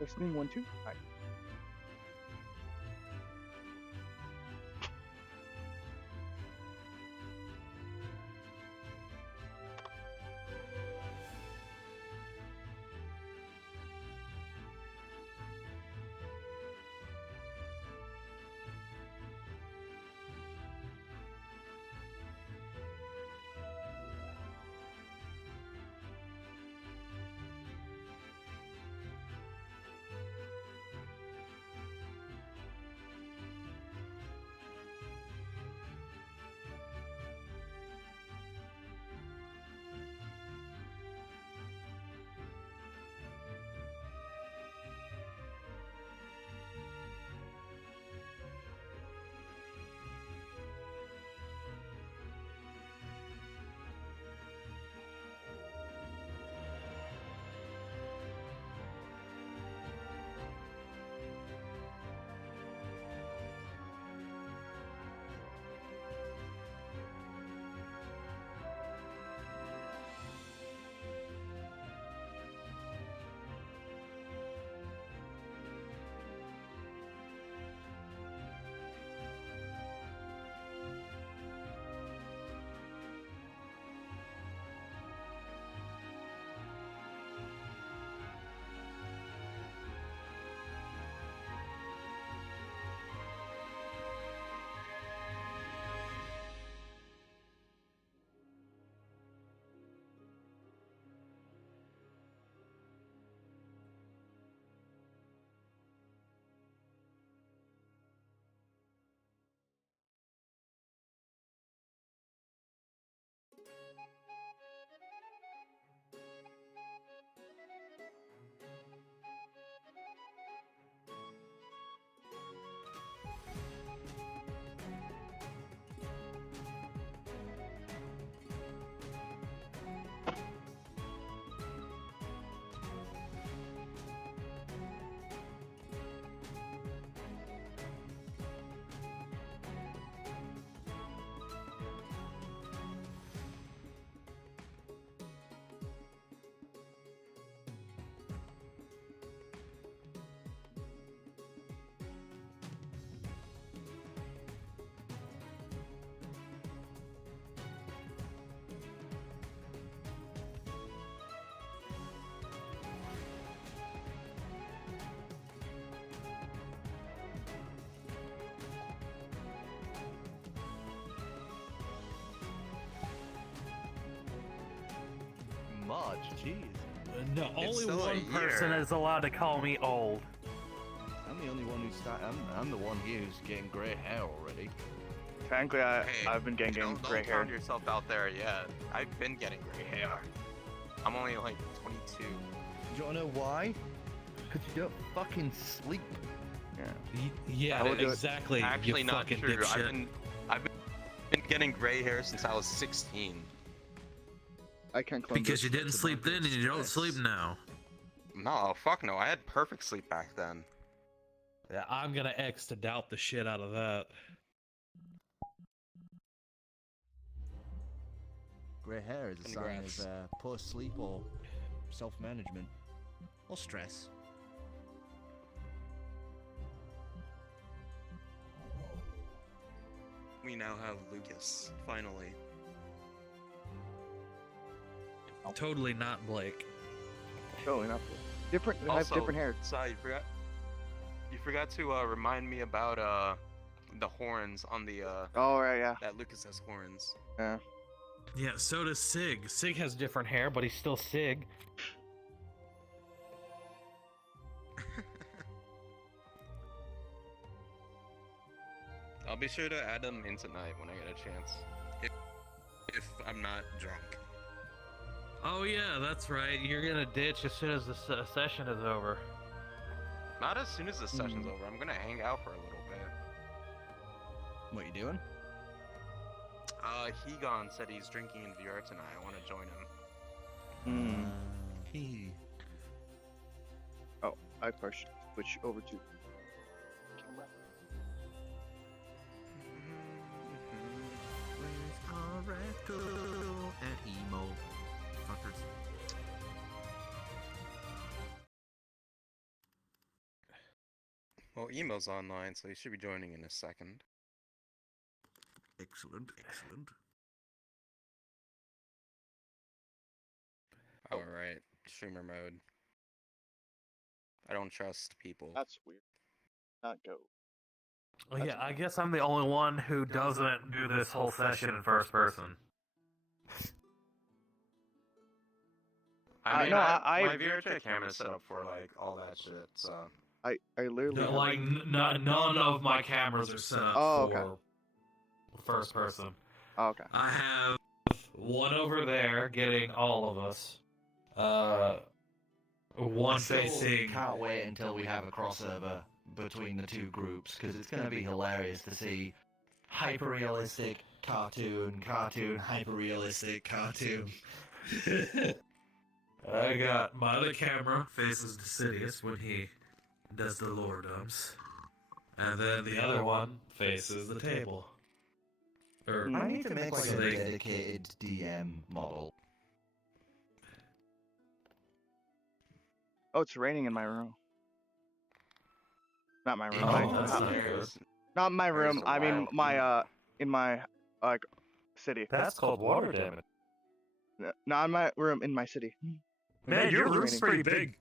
Listening 1, 2. Hi. Much, jeez. No, It's only still a one person year. is allowed to call me old. I'm the only one who's I'm the one here who's getting grey hair already. Technically, Hey, I've been getting don't gray hair. count yourself out there yet. I've been getting gray hair. I'm only like 22. Do you wanna know why? Because you don't fucking sleep. Yeah. Yeah, I would do it. exactly. Actually, you not fucking true. dipshit. I've been getting gray hair since I was 16. I can't claim Because this. you didn't That's sleep about then and you don't stress. sleep now. No, fuck no. I had perfect sleep back then. Yeah, I'm gonna X to doubt the shit out of that. Grey hair is a sign Congrats. of poor sleep or self-management. Or stress. We now have Lucas, finally. Totally not Blake. Totally not. Different. I have Also, different hair. Sai, you forgot to remind me about the horns on the Oh right, yeah. that Lucas has horns. Yeah. Yeah, so does Sig. Sig has different hair, but he's still Sig. I'll be sure to add them in tonight when I get a chance. If I'm not drunk. Oh yeah, that's right. You're gonna ditch as soon as the session is over. Not as soon as the session's over. I'm gonna hang out for a little bit. What you doing? Hegon said he's drinking in VR tonight. I want to join him. He. Oh, I pushed. Switch over to. Camera. And emo fuckers. Well, Emo's online, so he should be joining in a second. Excellent, excellent. Alright, streamer mode. I don't trust people. That's weird. Not go. Oh, yeah, I guess I'm the only one who doesn't do this whole session in first person. I mean, no, my VRChat camera is set up for, like, all that shit, so... I literally. No, like, none of my cameras are set up for first person. Oh, okay. I have one over there getting all of us. One facing. Can't wait until we have a crossover between the two groups, because it's going to be hilarious to see hyper-realistic cartoon, hyper-realistic cartoon. I got my other camera faces Dicidius when he does the lordoms, and then the other one faces the table. I need to make like So a they- dedicated DM model. Oh, it's raining in my room. Not my room. Oh, that's not good. Not my There's room. a I mean wild my in my like city. That's called water damage. Not in my room in my city. Man, your It's room's raining. pretty big.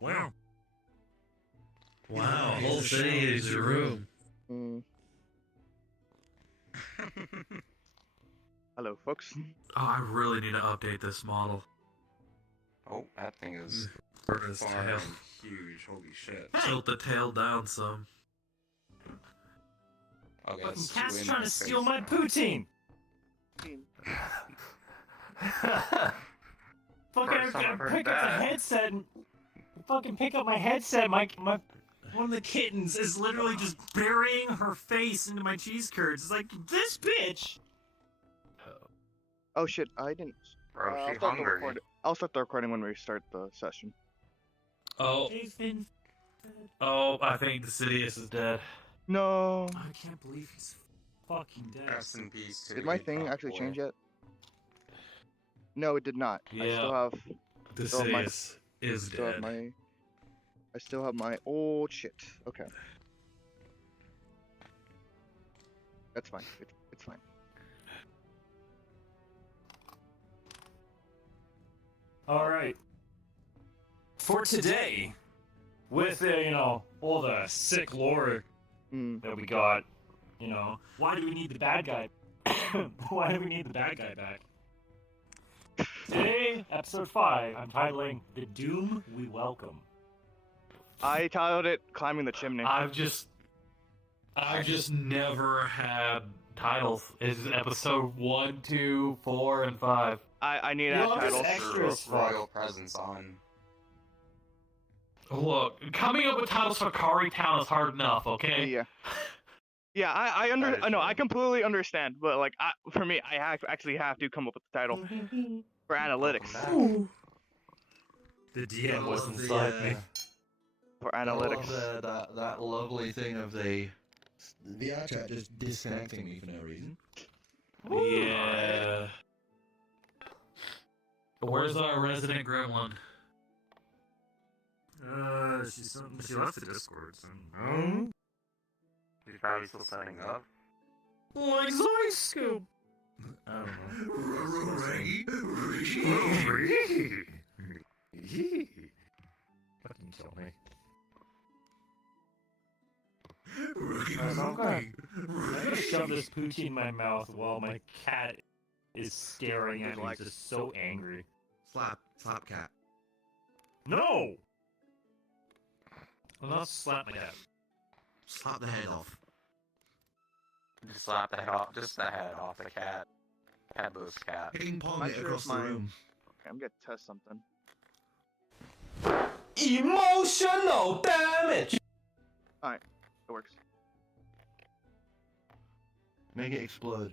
Wow. Wow, whole city is your room. Mm. Hello, folks. Oh, I really need to update this model. Oh, that thing is For his far tail. and huge. Holy shit. Tilt the tail down some. Okay, Fucking that's cat's in trying my to steal face. my poutine. Fucking First time I I've heard pick up the that. headset and fucking pick up my headset. My one of the kittens is literally just burying her face into my cheese curds. It's like, this bitch. Oh shit! I didn't. Bro, I'll she start the hungry. record- I'll start the recording when we start the session. Oh, They've been. I think Dicidius is dead. No. I can't believe he's fucking dead. Rest in peace to Did my you, thing top actually boy. change yet? No, it did not. I still Yeah. have. Dicidius is Still have dead. my. I still have my old shit. Okay. That's fine. It's fine. All right. For today, with all the sick lore Mm. that we got, why do we need the bad guy? Why do we need the bad guy back? Today, episode 5, I'm titling "The Doom We Welcome." I titled it "Climbing the Chimney." I've just never had titles. Is episode 1, 2, 4, and 5. I need You that know, title. just extra as fuck. Royal presence on. Look, coming up with titles for Cari Town is hard enough, okay? Yeah. Yeah, I That is I know, I true. completely understand, but like, for me, I actually have to come up with the title for analytics. The DM I was love inside the, me. For I love analytics. that lovely thing of the VR chat just disconnecting me for no reason. Yeah. Where's our resident gremlin? She left the Discord. So. No. He's probably still setting up. Like Zoe Scoop. I don't know. Fucking kill me. I'm gonna shove this poutine in my mouth while my cat is staring at me, just so angry. Slap cat. No! I'll not slap my cat. Slap the head off. Just slap the head off, just the head off the cat. Cat boost cat. Ping pong Not it sure across if the my- room. Okay, I'm gonna test something. Emotional damage! It works. Make it explode.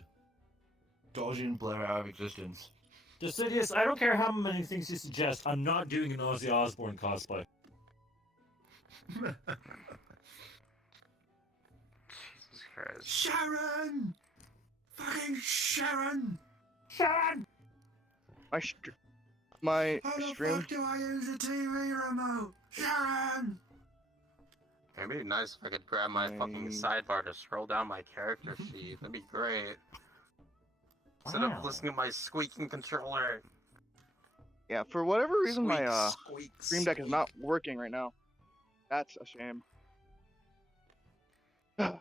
Dodging blur out of existence. Dicidius, I don't care how many things you suggest, I'm not doing an Ozzy Osbourne cosplay. Jesus Christ. Sharon! Fucking Sharon! Sharon! My How the stream. fuck do I use a TV remote? Sharon! It'd be nice if I could grab my fucking sidebar to scroll down my character sheet. That'd be great. Instead of listening to my squeaking controller. Yeah, for whatever reason, Squeak, my squeak, Stream Deck is squeak. not working right now. That's a shame. Fuck.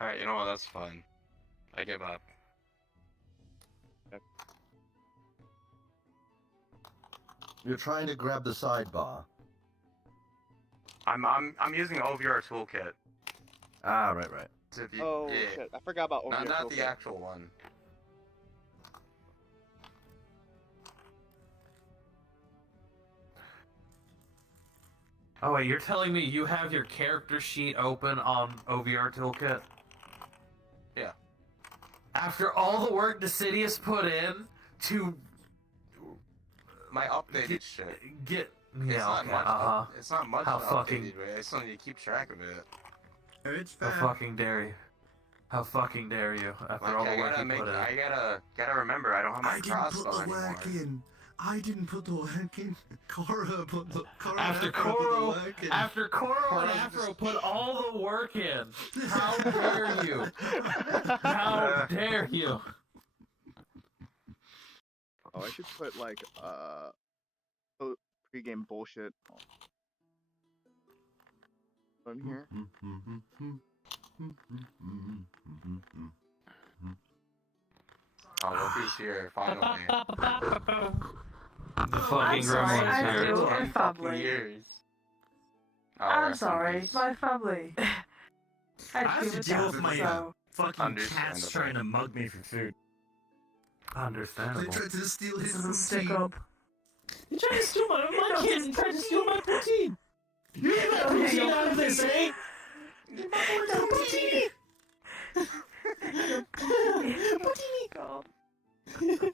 Alright, you know what? That's fine. I give up. You're trying to grab the sidebar. I'm using OVR toolkit. Ah, right. So if you, Oh yeah. shit, I forgot about OVR. Not the actual one. Oh wait, you're telling me you have your character sheet open on OVR Toolkit? Yeah. After all the work Dicidius put in to My updated shit. get It's yeah, not okay, much. It's not much How updated, fucking- right? I still need to keep track of it. It's How fair. fucking dare you? How fucking dare you? After Like, all the I work gotta you make. put in. I gotta remember. I don't have my I didn't cross put spell the anymore. work in. I didn't put the work in. Cora put the. Cora After and Afro put the Koro, work in. after Koro and Koro Afro just- put all the work in. How dare you? How dare you? Oh, I should put like pre-game bullshit on here. Oh, look who's here! Finally. The fucking sorry, gremlin's I here. do. 20 family. fucking years. Oh, I'm rest in sorry, peace. my family. I have to deal with my so. fucking cats Understandable. trying to mug me for food. They Understandable. tried to steal his Doesn't stick protein. up. You tried to steal my kids and tried to steal my protein. You ain't got Okay, protein yo. out of this, eh? God.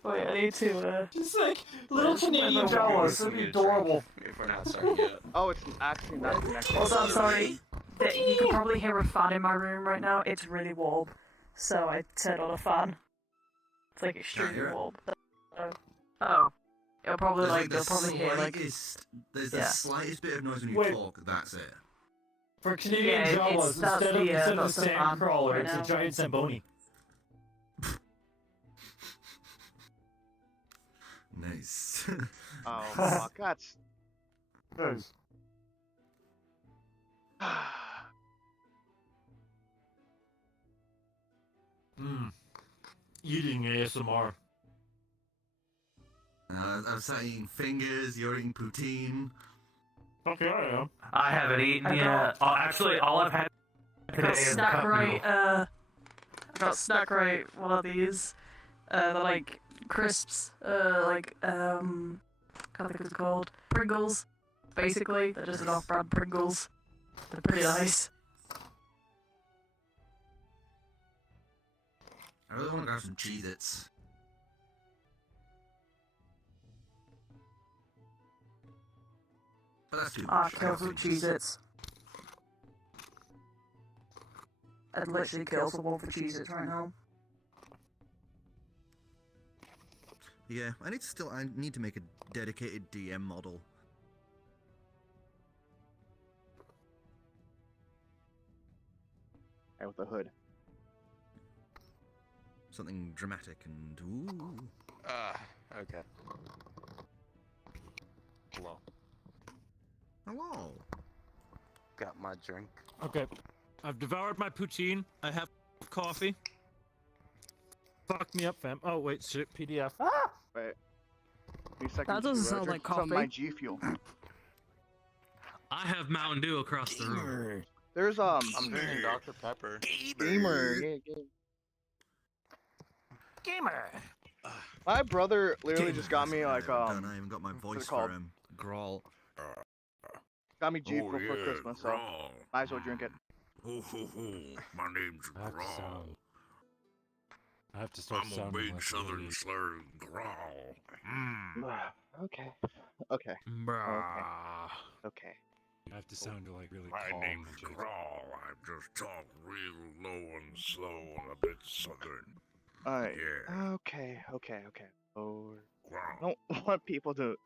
Wait, I need to, Just like little Where's my Canadian little Jawas. We That'd be need a drink adorable. If we're not starting yet. Oh, it's actually not connected. Also, I'm sorry. That you can probably hear a fan in my room right now. It's really warm. So I turned on a fan. It's like extremely hear it? warm. Oh. It'll probably There's like, they'll probably hear like... There's the Yeah. slightest bit of noise when you Wait. talk. That's it. For Canadian Yeah, it's- Jawas, that's instead of the, a that's the fan sandcrawler, right it's now. a giant Zamboni. Nice. Oh fuck, that's. Eating ASMR. I'm sat eating fingers. You're eating poutine. Okay, I am. I haven't eaten I yet. got- Actually, all I've had I today got is snack cup right, noodle. I got snack right one of these. They're like crisps, can't think what it's called. Pringles, basically. They're just an off-brand Pringles. They're pretty nice. I really want to grab some Cheez-Its. But that's too Ah, much. I kill got some fingers. Cheez-Its. I'd literally kill someone for Cheez-Its right now. Yeah, I need to make a dedicated DM model. Guy with the hood. Something dramatic and ooh. Okay. Hello. Hello. Got my drink. Okay. I've devoured my poutine. I have coffee. Fuck me up, fam. Oh, wait, shit. PDF. Wait. 3 seconds. That doesn't to, sound drink like some of my coffee. G Fuel. I have Mountain Dew across the room. There's I'm drinking Dr. Pepper. gamer. Yeah, Gamer. my brother literally just got me like I even got my what's it voice called? for Grawl. got me G Fuel for Christmas, so might as well drink it. My name's Grawl. I have to start I'm a sounding big like southern really- slur, Grawl. Okay. Okay. Bruh. Okay. I have to sound like really My calm name's and gentle. Grawl. I just talk real low and slow and a bit southern. Alright. Yeah. Okay. Oh, Grawl. I don't want people to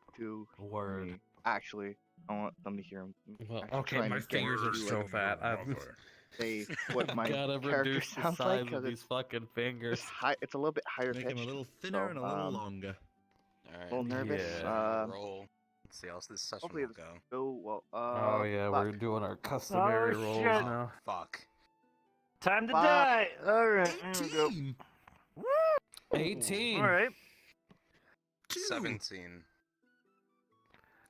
Word. me, actually. I want them to hear him. Well, actually okay, trying my to get fingers are you, so like, fat. I've say what my gotta character reduce the sounds size like of because these fucking fingers. it's a little bit higher Make pitched. him a little thinner so, and a little longer. A little nervous. Yeah. Roll. Let's see how this session Hopefully will this go. go well. Oh yeah, fuck. we're doing our customary rolls shit. now. Fuck. Time to Fuck. die. All right. Here we go. 18! 18. All right. 17.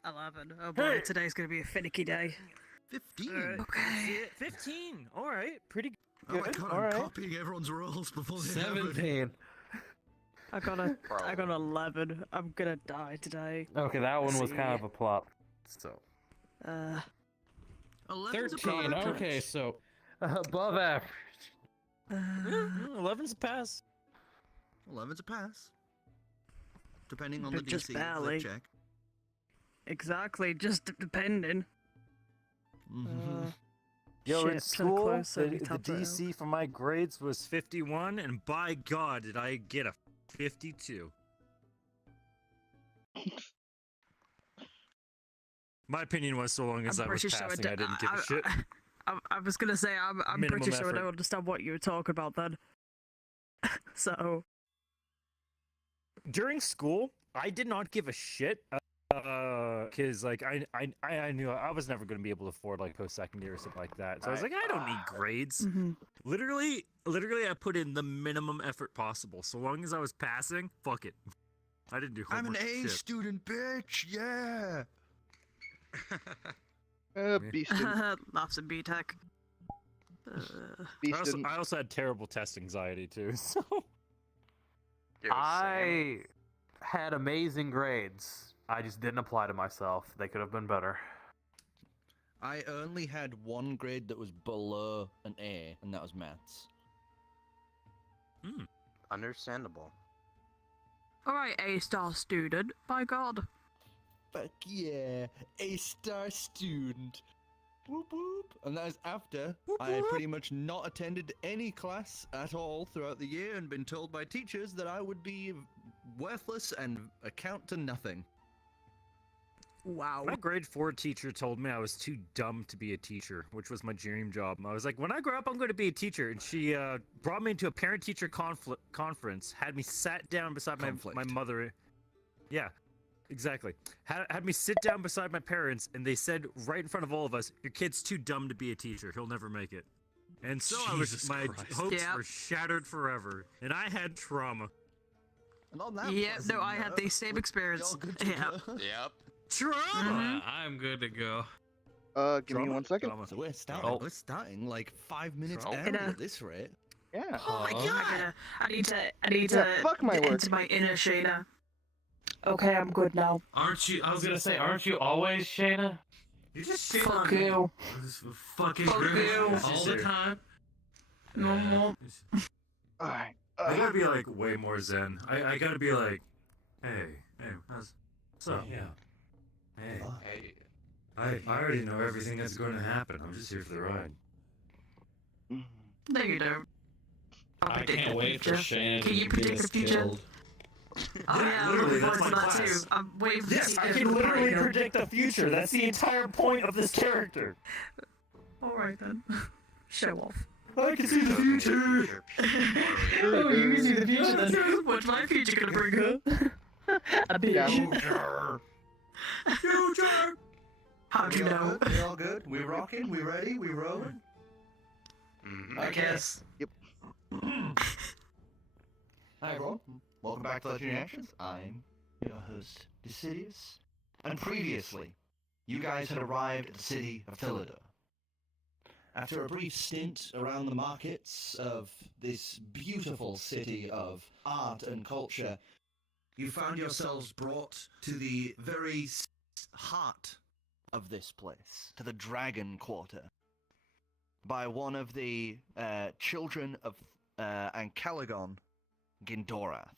11. Oh boy, Hey. today's gonna be a finicky day. 15! All right. Okay. 15. All right. Pretty Oh my good. god, All I'm right. copying everyone's rolls before they happen. 17. I got I got Bro. 11. I'm gonna die today. Okay, that one was See. kind of a plop. So 11's 13. about Okay, average. so above average. 11's a pass. 11's a pass. Depending on But the just DC of the barely. check. Exactly, just depending. Yo, Shit, in so school, close, so the we topped it out. DC for my grades was 51, and by God, did I get a 52. My opinion was, so long as I was pretty sure passing, I didn't give a I- shit. I was gonna say I'm Minimum pretty sure I effort. don't understand what you were talking about then. So During school, I did not give a shit. Cause like I knew I was never gonna be able to afford like post-secondary or something like that. So I was like, I don't need grades. mhm. Literally, I put in the minimum effort possible. So long as I was passing, fuck it. I didn't do I'm homework. an A shit. student, bitch! Yeah! B student. laughs and B-Tech. B I also, student. I also had terrible test anxiety too. So Yo, Sam. I had amazing grades. I just didn't apply to myself. They could have been better. I only had one grade that was below an A, and that was maths. Understandable. Alright, A-star student. By God. Fuck yeah, A-star student. Whoop whoop. And that is after I had pretty much not attended any class at all throughout the year and been told by teachers that I would be worthless and account to nothing. Wow. my grade 4 teacher told me I was too dumb to be a teacher, which was my dream job. I was like, when I grow up, I'm going to be a teacher. And she brought me into a parent-teacher conference, had me sat down beside my Conflict. mother. Yeah, exactly. Had me sit down beside my parents, and they said right in front of all of us, your kid's too dumb to be a teacher. He'll never make it. And so Jesus my Christ. hopes Yep. were shattered forever. And I had trauma. And on that Yeah, pleasant no, I had note, the same we're experience. all good to Yeah. go. Yep. Trauma! I'm good to go. Give me Trauma? 1 second. Trauma. So we're starting. Oh. We're starting like 5 minutes Oh. early Yeah. at this rate. Yeah. Oh my Huh? God. I need to Yeah, fuck my work. enter my inner Shaena. Okay, I'm good now. Aren't you? I was gonna say, aren't you always Shaena? You just shit Fuck on me. you. This fucking Fuck grimace. you. All the time. No Yeah. more. Alright. I gotta be like way more zen. I gotta be like, hey, what's up? Yeah. Hey, Hey. I already know everything that's going to happen. I'm just here for the ride. No, you don't. I'll I predict can't the wait for future. Shane Can you to predict get the us future? killed. Oh Yeah, yeah, I'm literally, looking that's forward to my that class. too. I'm waiting for Yes, the I season can to literally break up. predict the future. That's the entire point of this character. Alright then. Show off. I can see the future. Oh, you can see the future. What's my future gonna bring up? A bitch. Yeah. Future. How'd you We all know? good? We all good? We rocking? We ready? We rolling? Mhm. I guess. Hi everyone, welcome back to Legendary Actions. I'm your host, Dicidius. And previously, you guys had arrived at the city of Philidor. After a brief stint around the markets of this beautiful city of art and culture, you found yourselves brought to the very heart of this place, to the Dragon Quarter, by one of the children of Ancalagon, Gindorath.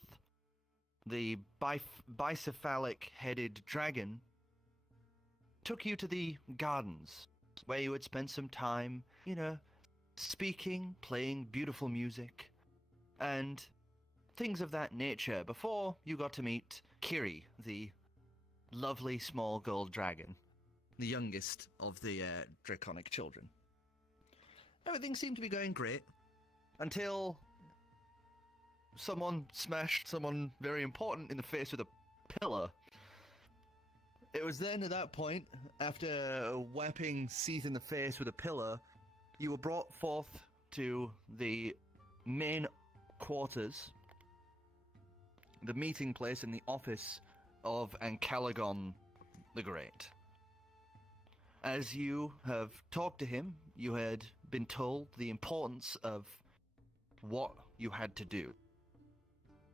The bicephalic-headed dragon took you to the gardens, where you would spend some time, speaking, playing beautiful music, and things of that nature before you got to meet Kiri, the lovely small gold dragon. the youngest of the draconic children. Everything seemed to be going great until someone smashed someone very important in the face with a pillar. It was then at that point, after whapping Seath in the face with a pillar, you were brought forth to the main quarters, the meeting place in the office of Ancalagon the Great. As you have talked to him, you had been told the importance of what you had to do.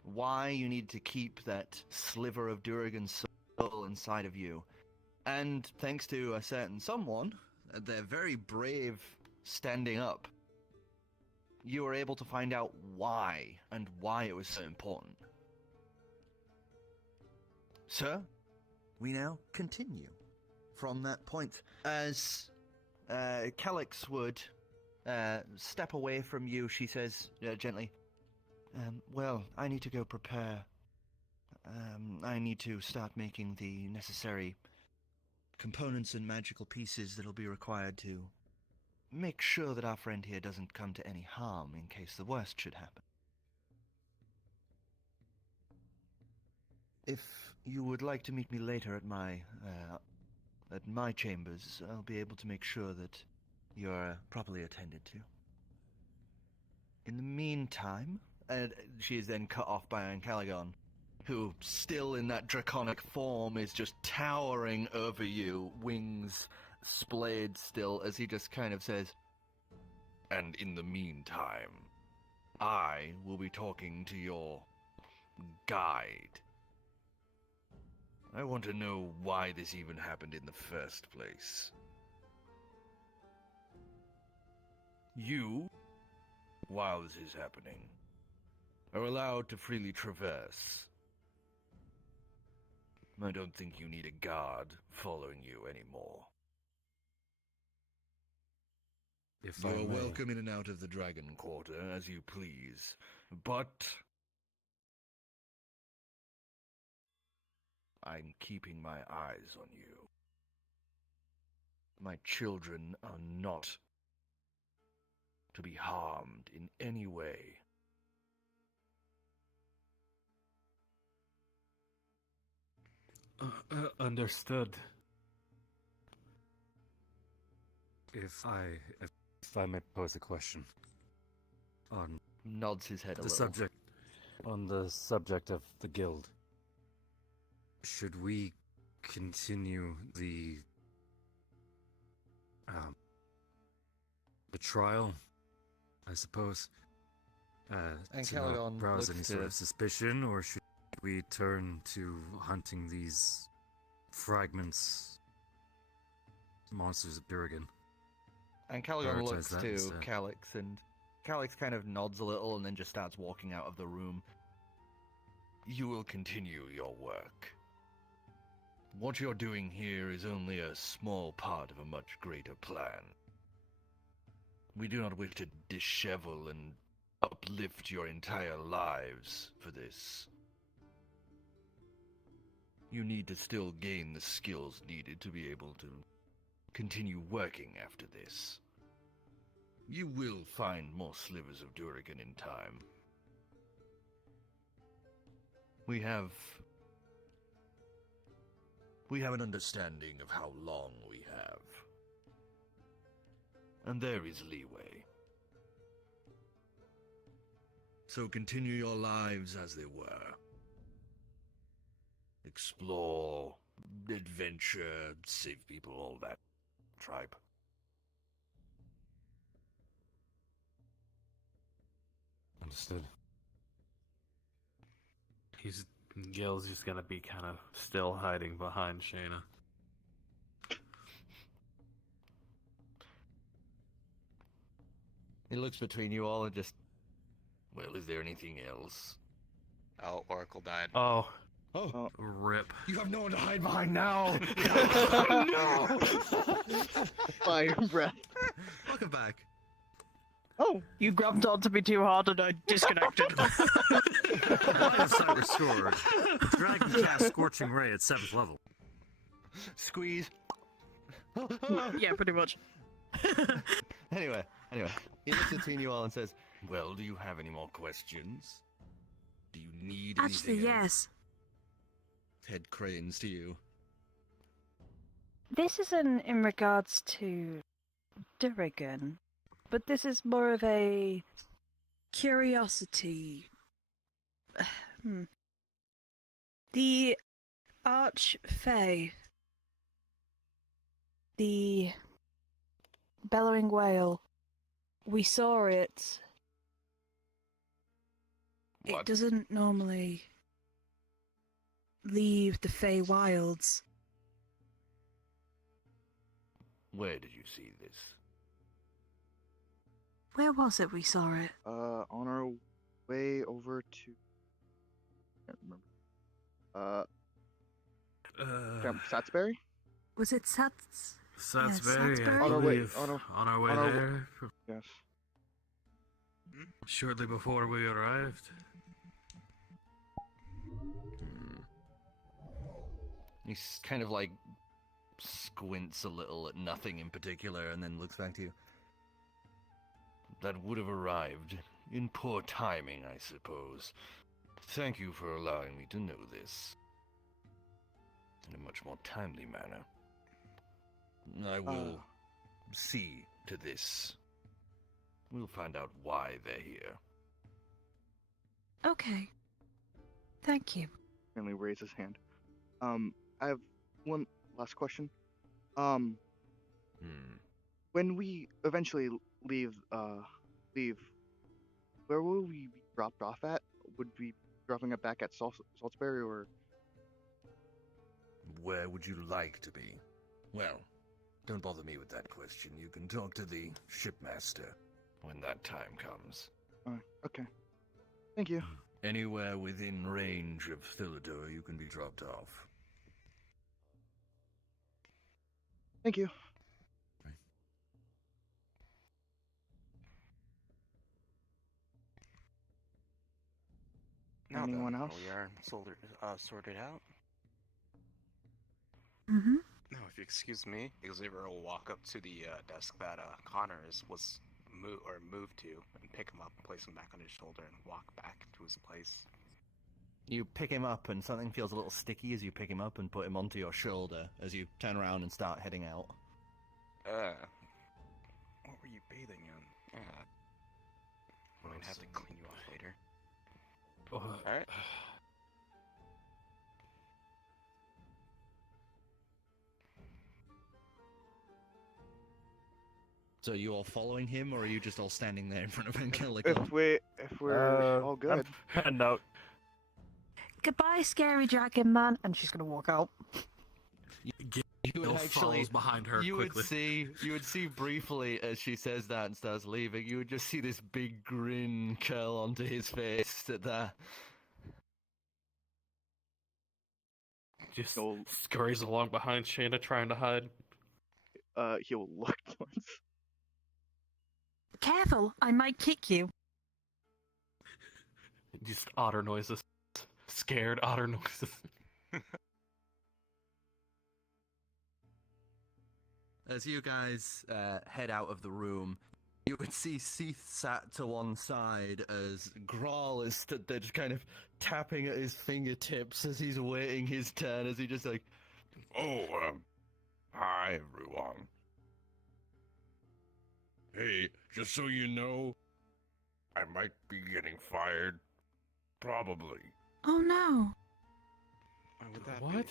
Why you need to keep that sliver of Durigan's soul inside of you. And thanks to a certain someone, they're very brave standing up, you were able to find out why and why it was so important. Sir, we now continue from that point. As Calyx would step away from you, she says gently, well, I need to go prepare. I need to start making the necessary components and magical pieces that'll be required to make sure that our friend here doesn't come to any harm in case the worst should happen. If you would like to meet me later at my chambers, I'll be able to make sure that you're properly attended to. In the meantime, she is then cut off by Ancalagon, who, still in that draconic form, is just towering over you, wings splayed still, as he just kind of says, and in the meantime, I will be talking to your guide. I want to know why this even happened in the first place. You, while this is happening, are allowed to freely traverse. I don't think you need a guard following you anymore. If You're I may. welcome in and out of the Dragon Quarter as you please, but I'm keeping my eyes on you. My children are not to be harmed in any way. Understood. If I may pose a question on Nods his head a the little. subject, on the subject of the guild, should we continue the trial, I suppose, to not Ancalagon rouse any looks sort to- of suspicion, or should we turn to hunting these fragments, monsters of Durigan? Ancalagon prioritize looks that to instead. Calyx, and Calyx kind of nods a little and then just starts walking out of the room. You will continue your work. What you're doing here is only a small part of a much greater plan. We do not wish to dishevel and uplift your entire lives for this. You need to still gain the skills needed to be able to continue working after this. You will find more slivers of Durigan in time. We have an understanding of how long we have. And there is leeway. So continue your lives as they were. Explore, adventure, save people, all that tribe. Understood. Gill's just gonna be kind of still hiding behind Shaena. He looks between you all and just, well, is there anything else? Oh, Oracle died. Oh, Oh, rip. you have no one to hide behind now! No! Fire breath. Welcome back. Oh, you grabbed onto me too hard and I disconnected. Line of sight restored. Dragon cast Scorching Ray at 7th level. Squeeze. Yeah, pretty much. Anyway, he looks at Tinual and says, "Well, do you have any more questions? Do you need Actually, anything else?" yes. Head cranes to you. This isn't in regards to Durigan, but this is more of a curiosity. The Archfey, the bellowing whale, we saw it. What? It doesn't normally leave the Fey Wilds. Where did you see this? Where was it we saw it? On our way over to. I can't remember. Satsbury? Was it Sats? Satsbury, Satsbury? I On our way- believe. on our way on our- there. Yes. Shortly before we arrived. He's kind of like squints a little at nothing in particular and then looks back to you. That would have arrived in poor timing, I suppose. Thank you for allowing me to know this in a much more timely manner. I will see to this. We'll find out why they're here. Okay. Thank you. Finally raise his hand. I have one last question. When we eventually leave, where will we be dropped off at? Would we be dropping it back at Salisbury, or? Where would you like to be? Well, don't bother me with that question. You can talk to the shipmaster when that time comes. Okay. Thank you. Anywhere within range of Philidor, you can be dropped off. Thank you. Now Anyone that else? we are sorted out. Mm-hmm. Now, if you excuse me, Xavier will walk up to the desk that Connor was moved to, and pick him up and place him back on his shoulder, and walk back to his place. You pick him up, and something feels a little sticky as you pick him up and put him onto your shoulder as you turn around and start heading out. What were you bathing in? I'm gonna have to clean you off later. Alright. So are you all following him, or are you just all standing there in front of Ancalagon? If we're all good. No. Goodbye, scary dragon man. And she's gonna walk out. Gill follows behind her you quickly. You would see briefly as she says that and starts leaving, you would just see this big grin curl onto his face at that. Just scurries along behind Shaena trying to hide. He'll look once. Careful, I might kick you. Just otter noises. Scared otter noises. As you guys head out of the room, you would see Seath sat to one side as Grawl is stood there just kind of tapping at his fingertips as he's waiting his turn, as he just like, Hi everyone. Hey, just so you know, I might be getting fired. Probably. Oh no. Why would that What?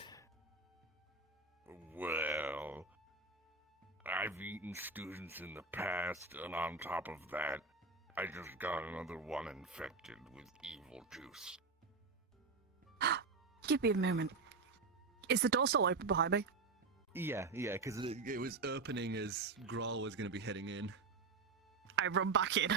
Well, I've eaten students in the past, and on top of that, I just got another one infected with evil juice. Give me a moment. Is the door still open behind me? yeah, because it was opening as Grawl was going to be heading in. I run back in.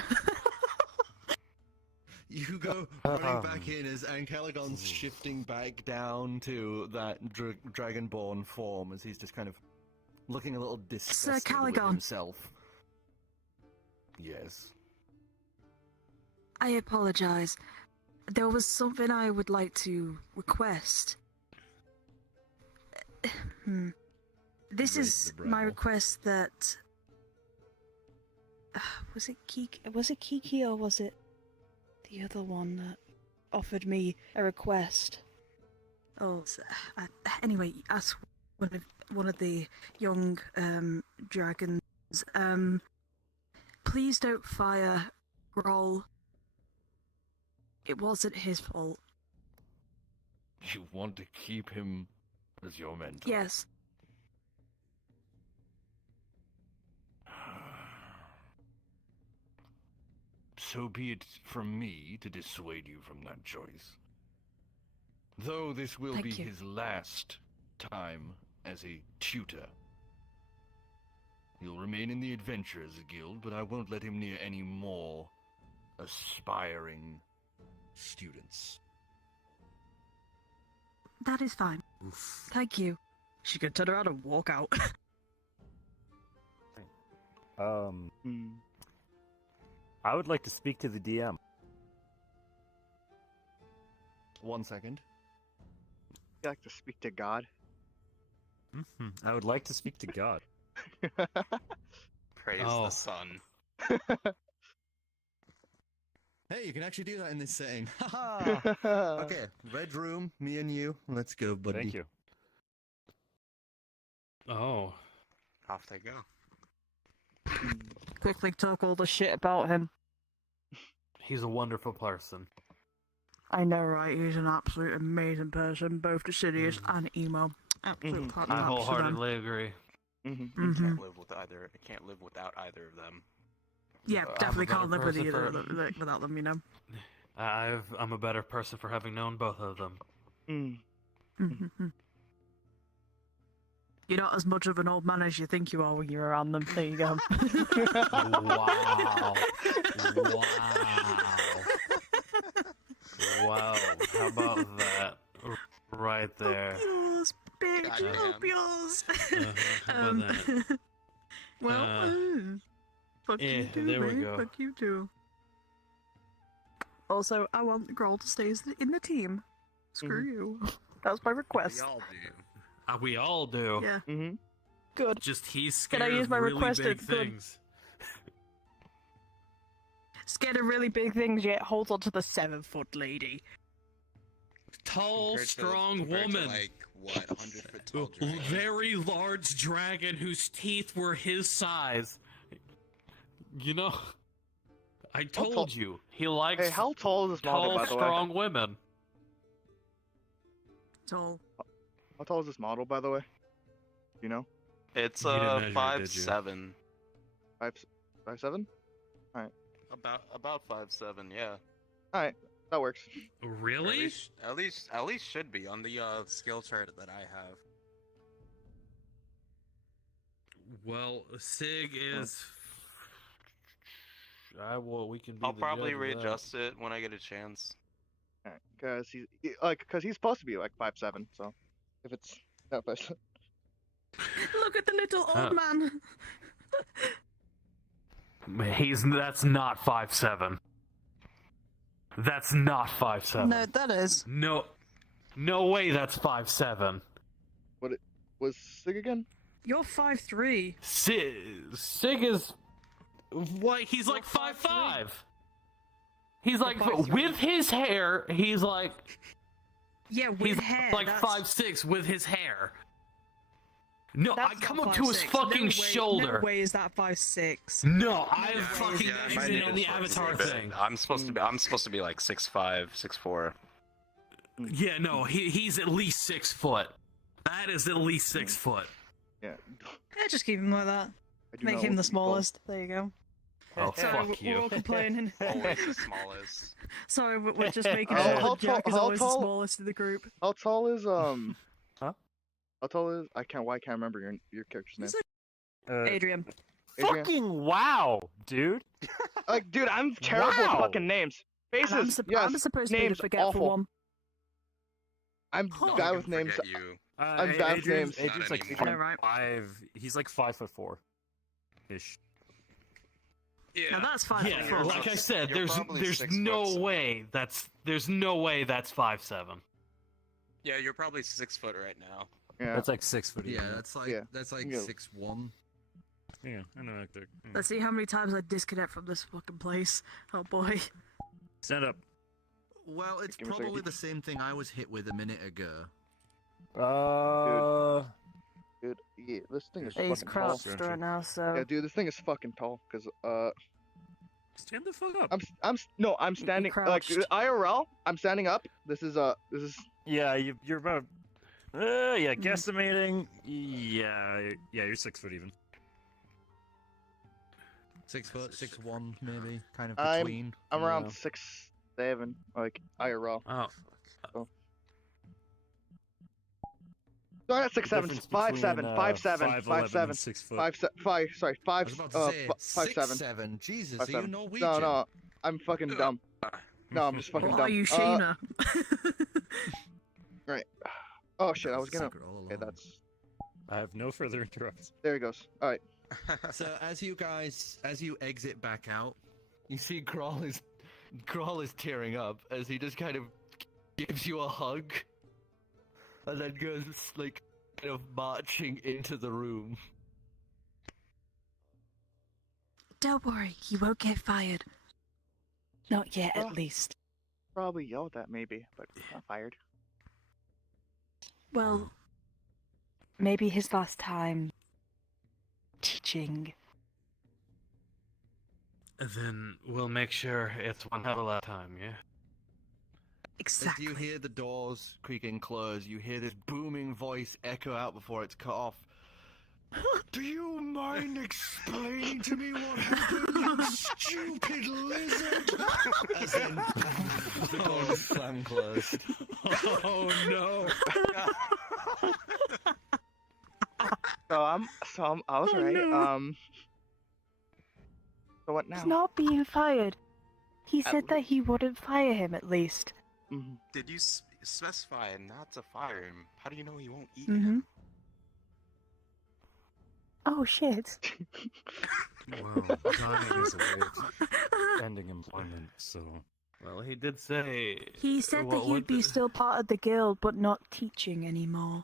You go running back in as Ancalagon's shifting back down to that dragonborn form as he's just kind of looking a little disgusted with Caligon. himself. Yes. I apologize. There was something I would like to request. This Raise is the my brow. request that... was it Kiki or was it the other one that offered me a request? Oh, anyway, as one of the young dragons, please don't fire Groll. It wasn't his fault. You want to keep him as your mentor? Yes. So be it from me to dissuade you from that choice. Though this will Thank be you. his last time as a tutor. He'll remain in the Adventurers Guild, but I won't let him near any more aspiring students. That is fine. Oof. Thank you. She could turn around and walk out. I would like to speak to the DM. 1 second. You like to speak to God? I would like to speak to God. Praise Oh. the sun. Hey, you can actually do that in this setting. Haha! Okay, red room, me and you. Let's go, buddy. Thank you. Oh. Off they go. Quickly talk all the shit about him. He's a wonderful person. I know, right? He's an absolute amazing person, both Dicidius and Emo. Absolute I platinum. wholeheartedly agree. I can't live with either. I can't live without either of them. Yeah, I'm definitely a better can't live with person either for- of them, without them, you know. I'm a better person for having known both of them. You're not as much of an old man as you think you are when you're around them. There you go. Wow. Wow. How about that? Right there. Yours, bitch. Goddamn. Up yours. How about that? Well, fuck yeah, you too, there we mate. go. Fuck you too. Also, I want the girl to stay in the team. Screw you. That was my request. We all do. We all do. Yeah. Good. Just he's Can scared I use of my really request big at good? things. Scared of really big things, yet holds on to the 7-foot lady. Tall, strong compared to, woman. like, what, 100-foot tall dragon? Very large dragon whose teeth were his size. You know, I told you he likes Hey, how tall is this model, tall, by the way? strong women. Tall. How tall is this model, by the way? You know? It's You didn't measure it, did you? 5'7". 5'7"? Alright. About 5'7", yeah. Alright, that works. Really? At least should be on the skill chart that I have. Well, Sig is. We can. Be I'll the probably judge of that. readjust it when I get a chance. Alright, because he's supposed to be like 5'7", so if it's that 5'7". Look at the little old man. That's not 5'7". That's not 5'7". No, that is. No way. That's 5'7". What was Sig again? You're 5'3". Sig is what? He's like 5'5". He's like 5'3". with his hair. He's like Yeah, with he's hair. like that's... 5'6" with his hair. No, I That's come not up to his 5'6". fucking No way, shower. No way is that 5'6". No, I have way fucking is that seen it on the Avatar thing. I'm supposed to be like 6'5", 6'4". Yeah, no, he's at least 6 foot. That is at least 6 foot. Yeah. Yeah, just keep him like that. I do Make not him want the to be called- smallest. There you go. Oh, Sorry, fuck we're you. all complaining. Always the smallest. Sorry, we're just making How- sure how that Jack is tall- always the how tall- smallest in the group. How tall is Huh? How tall is I can't remember your character's name. Adrian. Adrian? Fucking wow, dude. Like, dude, I'm terrible with Wow. fucking names. Faces, I'm yes. supposed to be the names, forgetful awful. one. I'm Huh. bad with names. Forget you. I'm bad with names. Adrian's like anymore. Yeah, right. 5. He's like 5'4" ish. Now that's 5 Yeah, foot. like I said, You're probably there's 6 no foot. way that's 5'7". Yeah, you're probably 6 foot right now. Yeah. That's like 6 foot. Yeah, even. that's like Yeah. 6'1". Yeah, I know Hector. Yeah. Let's see how many times I disconnect from this fucking place. Oh boy. Stand up. Well, it's Give me a second. probably the same thing I was hit with a minute ago. Dude, yeah, this thing is He's fucking tall. crouched right now, so. Yeah, dude, this thing is fucking tall. Cause Stand the fuck up. I'm standing like crouched. IRL. I'm standing up. This is. Yeah, you're about. Yeah, guesstimating. Yeah, you're 6 foot even. 6 foot, 6'1", maybe, kind of I'm- between. I'm around Yeah. 6'7", like IRL. Oh. So not 6'7", Difference 5'7", between, 5'7", 5'11" and 6 foot. 6'7". 5'7". Jesus, are 5'7". you Norwegian? No, I'm fucking dumb. No, I'm just fucking Or dumb. are you Shaena? Right. Oh shit, I was gonna. Secret all Okay, along. I have no further interrupts. There he goes. All right. So as you exit back out, You see, Grawl is tearing up as he just kind of gives you a hug, and then goes like kind of marching into the room. Don't worry, he won't get fired. Not yet, Oh. at least. Probably yelled at maybe, but not fired. Well, maybe his last time teaching. Then we'll make sure it's one hell of a time, yeah? Exactly. as you hear the doors creaking close, you hear this booming voice echo out before it's cut off. Do you mind explaining to me what happened, you stupid lizard? As in, the doors slam closed. Oh no! I was right. no. So what now? He's not being fired. He At said that he wouldn't fire him, at least. Mhm. Did you specify not to fire him? How do you know he won't eat Mm-hmm. him? Oh, shit. Well, dying is a way of ending employment, so. Well, he did say. He said that what he'd be did- still part of the guild, but not teaching anymore.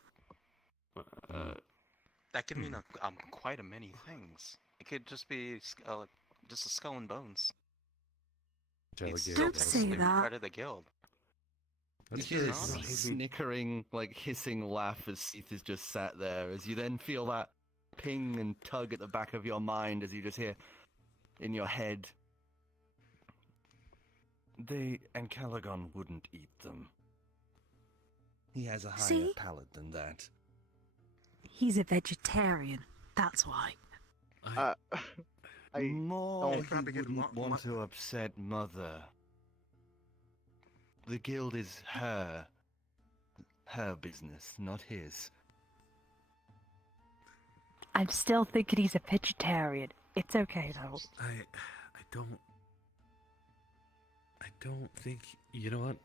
That could mean quite a many things. It could just be just a skull and bones. He'd still Don't say technically be that. part of the guild. You hear this snickering, like hissing laugh as Seath is just sat there, as you then feel that ping and tug at the back of your mind as you just hear in your head. Ancalagon wouldn't eat them. He has a higher See? palate than that. He's a vegetarian. That's why. More don't- he Probably get wouldn't lo- want lo- to upset Mother. The guild is her business, not his. I'm still thinking he's a vegetarian. It's okay, though. I don't think. You know what?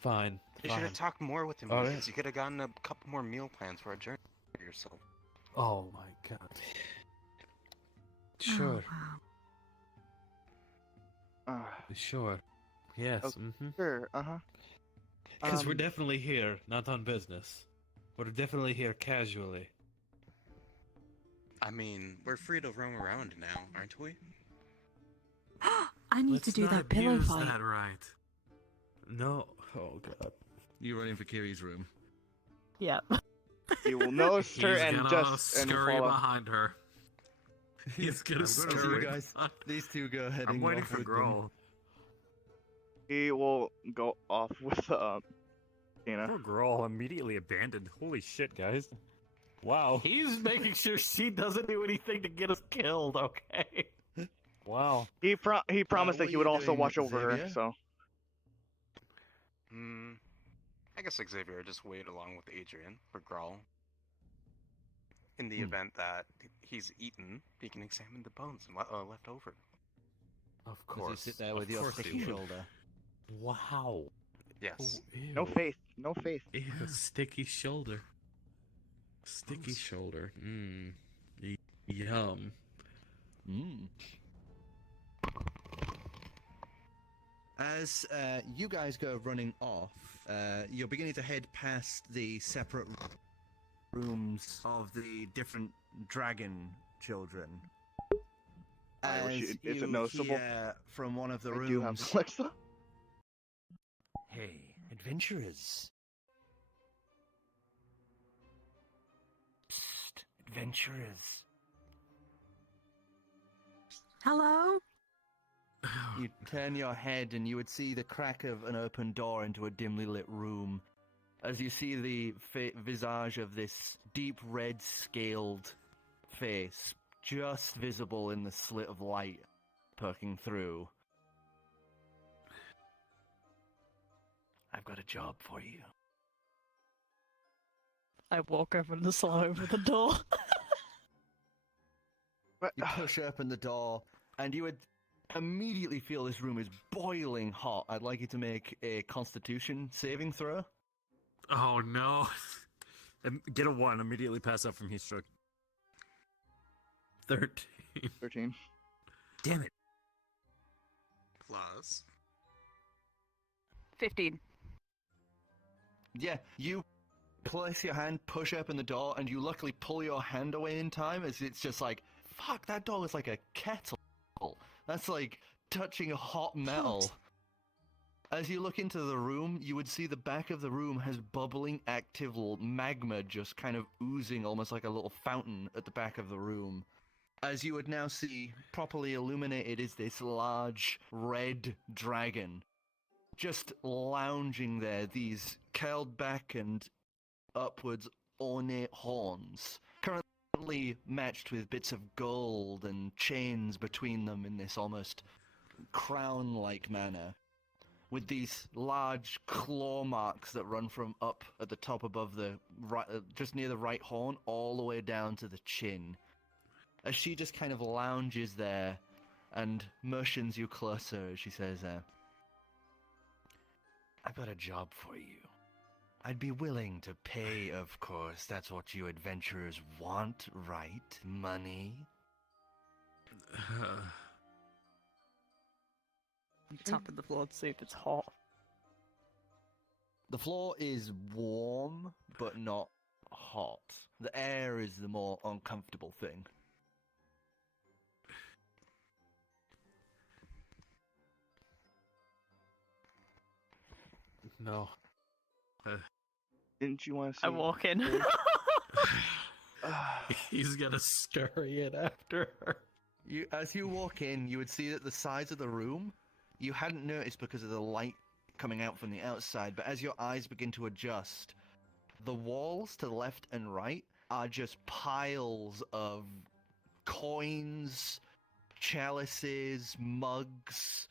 Fine. You should have talked more with him. All Because right. You could have gotten a couple more meal plans for a journey for yourself. Oh my god. Sure. Oh, wow. Sure. Yes. Oh, mm-hmm. Sure. Uh-huh. Because we're definitely here, not on business. We're definitely here casually. I mean, we're free to roam around now, aren't we? I need to Let's do not that pillow abuse fight. that right. No. Oh god. You run in for Kiri's room. Yep. You will notice her He's and gonna just and scurry follow. behind her. He's gonna I'm gonna scurry. you guys, these two go heading I'm waiting off for with them. Grawl. He will go off with Shaena. Poor Grawl immediately abandoned. Holy shit, guys. Wow. He's making sure she doesn't do anything to get us killed, okay? Wow. He promised that what he are would you also doing, watch over her. Xavier? So I guess Xavier just wait along with Adrian for Grawl. In the Hmm. event that he's eaten, he can examine the bones left over. Of As course. you sit there with of your course he sticky would. shoulder. Wow. Yes. Oh, no ew. faith. No faith. Ew, sticky shoulder. Sticky shoulder. Mmm. Yum. Mm. As you guys go running off, you're beginning to head past the separate rooms of the different dragon children. I wish As is you it noticeable? hear from one of the I do have rooms. Alexa. Hey, adventurers. Psst, adventurers. Hello? You turn your head and you would see the crack of an open door into a dimly lit room. As you see the visage of this deep red scaled face just visible in the slit of light poking through. I've got a job for you. I walk over and slam over the door. You push open the door, and you would immediately feel this room is boiling hot. I'd like you to make a Constitution saving throw. Oh no! Get a 1. Immediately pass out from heat stroke. 13. 13. Damn it! Plus. 15. Yeah, you place your hand, push open the door, and you luckily pull your hand away in time as it's just like, fuck, that door is like a kettle. That's like touching hot metal. As you look into the room, you would see the back of the room has bubbling active magma just kind of oozing almost like a little fountain at the back of the room. As you would now see, properly illuminated is this large red dragon. Just lounging there, these curled back and upwards ornate horns, currently matched with bits of gold and chains between them in this almost crown-like manner, with these large claw marks that run from up at the top above the right, just near the right horn, all the way down to the chin. As she just kind of lounges there and motions you closer, she says, I've got a job for you. I'd be willing to pay, of course. That's what you adventurers want, right? Money? I'm tapping the floor to see if it's hot. The floor is warm, but not hot. The air is the more uncomfortable thing. No. Didn't you want to see? I walk in. He's gonna scurry it after her. As you walk in, you would see that the sides of the room, you hadn't noticed because of the light coming out from the outside, but as your eyes begin to adjust, the walls to the left and right are just piles of coins, chalices, mugs,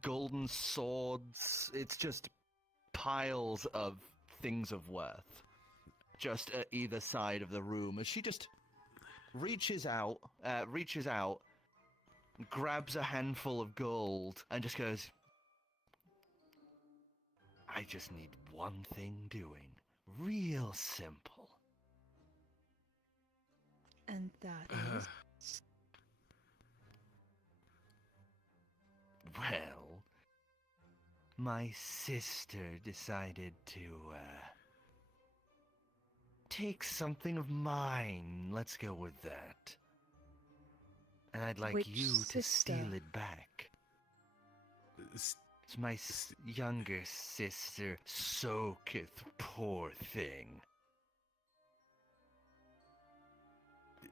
golden swords. It's just piles of things of worth just at either side of the room. As she just reaches out, grabs a handful of gold, and just goes, I just need one thing doing. Real simple. And that is... Well, my sister decided to, take something of mine. Let's go with that. And I'd like Which you to sister? steal it back. It's my younger sister, Sokith, poor thing.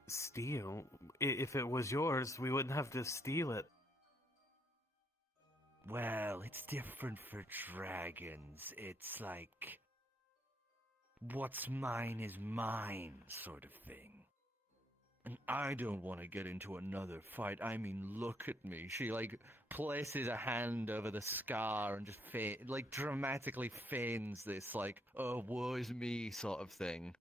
Steal? If it was yours, we wouldn't have to steal it. Well, it's different for dragons. It's like, what's mine is mine sort of thing. And I don't want to get into another fight. I mean, look at me. She, like, places a hand over the scar and just, dramatically feigns this, like, oh, woe is me sort of thing.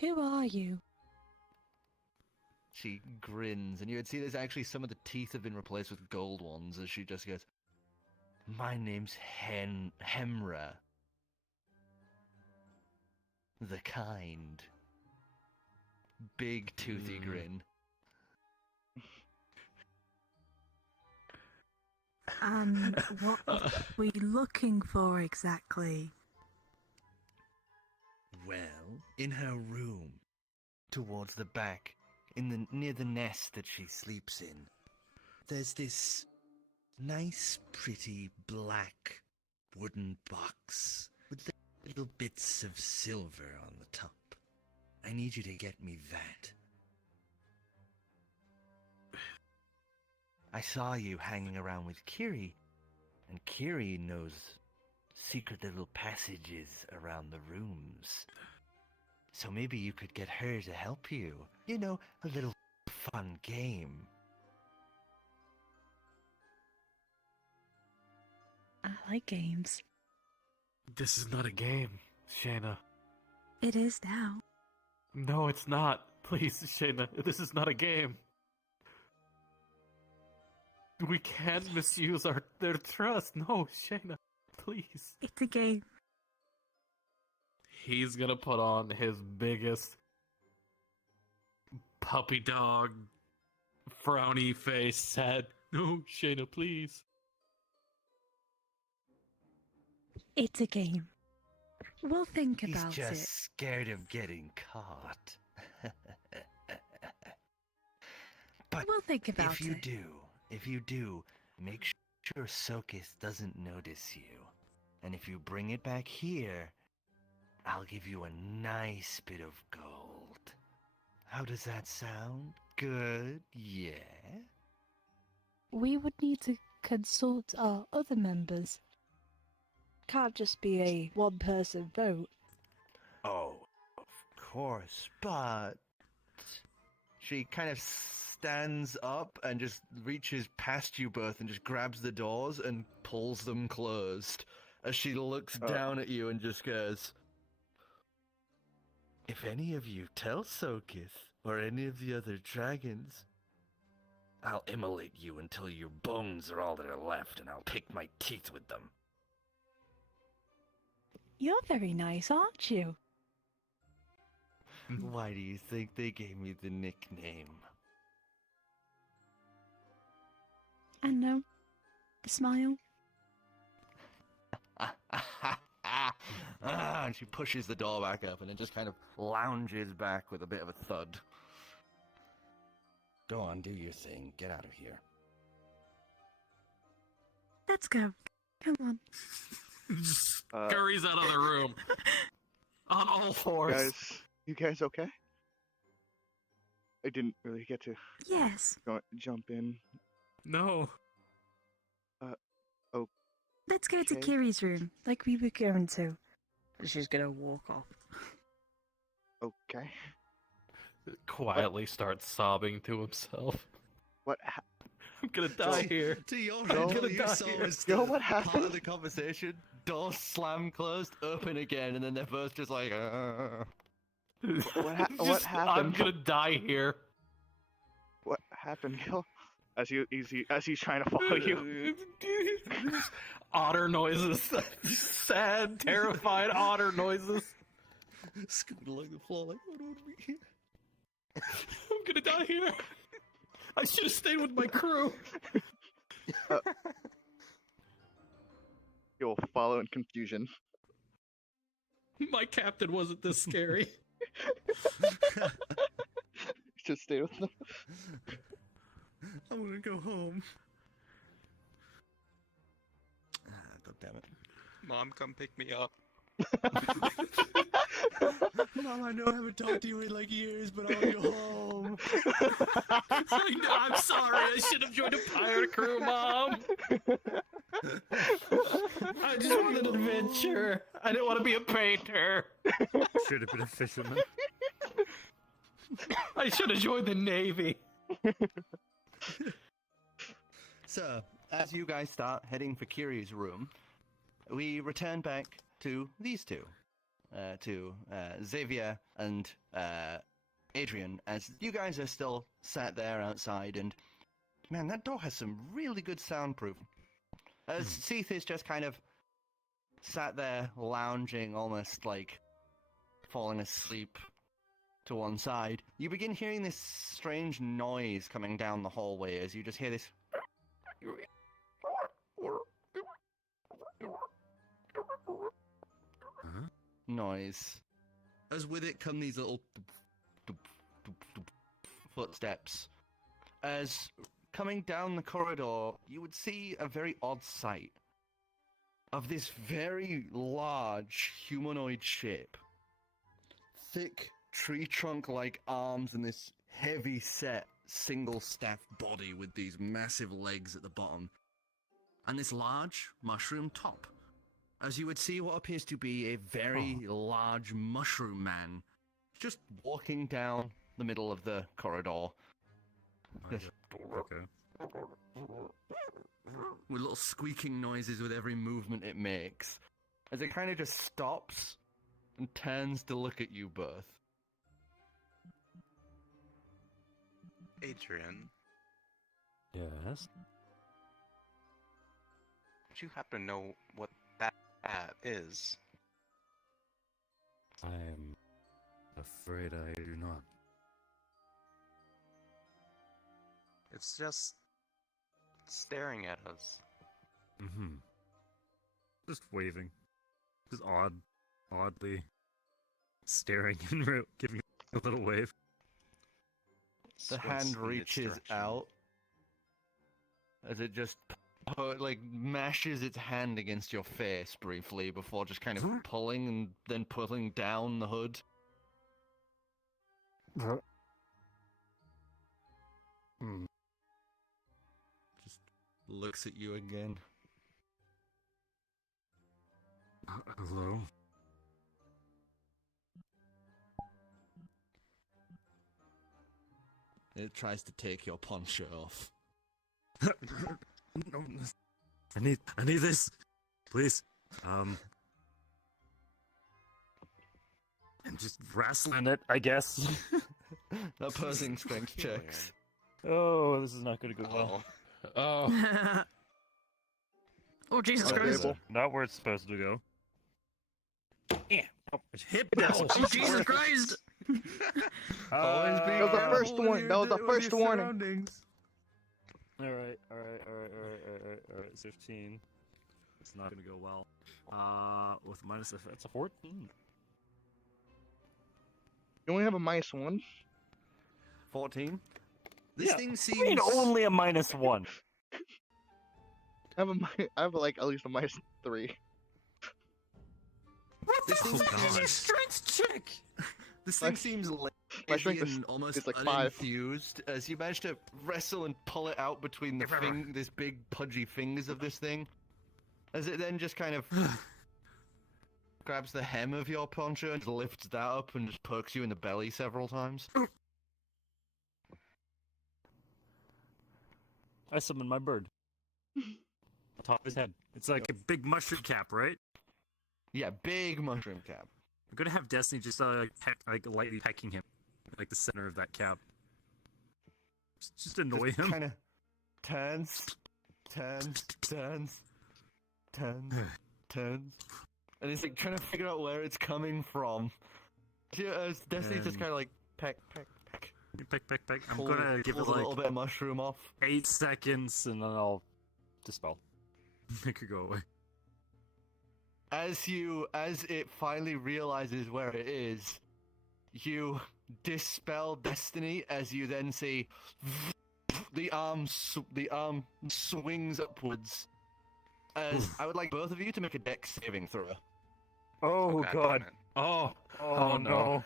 Who are you? She grins, and you would see there's actually some of the teeth have been replaced with gold ones, as she just goes, my name's Hemra. The kind. Big toothy grin. And what are we looking for exactly? Well, in her room, towards the back, near the nest that she sleeps in, there's this nice, pretty black wooden box with little bits of silver on the top. I need you to get me that. I saw you hanging around with Ciri, and Ciri knows secret little passages around the rooms. So maybe you could get her to help you. You know, a little fun game. I like games. This is not a game, Shaena. It is now. No, it's not. Please, Shaena, this is not a game. We can't misuse their trust. No, Shaena, please. It's a game. He's gonna put on his biggest puppy dog frowny face, sad. No, Shaena, please. It's a game. We'll think about He's just it. scared of getting caught. But We'll think about if it. if you do, make sure Sokis doesn't notice you. And if you bring it back here, I'll give you a nice bit of gold. How does that sound? Good, yeah? We would need to consult our other members. Can't just be a one-person vote. Oh, of course, but... She kind of stands up and just reaches past you both and just grabs the doors and pulls them closed as she looks down at you and just goes, if any of you tell Sokith or any of the other dragons, I'll immolate you until your bones are all that are left and I'll pick my teeth with them. You're very nice, aren't you? Why do you think they gave me the nickname? I know. The smile. And she pushes the door back up and then just kind of lounges back with a bit of a thud. Go on, do your thing. Get out of here. Let's go. Come on. Scurries out of the room. On all fours. You guys okay? I didn't really get to Yes. jump in. No. Oh. Let's go to Okay. Kiri's room, like we were going to. She's gonna walk off. Okay. Quietly starts sobbing to himself. What I'm gonna die here. To your No. all you Die saw here. was Yo, the what part happened? of the conversation. Doors slam closed, open again, and then they're both just like, What Just, happened? I'm gonna die here. What happened, Gill? As he's trying to follow you. Otter noises. Sad, terrified otter noises. Scooting along the floor like, what would we hear? I'm gonna die here. I should have stayed with my crew. You'll follow in confusion. My captain wasn't this scary. Just stay with them. I want to go home. God damn it. Mom, come pick me up. Mom, I know I haven't talked to you in like years, but I want to go home. I'm sorry. I should have joined a pirate crew, Mom. I just wanted an adventure. I didn't want to be a painter. Should have been a fisherman. I should have joined the Navy. So, as you guys start heading for Kiri's room, we return back to these two. To Xavier and Adrian, as you guys are still sat there outside, and man, that door has some really good soundproof. As Seath is just kind of sat there lounging, almost like falling asleep to one side, you begin hearing this strange noise coming down the hallway as you just hear this noise. As with it come these little footsteps. As coming down the corridor, you would see a very odd sight of this very large humanoid shape. Thick tree trunk-like arms and this heavy-set single-staffed body with these massive legs at the bottom. And this large mushroom top. As you would see what appears to be a very large mushroom man just walking down the middle of the corridor. Just with little squeaking noises with every movement it makes. As it kind of just stops and turns to look at you both. Adrian, Yes. do you happen to know what that is? I'm afraid I do not. It's just staring at us. Mm-hmm. Just waving. Just oddly staring and giving a little wave. The hand reaches out as it just mashes its hand against your face briefly before just kind of pulling and then pulling down the hood. Just looks at you again. Hello? It tries to take your poncho off. No, I need this, please. I'm just wrestling it, I guess. Opposing strength checks. Oh, this is not going to go well. Oh. Oh, Jesus Christ. Not where it's supposed to go. Yeah. Oh, hip Oh, Jesus Christ! Always be That was the first one. That was the first warning. Alright. 15. It's not gonna go well. With minus effect, it's a 14. You only have a -1? 14? This thing seems... I mean, only a -1. I have like at least a -3. This thing seems strength check! This thing seems my strength lazy is and almost like 5. unenthused as you manage to wrestle and pull it out between the this big pudgy fingers of this thing. As it then just kind of grabs the hem of your poncho and lifts that up and just pokes you in the belly several times. I summon my bird. On top of his head. It's like a big mushroom cap, right? Yeah, big mushroom cap. I'm gonna have Destiny just lightly pecking him, like the center of that cap. Just annoy him. Kind of turns, and he's like trying to figure out where it's coming from. Destiny's just kind of like peck. Peck. I'm gonna give it a little bit of mushroom off. 8 seconds, and then I'll dispel. Make her go away. As it finally realizes where it is, you dispel Destiny as you then see the arm swings upwards. As I would like both of you to make a dex saving throw. Oh god. Oh no.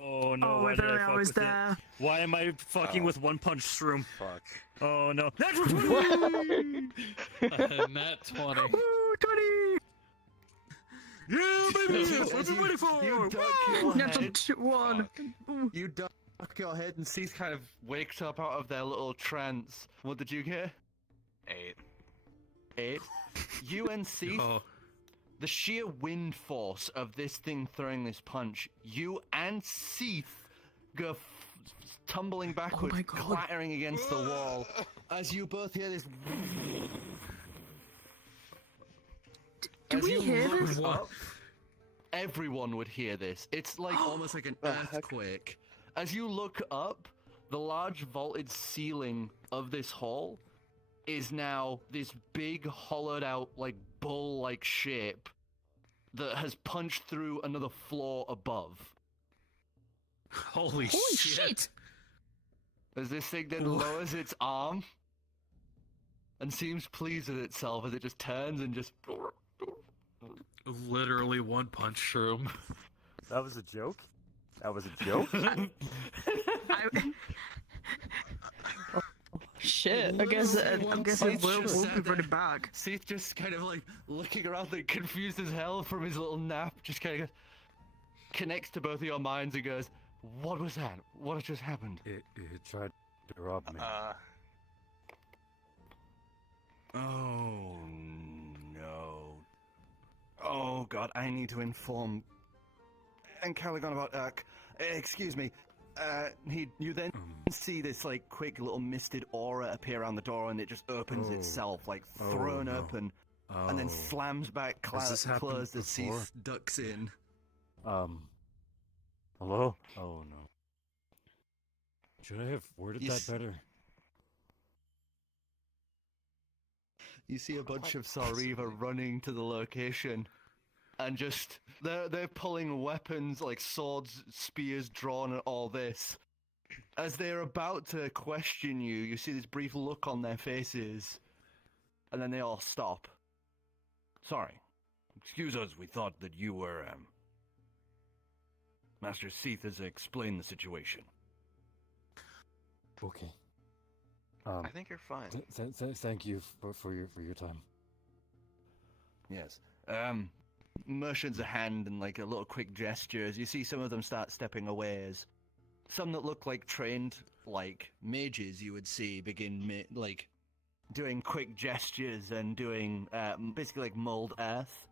Oh no. Oh, Why if did only I I fuck was with it? there. Why am I fucking with one punch shroom? Fuck. Oh no. Natural 20! Nat 20. Woo, 20! Yeah, baby! That's what I'm ready for! You duck your Natural head. 1. You duck your head and Cease kind of wakes up out of their little trance. What did you get? 8. You and Cease, the sheer wind force of this thing throwing this punch, you and Cease go tumbling backwards, clattering against the wall, as you both hear this. Do we hear this? Everyone would hear this. It's like almost like an earthquake. As you look up, the large vaulted ceiling of this hall is now this big hollowed out like bull-like shape that has punched through another floor above. Holy shit! As this thing then lowers its arm and seems pleased with itself as it just turns and just... Literally one punch through him. That was a joke? That was a joke? Shit, I guess we'll be running back. Seth just kind of like looking around like confused as hell from his little nap, just kind of connects to both of your minds and goes, what was that? What just happened? It tried to rob me. Oh no. Oh god, I need to inform Ancalagon about excuse me. You then see this like quick little misted aura appear around the door, and it just opens itself, like thrown up, and then slams back closed as Seth ducks in. Hello? Oh no. Should I have worded that better? You see a bunch of Sariva running to the location, and just they're pulling weapons like swords, spears drawn, and all this. As they're about to question you, you see this brief look on their faces, and then they all stop. Sorry, excuse us. We thought that you were Master Seth has explained the situation. Okay. I think you're fine. Thank you for your time. Yes. Motions a hand and like a little quick gestures. You see some of them start stepping away as some that look like trained like mages you would see begin like doing quick gestures and doing basically like mold earth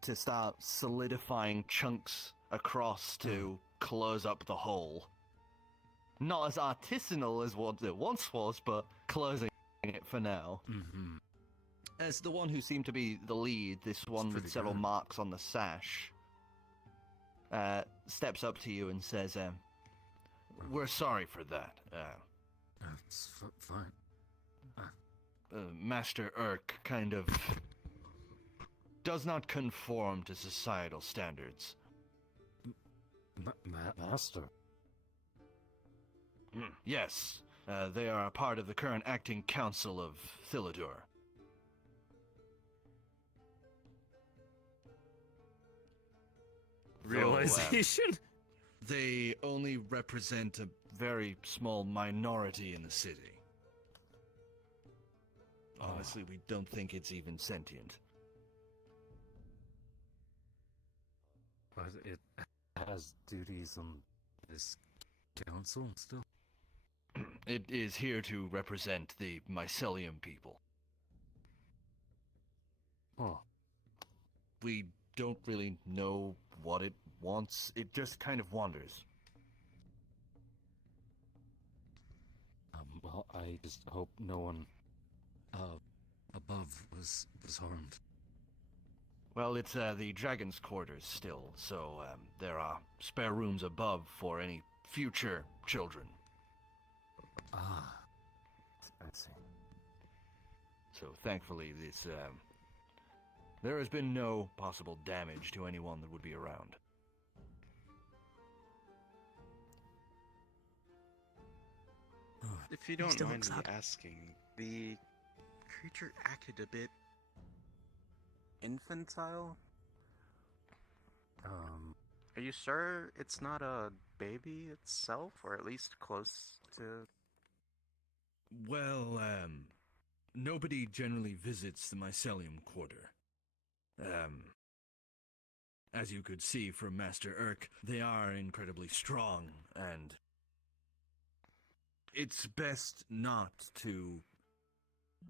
to start solidifying chunks across to close up the hole. Not as artisanal as what it once was, but closing it for now. Mm-hmm. As the one who seemed to be the lead, this one with several marks on the sash, steps up to you and says, we're sorry for that. That's fine. Master Urk kind of does not conform to societal standards. Master? Yes, they are a part of the current acting council of Thilidor. Realization? They only represent a very small minority in the city. Honestly, we don't think it's even sentient. But it has duties on this council still? It is here to represent the mycelium people. Oh. We don't really know what it wants. It just kind of wanders. Well, I just hope no one above was harmed. Well, it's the dragon's quarters still, so there are spare rooms above for any future children. Ah, I see. So thankfully, this there has been no possible damage to anyone that would be around. If you don't mind me asking, the creature acted a bit infantile? Are you sure it's not a baby itself, or at least close to... Well, nobody generally visits the mycelium quarter. As you could see from Master Urk, they are incredibly strong, and it's best not to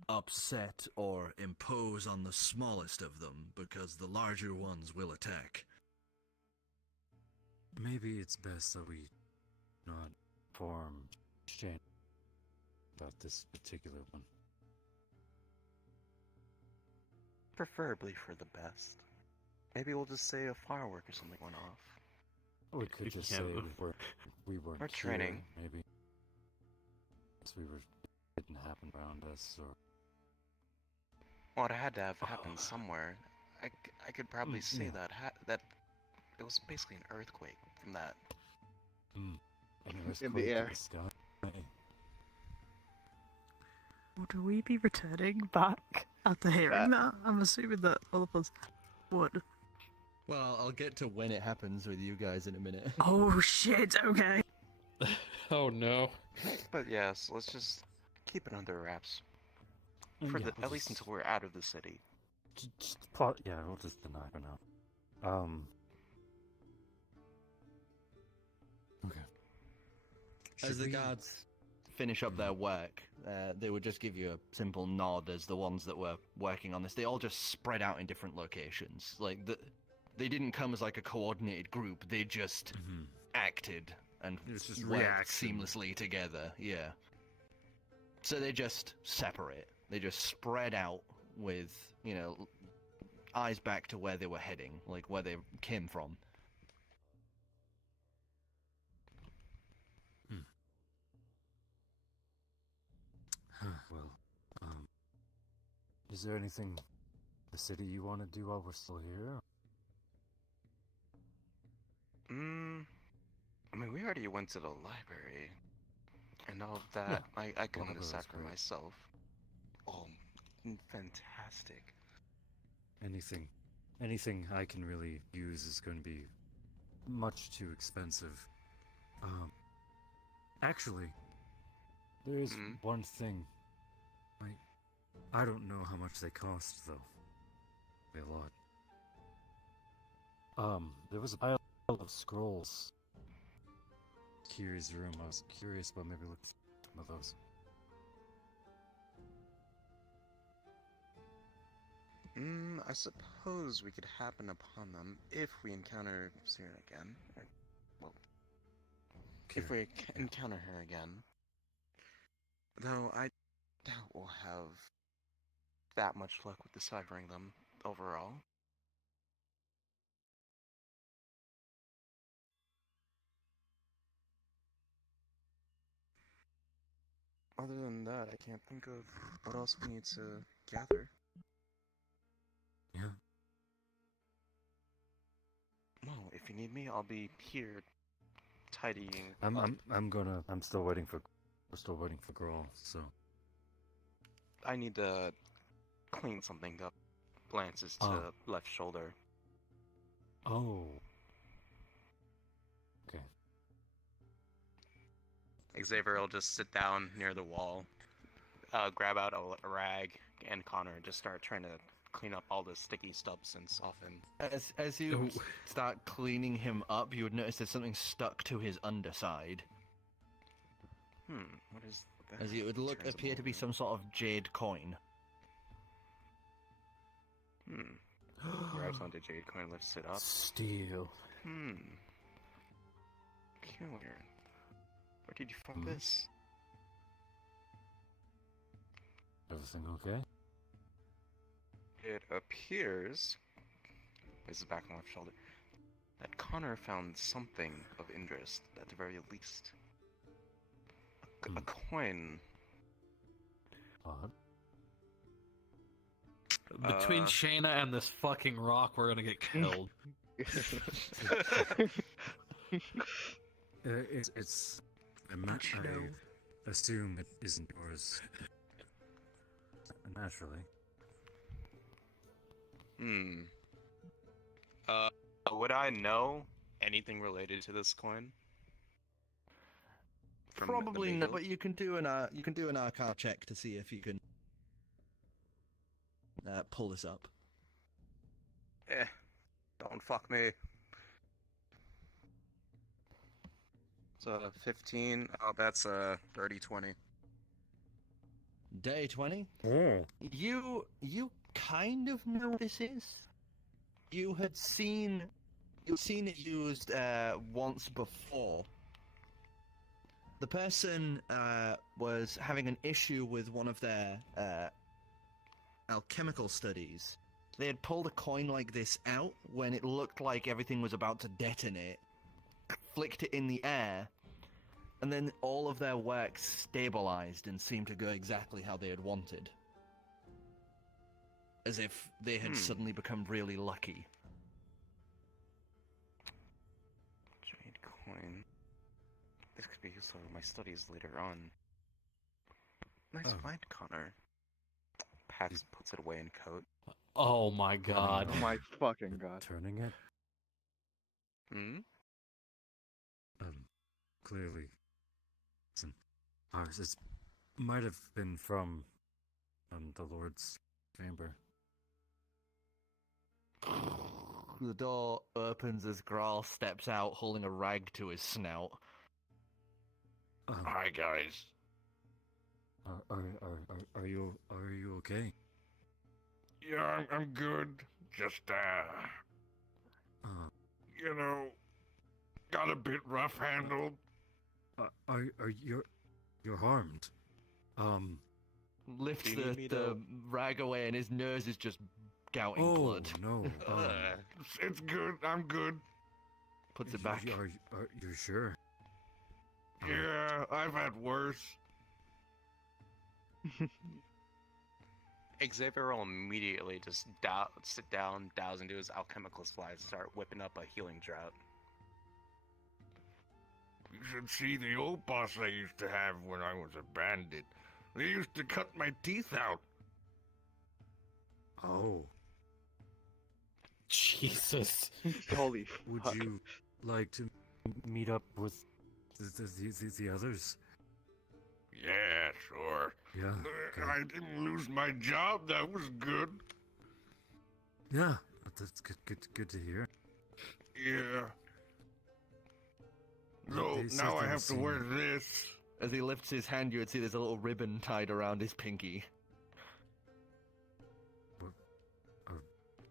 upset or impose on the smallest of them, because the larger ones will attack. Maybe it's best that we not form exchange about this particular one. Preferably for the best. Maybe we'll just say a firework or something went off. We could just say we weren't Or training. Here, maybe. It didn't happen around us, or... Well, it had to have happened somewhere. I could probably say yeah. that it was basically an earthquake from that. In the air. Would we be returning back after hearing that? I'm assuming that all of us would. Well, I'll get to when it happens with you guys in a minute. Oh shit, okay. Oh no. But yes, let's just keep it under wraps. For Yeah, the we'll at least just- until we're out of the city. Yeah, we'll just deny for now. Okay. As the guards finish up their work, they would just give you a simple nod as the ones that were working on this. They all just spread out in different locations. Like, they didn't come as like a coordinated group. They just acted and It was just worked reaction. seamlessly together. Yeah. So they just separate. They just spread out with, you know, eyes back to where they were heading, like where they came from. Well, is there anything in the city you want to do while we're still here? I mean, we already went to the library, and all of that. Yeah, I come library to was Satyr great. myself. Oh, fantastic! Anything I can really use is going to be much too expensive. Actually, there is one thing. I don't know how much they cost though. They a lot. There was a pile of scrolls. Kiri's room. I was curious about maybe looking at some of those. I suppose we could happen upon them if we encounter Sarah again. Well, if we encounter her again. Though I doubt we'll have that much luck with deciphering them overall. Other than that, I can't think of what else we need to gather. Yeah. Well, if you need me, I'll be here tidying. I'm still waiting for. We're still waiting for Grawl. So. I need to clean something up. Glances to left shoulder. Oh. Okay. Xavier will just sit down near the wall, grab out a rag, and Connor just start trying to clean up all the sticky stubs and soften. As you start cleaning him up, you would notice there's something stuck to his underside. What is that? As it would Turns appear him to be some sort of jade coin. Grabs onto jade coin, lifts it up. Steel. Killer. Where did you find this? Everything okay? It appears, places back on left shoulder, that Connor found something of interest, at the very least. A coin. Odd. Between Shaena and this fucking rock, we're gonna get killed. It's. I assume it isn't yours. Naturally. Would I know anything related to this coin? From Probably the not, Gill? but you can do an Arcana check to see if you can pull this up. Don't fuck me. So 15. Oh, that's a 30-20. Day 20? Oh. You kind of know what this is. You've seen it used once before. The person was having an issue with one of their alchemical studies. They had pulled a coin like this out when it looked like everything was about to detonate, flicked it in the air, and then all of their work stabilized and seemed to go exactly how they had wanted. as if they had suddenly become really lucky. Jade coin. This could be useful in my studies later on. Nice find, Connor. Pax puts it away in coat. Oh my god. Oh my fucking god. Turning it? Hmm? Clearly. Listen, ours is might have been from the Lord's chamber. The door opens as Graal steps out holding a rag to his snout. Hi, guys. Are you okay? Yeah, I'm good. Just, you know, got a bit rough handled. Are you're harmed? Lifts Do you need me the to- rag away and his nose is just gouting Oh blood. no! It's good. I'm good. Puts it back. Are you sure? Yeah, I've had worse. Xavier will immediately just sit down, douse into his alchemical supplies, start whipping up a healing drought. You should see the old boss I used to have when I was a bandit. They used to cut my teeth out. Oh. Jesus. Holy Would fuck. you like to meet up with the others? Yeah, sure. Yeah. I didn't lose my job. That was good. Yeah, that's good to hear. Yeah. So They said now I they have to were wear seeing- this. As he lifts his hand, you would see there's a little ribbon tied around his pinky.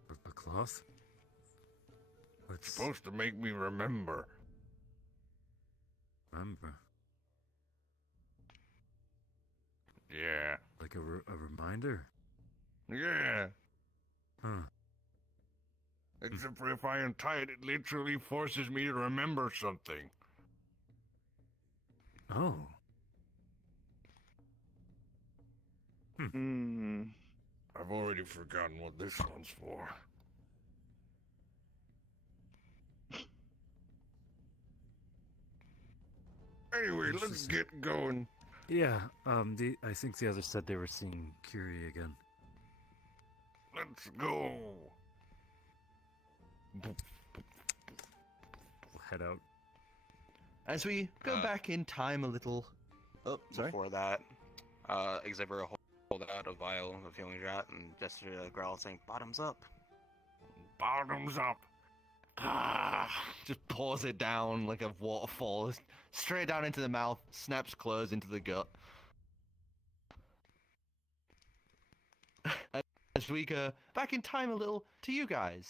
A cloth? It's supposed to make me remember. Remember? Yeah. Like a reminder? Yeah. Huh. Except for if I untie it, it literally forces me to remember something. Oh. I've already forgotten what this one's for. Anyway, let's get going. Yeah, I think the others said they were seeing Curie again. Let's go. We'll head out. As we go back in time a little... Oh, sorry. Before that, Xavier will hold out a vial of healing drought and gesture to Growl saying, "Bottoms up." Bottoms up. Just pours it down like a waterfall, straight down into the mouth, snaps closed into the gut. As we go back in time a little to you guys,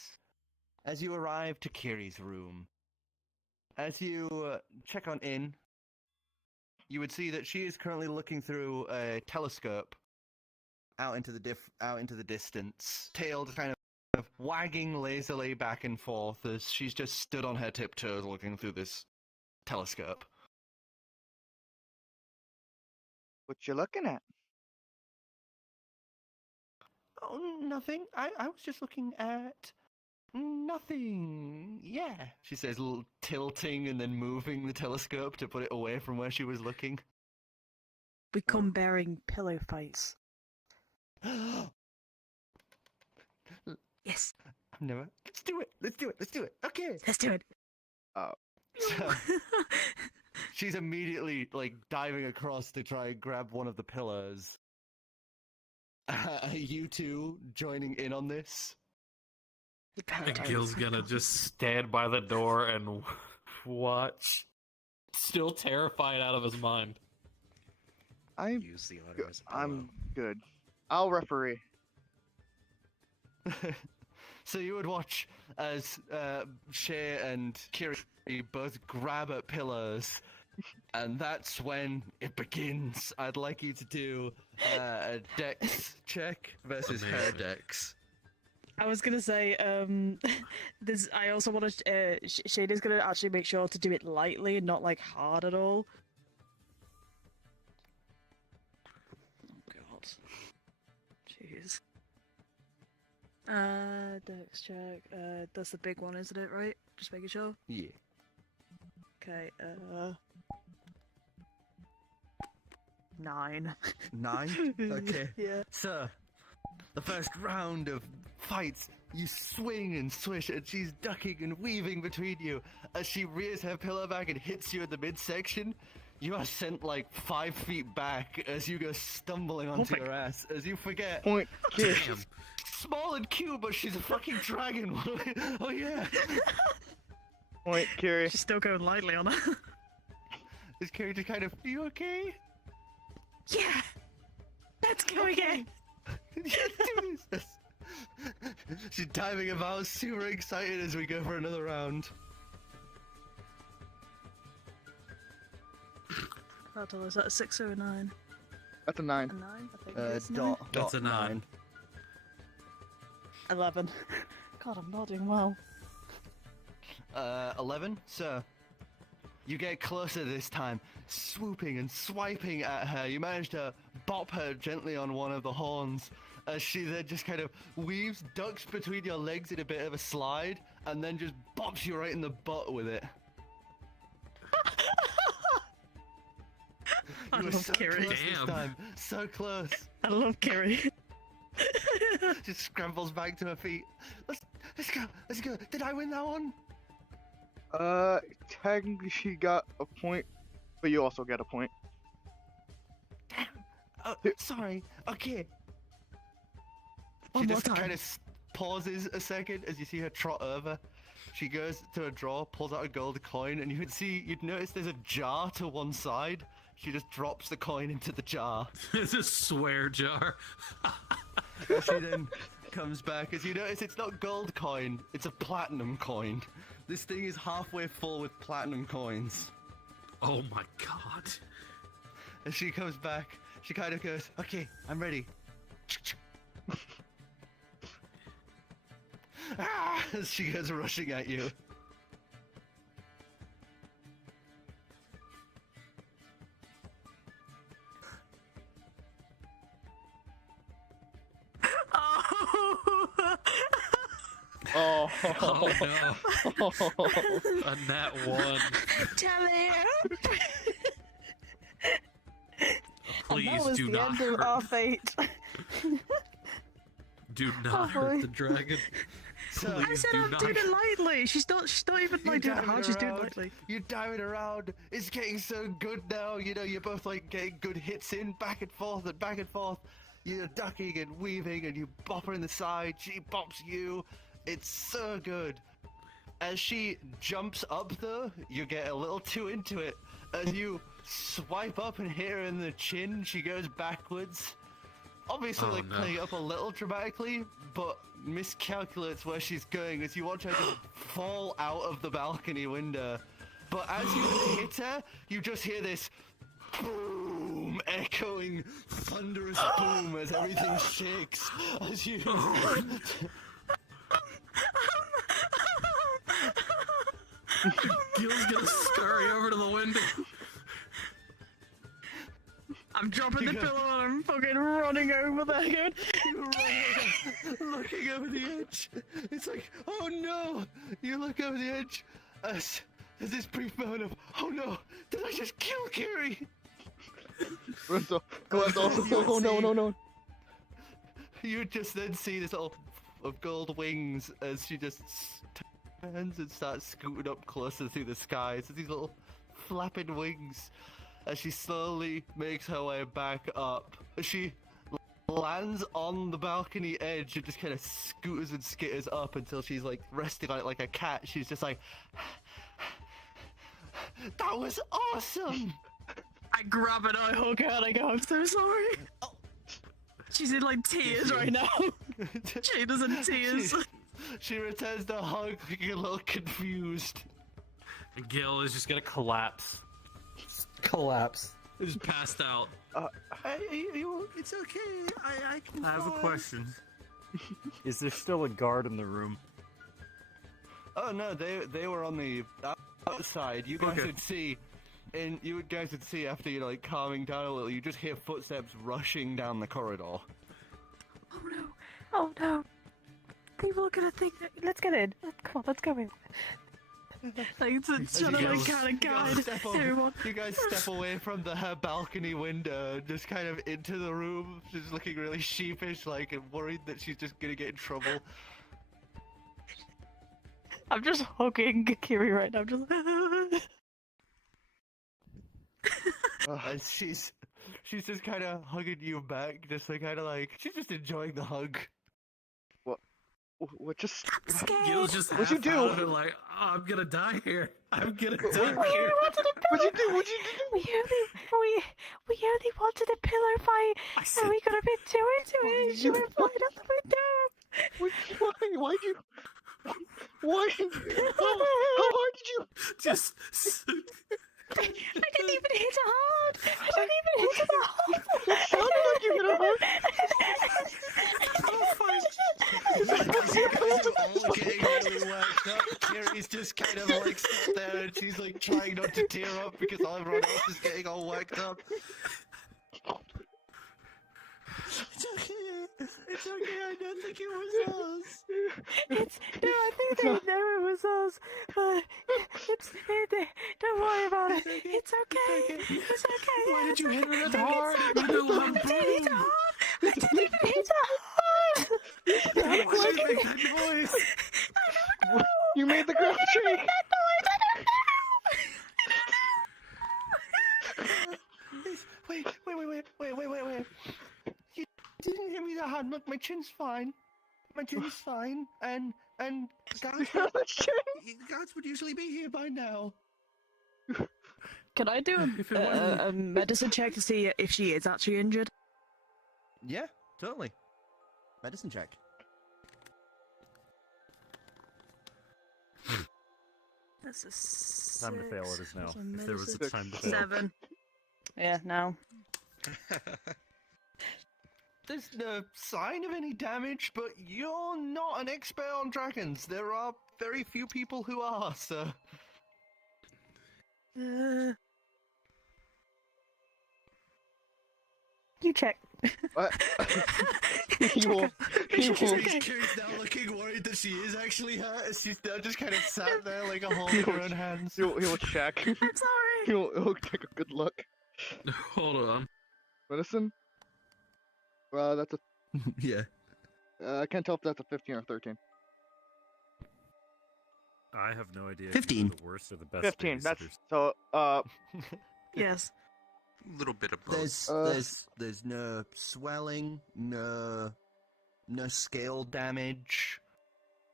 as you arrive to Kiri's room, as you check on in, you would see that she is currently looking through a telescope out into the distance, tail kind of wagging lazily back and forth as she's just stood on her tiptoes looking through this telescope. What you looking at? Oh, nothing. I was just looking at nothing. Yeah, she says, tilting and then moving the telescope to put it away from where she was looking. Become bearing pillow fights. Yes. I've never. Let's do it. Let's do it. Let's do it. Okay. Let's do it. Oh. So, she's immediately like diving across to try and grab one of the pillars. You two joining in on this? Gil's gonna just stand by the door and watch. Still terrified out of his mind. Use the otter as a pillow. I'm good. I'll referee. So you would watch as Shay and Kiri both grab at pillars, and that's when it begins. I'd like you to do a dex check versus her Amazing. dex. I was gonna say, there's. I also want to. Shayna's gonna actually make sure to do it lightly and not like hard at all. Oh god. Jeez. Dex check. That's the big one, isn't it, right? Just making sure. Yeah. Okay, 9. 9? Okay. Yeah. So, the first round of fights, you swing and swish, and she's ducking and weaving between you. As she rears her pillow back and hits you at the midsection, you are sent like 5 feet back as you go stumbling onto your ass. As you forget. Point. She's small and cute, but she's a fucking dragon. Oh yeah. Point, Cari. She's still going lightly on her. This character kind of, are you okay? Yeah! Let's go again! She's diving about, super excited as we go for another round. Is that a 6 or a 9? That's a 9. A 9? I think it's Dot. That's a 9. 11. God, I'm nodding well. 11, so you get closer this time, swooping and swiping at her. You manage to bop her gently on one of the horns as she then just kind of weaves, ducks between your legs in a bit of a slide, and then just bops you right in the butt with it. I You were love so Cari. close this time, so close. I love Cari. Just scrambles back to her feet. Let's go. Did I win that one? Technically she got a point, but you also get a point. Damn. Oh, sorry. Okay. One She more just time. kind of pauses a second as you see her trot over. She goes to a drawer, pulls out a gold coin, and you'd notice there's a jar to one side. She just drops the coin into the jar. It's a swear jar. She then comes back as you notice it's not gold coin, it's a platinum coin. This thing is halfway full with platinum coins. Oh my god. As she comes back, she kind of goes, okay, I'm ready. As she goes rushing at you. Oh, Oh no. A nat 1. Tell him! Please and that was do the not end hurt. of our fate. Do not Oh, boy. hurt the dragon. So, I said I'm doing it lightly. She's not even like doing it hard. She's doing it lightly. You're diving around. It's getting so good now. You know, you're both like getting good hits in, back and forth and back and forth. You're ducking and weaving, and you bop her in the side. She bops you. It's so good. As she jumps up, though, you get a little too into it. As you swipe up and hit her in the chin, she goes backwards. Obviously, Oh, like, no. playing it up a little dramatically, but miscalculates where she's going as you watch her just fall out of the balcony window. But as you hit her, you just hear this boom, echoing, thunderous boom as everything shakes. As you... Gill's gonna scurry over to the window. I'm dropping the pillow and I'm fucking running over there again. looking over the edge. It's like, oh no! You look over the edge as there's this brief moment of, oh no! Did I just kill Cari? Oh no. You just then see this little of gold wings as she just turns and starts scooting up closer through the skies. There's these little flapping wings as she slowly makes her way back up. As she lands on the balcony edge and just kind of scooters and skitters up until she's like resting on it like a cat. She's just like, that was awesome! I grab it, I hug her, and I go, I'm so sorry. She's in like tears right now. Shayna's in tears. She returns the hug, looking a little confused. Gill is just gonna collapse. Collapse. Just passed out. It's okay. I can I have a fly. question. Is there still a guard in the room? Oh no, they were on the outside. You guys would see, and you guys would see after you're like calming down a little. You just hear footsteps rushing down the corridor. Oh no. Oh no. People are gonna think that. Let's get in. Come on, let's go in. Like, it's trying to like kind of guide everyone. You guys step away from the balcony window, just kind of into the room. She's looking really sheepish, like, and worried that she's just gonna get in trouble. I'm just hugging Kiri right now. I'm just. And she's just kind of hugging you back, just like kind of like she's just enjoying the hug. What just? Gill's just What'd you do? Like, oh, I'm gonna die here. I'm gonna die We here. only wanted a pillow. What'd you do? What'd you do? We only wanted a pillow fight, and we got a bit too into it. And she went flying out the window. Why'd you? Why? How hard did you? Just. I didn't even hit her hard. I didn't even hit her hard. It sounded like you hit her hard. You guys are all getting really worked up. Kiri's just kind of like sat there and she's like trying not to tear up because everyone else is getting all worked up. It's okay. It's okay. I don't think it was us. No, I think they know it was us, but don't worry about it. It's okay. It's okay. Why did you hit her that hard? I didn't hit her hard. I didn't even hit her hard. Why did you make that noise? You made the ground shake. Wait. You didn't hit me that hard. Look, my chin's fine. My chin's fine. And guards would usually be here by now. Can I do a medicine check to see if she is actually injured? Yeah, totally. Medicine check. That's a 6. Time to fail it is now. That's a If there was a medicine- time to fail. 7. Yeah, no. There's no sign of any damage, but you're not an expert on dragons. There are very few people who are, so... You check. What? Kiri's now looking worried that she is actually hurt, as she's now just kind of sat there like a holding her own hands. He'll check. I'm sorry. He'll take a good look. Hold on. Medicine? That's a... Yeah. I can't tell if that's a 15 or 13. I have no idea. 15. The worst or the best. 15, that's... babysitters. So, Yes. A little bit of both. There's no swelling, no scale damage.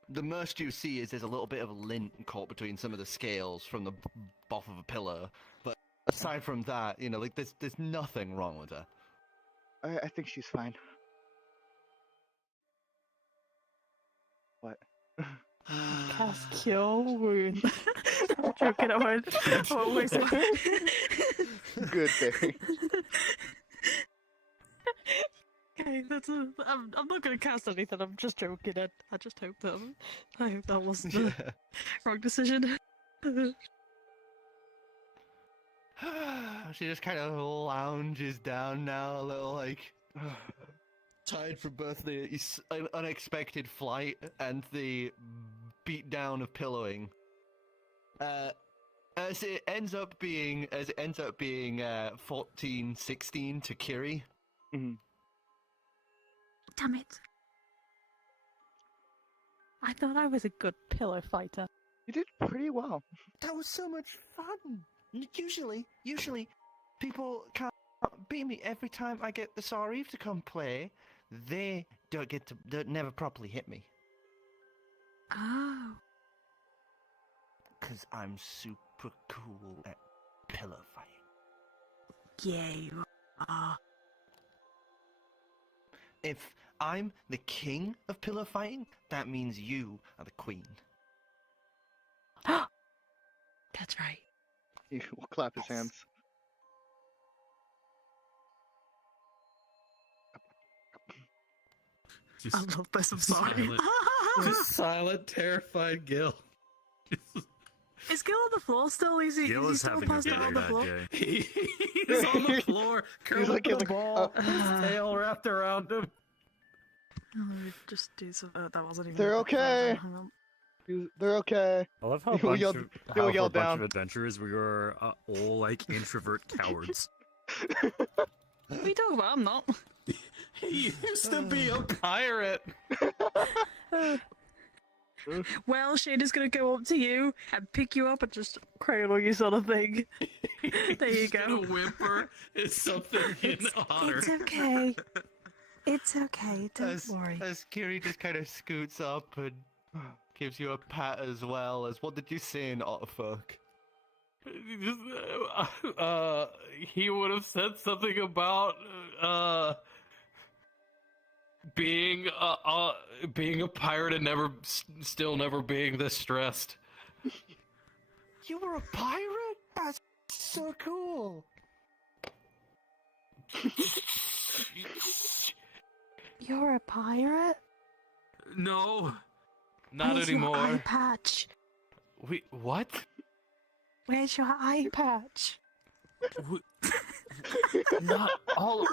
The most you see is there's a little bit of lint caught between some of the scales from the bottom of a pillar. But aside from that, you know, like there's nothing wrong with her. I think she's fine. What? Cast Cure Wound. I'm joking, I won't waste my... Good day. Okay, I'm not gonna cast anything, I'm just joking. I just hope that wasn't the wrong decision. She just kind of lounges down now, a little like tired from both the unexpected flight and the beat down of pillowing. As it ends up being 14-16 to Kiri. Mm-hmm. Damn it. I thought I was a good pillow fighter. You did pretty well. That was so much fun. Usually, people can't beat me every time I get the Sarif to come play. They don't never properly hit me. Oh. 'Cause I'm super cool at pillow fighting. Yeah, you are. If I'm the king of pillow fighting, that means you are the queen. That's right. He will clap his hands. Just I love this, I'm sorry. just silent, terrified Gill. Is Gill on the floor still? Is he still passed out on the floor? He's on the floor, curled like up in a ball, his tail wrapped around him. Oh, just do some. That wasn't even. They're a bit further, okay. hang on. They're okay. I love how, You'll yell- you'll for yell a bunch down. of adventurers we were all like introvert cowards. What are you talking about? I'm not. He used to be a pirate. Well, Shaena's gonna go up to you and pick you up and just cradle you, sort of thing. There you He's gonna go. whimper. It's something in honor. It's okay. It's okay. Don't worry. As Kiri just kind of scoots up and gives you a pat as well as what did you say in Otterfolk? He would have said something about being a pirate and still never being this stressed. You were a pirate? That's so cool. You're a pirate? No, not Where's anymore. Your eye patch? What? Where's your eye patch? Not all.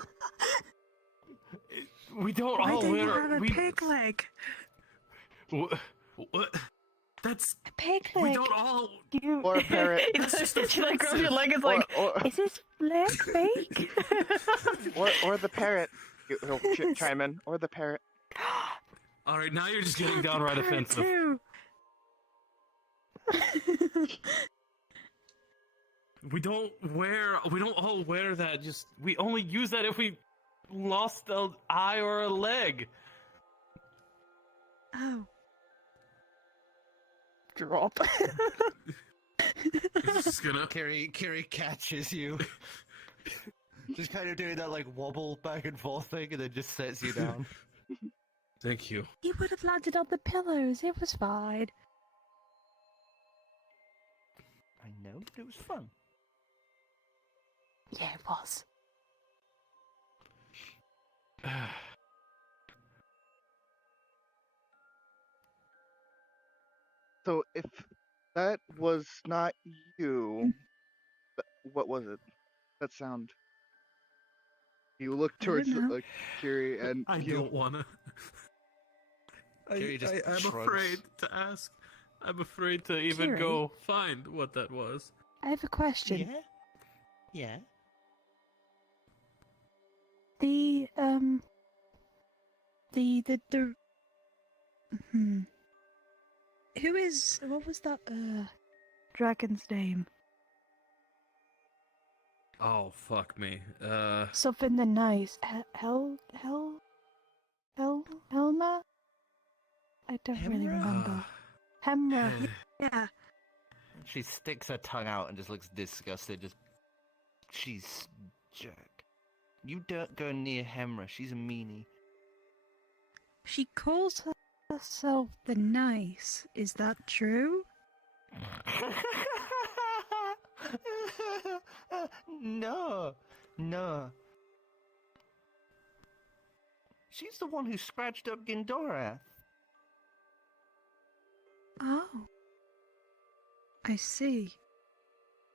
We don't Why all do you wear. have a pig leg? What? That's a pig We leg. don't all. Or a parrot. She like grabs your leg. It's like, is this leg fake? or the parrot. He'll chime in. Or the parrot. All right, now you're just getting downright offensive. too. We don't all wear that. We only use that if we lost an eye or a leg. Oh. Drop. It's just gonna. Kiri catches you. Just kind of doing that like wobble back and forth thing and then just sets you down. Thank you. You would have landed on the pillows. It was fine. I know, but it was fun. Yeah, it was. So if that was not you, what was it? That sound. You look towards Kiri and I you. don't wanna. I'm afraid to ask. I'm afraid to even Kiri? go find what that was. I have a question. Yeah. The Who is what was that dragon's name? Oh fuck me. Something the nice. Helma? I don't really remember. Hemra. Yeah. She sticks her tongue out and just looks disgusted. She's jerk. You don't go near Hemra. She's a meanie. She calls herself the nice. Is that true? No. She's the one who scratched up Gindorath. Oh. I see.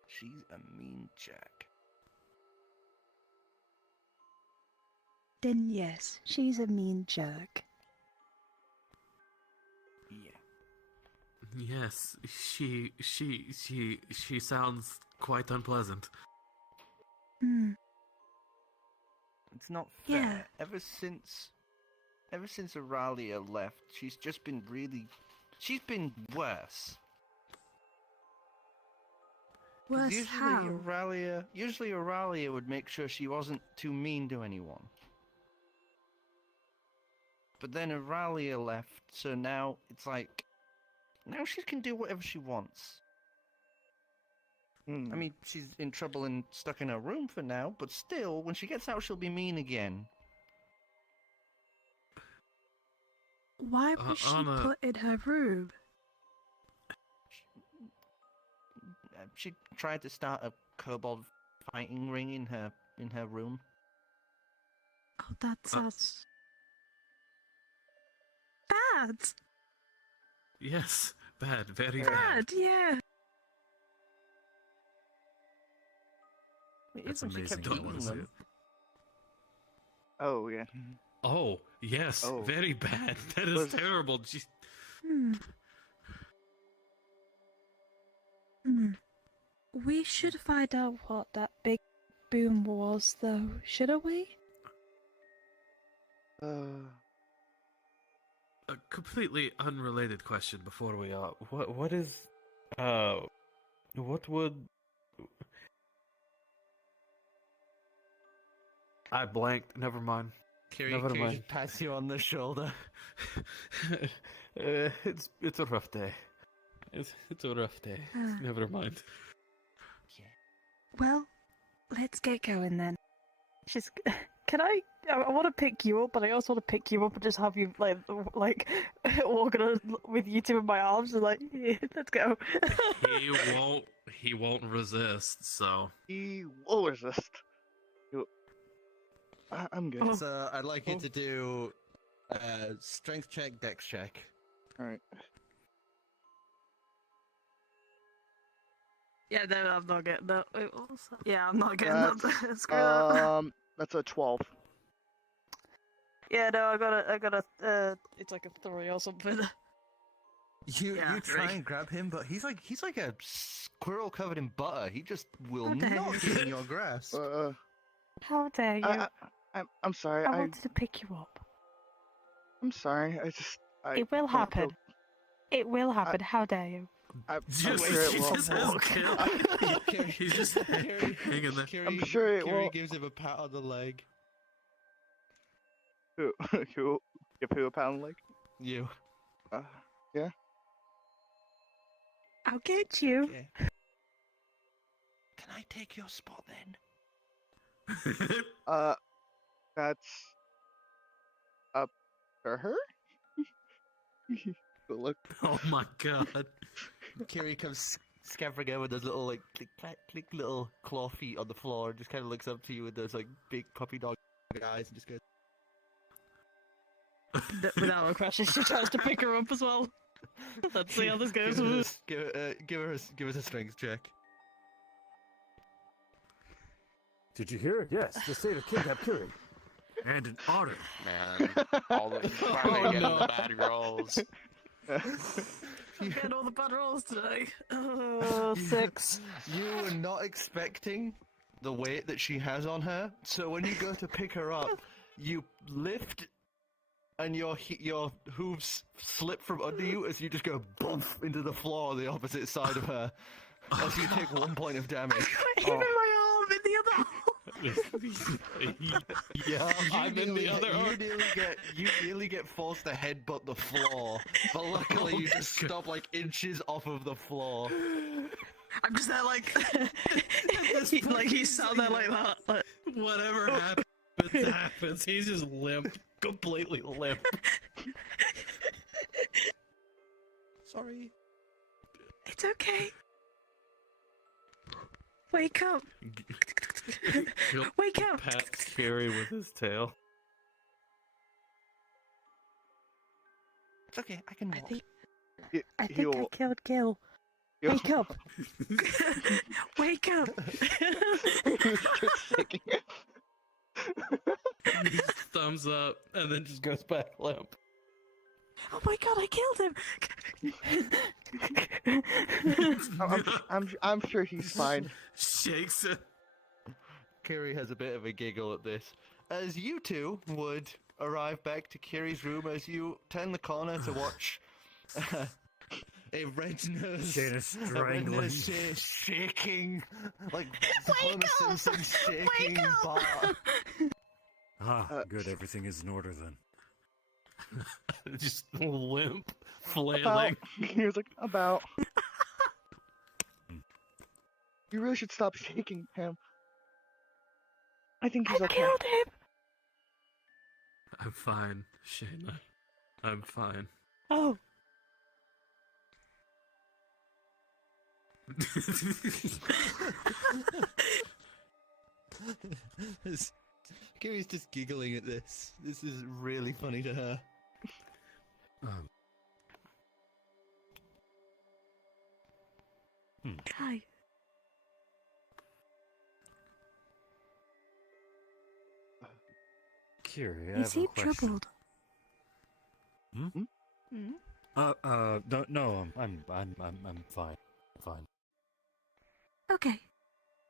She's a mean jack. Then yes, she's a mean jerk. Yes, she sounds quite unpleasant. It's not fair. Yeah. Ever since Auralia left, she's just been she's been worse. 'Cause Worse usually how? Auralia would make sure she wasn't too mean to anyone. But then Auralia left, so now it's like, now she can do whatever she wants. I mean, she's in trouble and stuck in her room for now, but still, when she gets out, she'll be mean again. Why was she Anna- put in her room? She tried to start a kobold fighting ring in her room. Oh, that sounds bad. Yes, bad, very bad. Bad, yeah. It That's is when she amazing. kept I eating want to see them. it. Oh yeah. Oh, yes, Oh. very bad. That is Was- terrible. Jeez. Hmm. Hmm. We should find out what that big boom was, though, shouldn't we? A completely unrelated question before we what is what would I blanked. Never mind. Kiri Never mind. just pats you on the shoulder. It's a rough day. It's a rough day. Never mind. Well, let's get going then. Just, can I want to pick you up, but I also want to pick you up and just have you like walking with you two in my arms and like, yeah, let's go. He won't resist. So He will resist. I'm good. So I'd like you to do strength check, dex check. All right. Yeah, no, I'm not getting that. Wait, what was that? Yeah, I'm not getting That's, that. Screw that. That's a 12. Yeah, no, I got a, it's like a 3 or something. You Yeah, try three. and grab him, but he's like a squirrel covered in butter. He just will How dare not you. get in your grasp. How dare you? I'm sorry. I wanted to pick you up. I'm sorry. It will don't happen. feel- It will happen. How dare you? I'm just, sure it he will. just has kill. He's just hanging there. I'm sure it Kiri will. gives him a pat on the leg. Who? Give who a pound leg? You. Yeah. I'll get you. Okay. Can I take your spot then? That's up to her. But look. Oh my god. Kiri comes scampering over with those little like click clack click little claw feet on the floor and just kind of looks up to you with those like big puppy dog eyes and just goes. Without a crash, she tries to pick her up as well. Let's see how this goes. Give us a strength check. Did you hear it? Yes, the state of kidnapped Curie. And an otter. Man, all the finally getting the bad rolls. I'm getting all the bad rolls today. Oh, 6. You were not expecting the weight that she has on her, so when you go to pick her up, you lift, and your hooves slip from under you as you just go bump into the floor on the opposite side of her, as you take 1 point of damage. Hit my arm in the other. Yeah, I'm in the other arm. You nearly get forced to headbutt the floor, but luckily you just stop like inches off of the floor. I'm just there like, like he's sat there like that. Like, Whatever happens. He's just limp, completely limp. Sorry. It's okay. Wake up. He'll Wake up. pat Kiri with his tail. It's okay, I can walk. I think I killed Gill. Wake up. Wake up. Thumbs up, and then just goes back limp. Oh my god, I killed him. I'm sure he's fine. Shakes it. Kiri has a bit of a giggle at this. As you two would arrive back to Kiri's room as you turn the corner to watch a red-nosed Shaena strangling. shaking, like Homer Simpson shaking bar. Ah, good. Everything is in order then. Just limp, flailing. He was like, about. You really should stop shaking him. I think he's okay. Killed him. I'm fine, Shaena. I'm fine. Oh. Kiri's just giggling at this. This is really funny to her. Hi. Kiri, I You have seem a question. troubled. Hmm? No, I'm fine. Fine. Okay.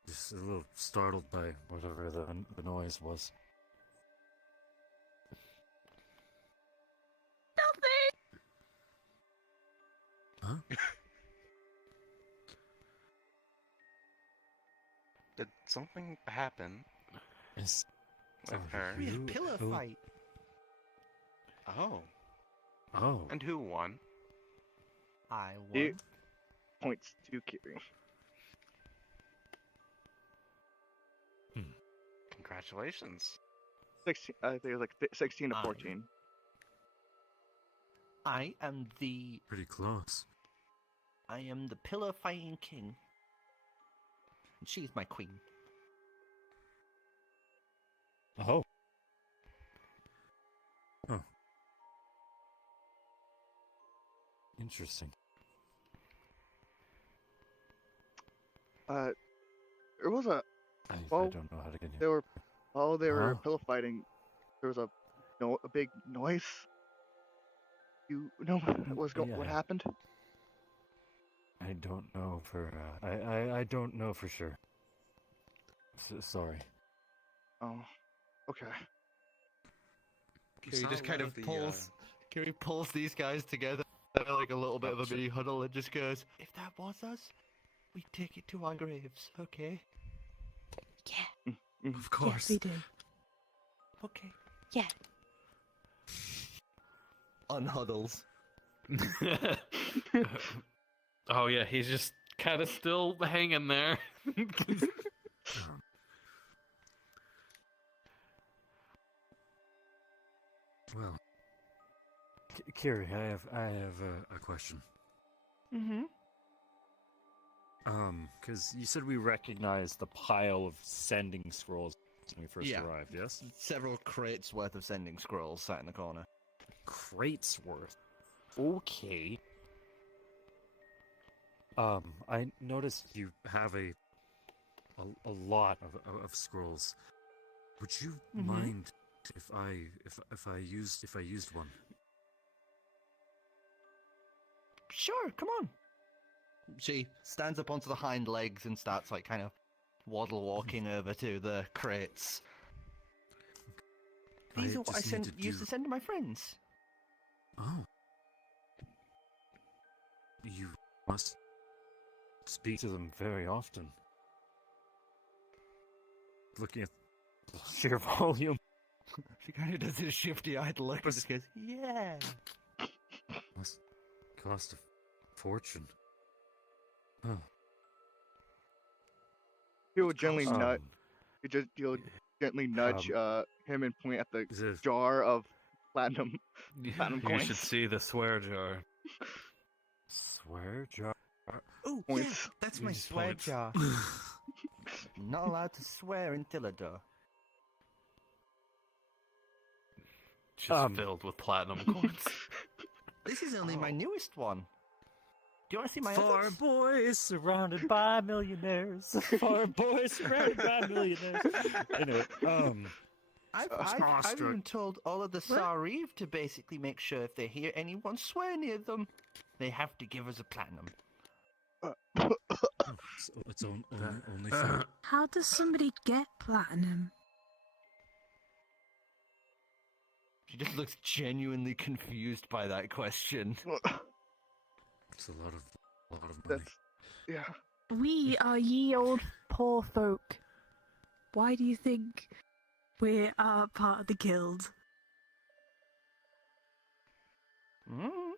Just a little startled by whatever the noise was. Nothing. Huh? Did something happen Is with her? We had a pillar who- fight. Oh. Oh. And who won? I He won. points to Kiri. Congratulations. 16. I think it was like 16 to 14. I am the Pretty close. pillar fighting king. And she's my queen. Oh. Oh. Interesting. There was a. I Well, don't know how to get they you. were. While they were Huh? pillow fighting, there was a big noise. You know what Yeah. happened? I don't know for I don't know for sure. Sorry. Oh, okay. Kiri just kind of pulls. Kiri pulls these guys together, like a little bit of a mini huddle, and just goes, "If that was us, we take it to our graves, okay?" Yeah. Of course. Yes, we do. Okay. Yeah. Unhuddles. Oh yeah, he's just kind of still hanging there. Well, Kiri, I have a question. Mm-hmm. Because you said we recognized the pile of sending scrolls when we first Yeah. arrived, yes? Several crates worth of sending scrolls sat in the corner. Crates worth. Okay. I noticed you have a lot of scrolls. Would you Mhm. mind if I used one? Sure, come on. She stands up onto the hind legs and starts like kind of waddle walking over to the crates. These are what I just need used to send to my friends. Oh. You must speak to them very often. Looking at the sheer volume. She kind of does this shifty-eyed look and just goes, "Yeah." Must cost a fortune. Oh. You would gently nudge. Um, You'll gently nudge him and point at the Is it- jar of platinum You coins. should see the swear jar. Swear jar. Oh, Points. yeah, that's my These swear points. jar. Not allowed to swear in Tilidor. Just filled with platinum coins. This is only my newest one. Do you want to see my Farm others? boys surrounded by millionaires. Farm boys surrounded by millionaires. Anyway, I've even told all of the Sariv to basically make sure if they hear anyone swear near them, they have to give us a platinum. It's only fair. How does somebody get platinum? She just looks genuinely confused by that question. It's a lot of money. That's yeah. We are ye old poor folk. Why do you think we are part of the guild? Mm.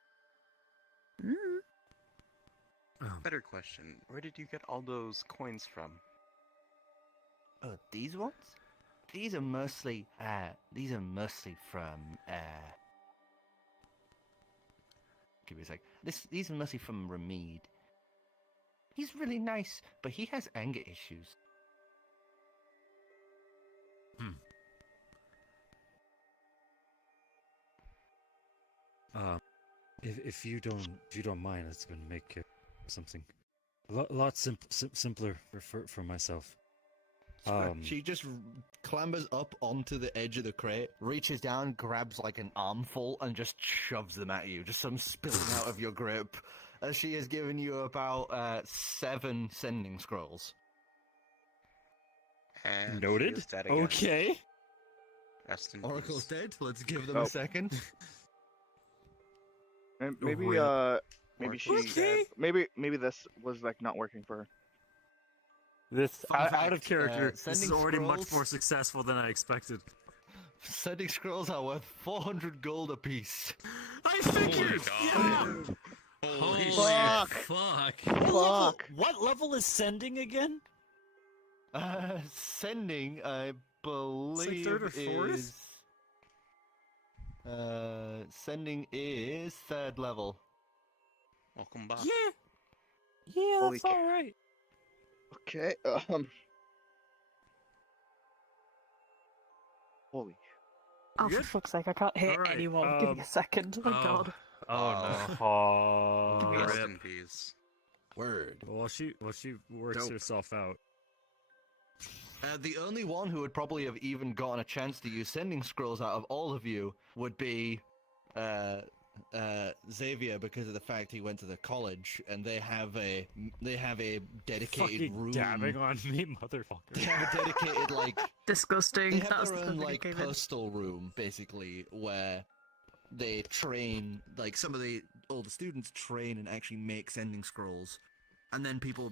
Better question. Where did you get all those coins from? Oh, these ones? These are mostly from, give me a sec. These are mostly from Ramid. He's really nice, but he has anger issues. If you don't mind, it's gonna make something a lot simpler for myself. She just clambers up onto the edge of the crate, reaches down, grabs like an armful, and just shoves them at you, just some spilling out of your grip, as she has given you about 7 sending scrolls. And Noted. he is dead again. Okay. Rest in Oracle's peace. dead. Let's give them a second. Maybe Rip. maybe she Okay. maybe this was like not working for her. This Fun out fact, of character. This is sending already much scrolls- more successful than I expected. Sending scrolls are worth 400 gold apiece. I figured. Yeah. Holy Fuck. fuck. What level is sending again? Sending, I believe, third or fourth? is... sending is 3rd level. Welcome back. Yeah, Holy that's all right. Okay. Holy. Oh, Good? for fuck's sake, I can't hear Alright, anyone. Give me a second. Oh my god. Oh no. Rest in peace. Word. Well, she works Dope. herself out. The only one who would probably have even gotten a chance to use sending scrolls out of all of you would be Xavier, because of the fact he went to the college and they have a dedicated Fucking room. dabbing on me, motherfucker. They have a dedicated like Disgusting. they have That's their the own thing like that came in. postal room basically where they train, like some of all the students train and actually make sending scrolls, and then people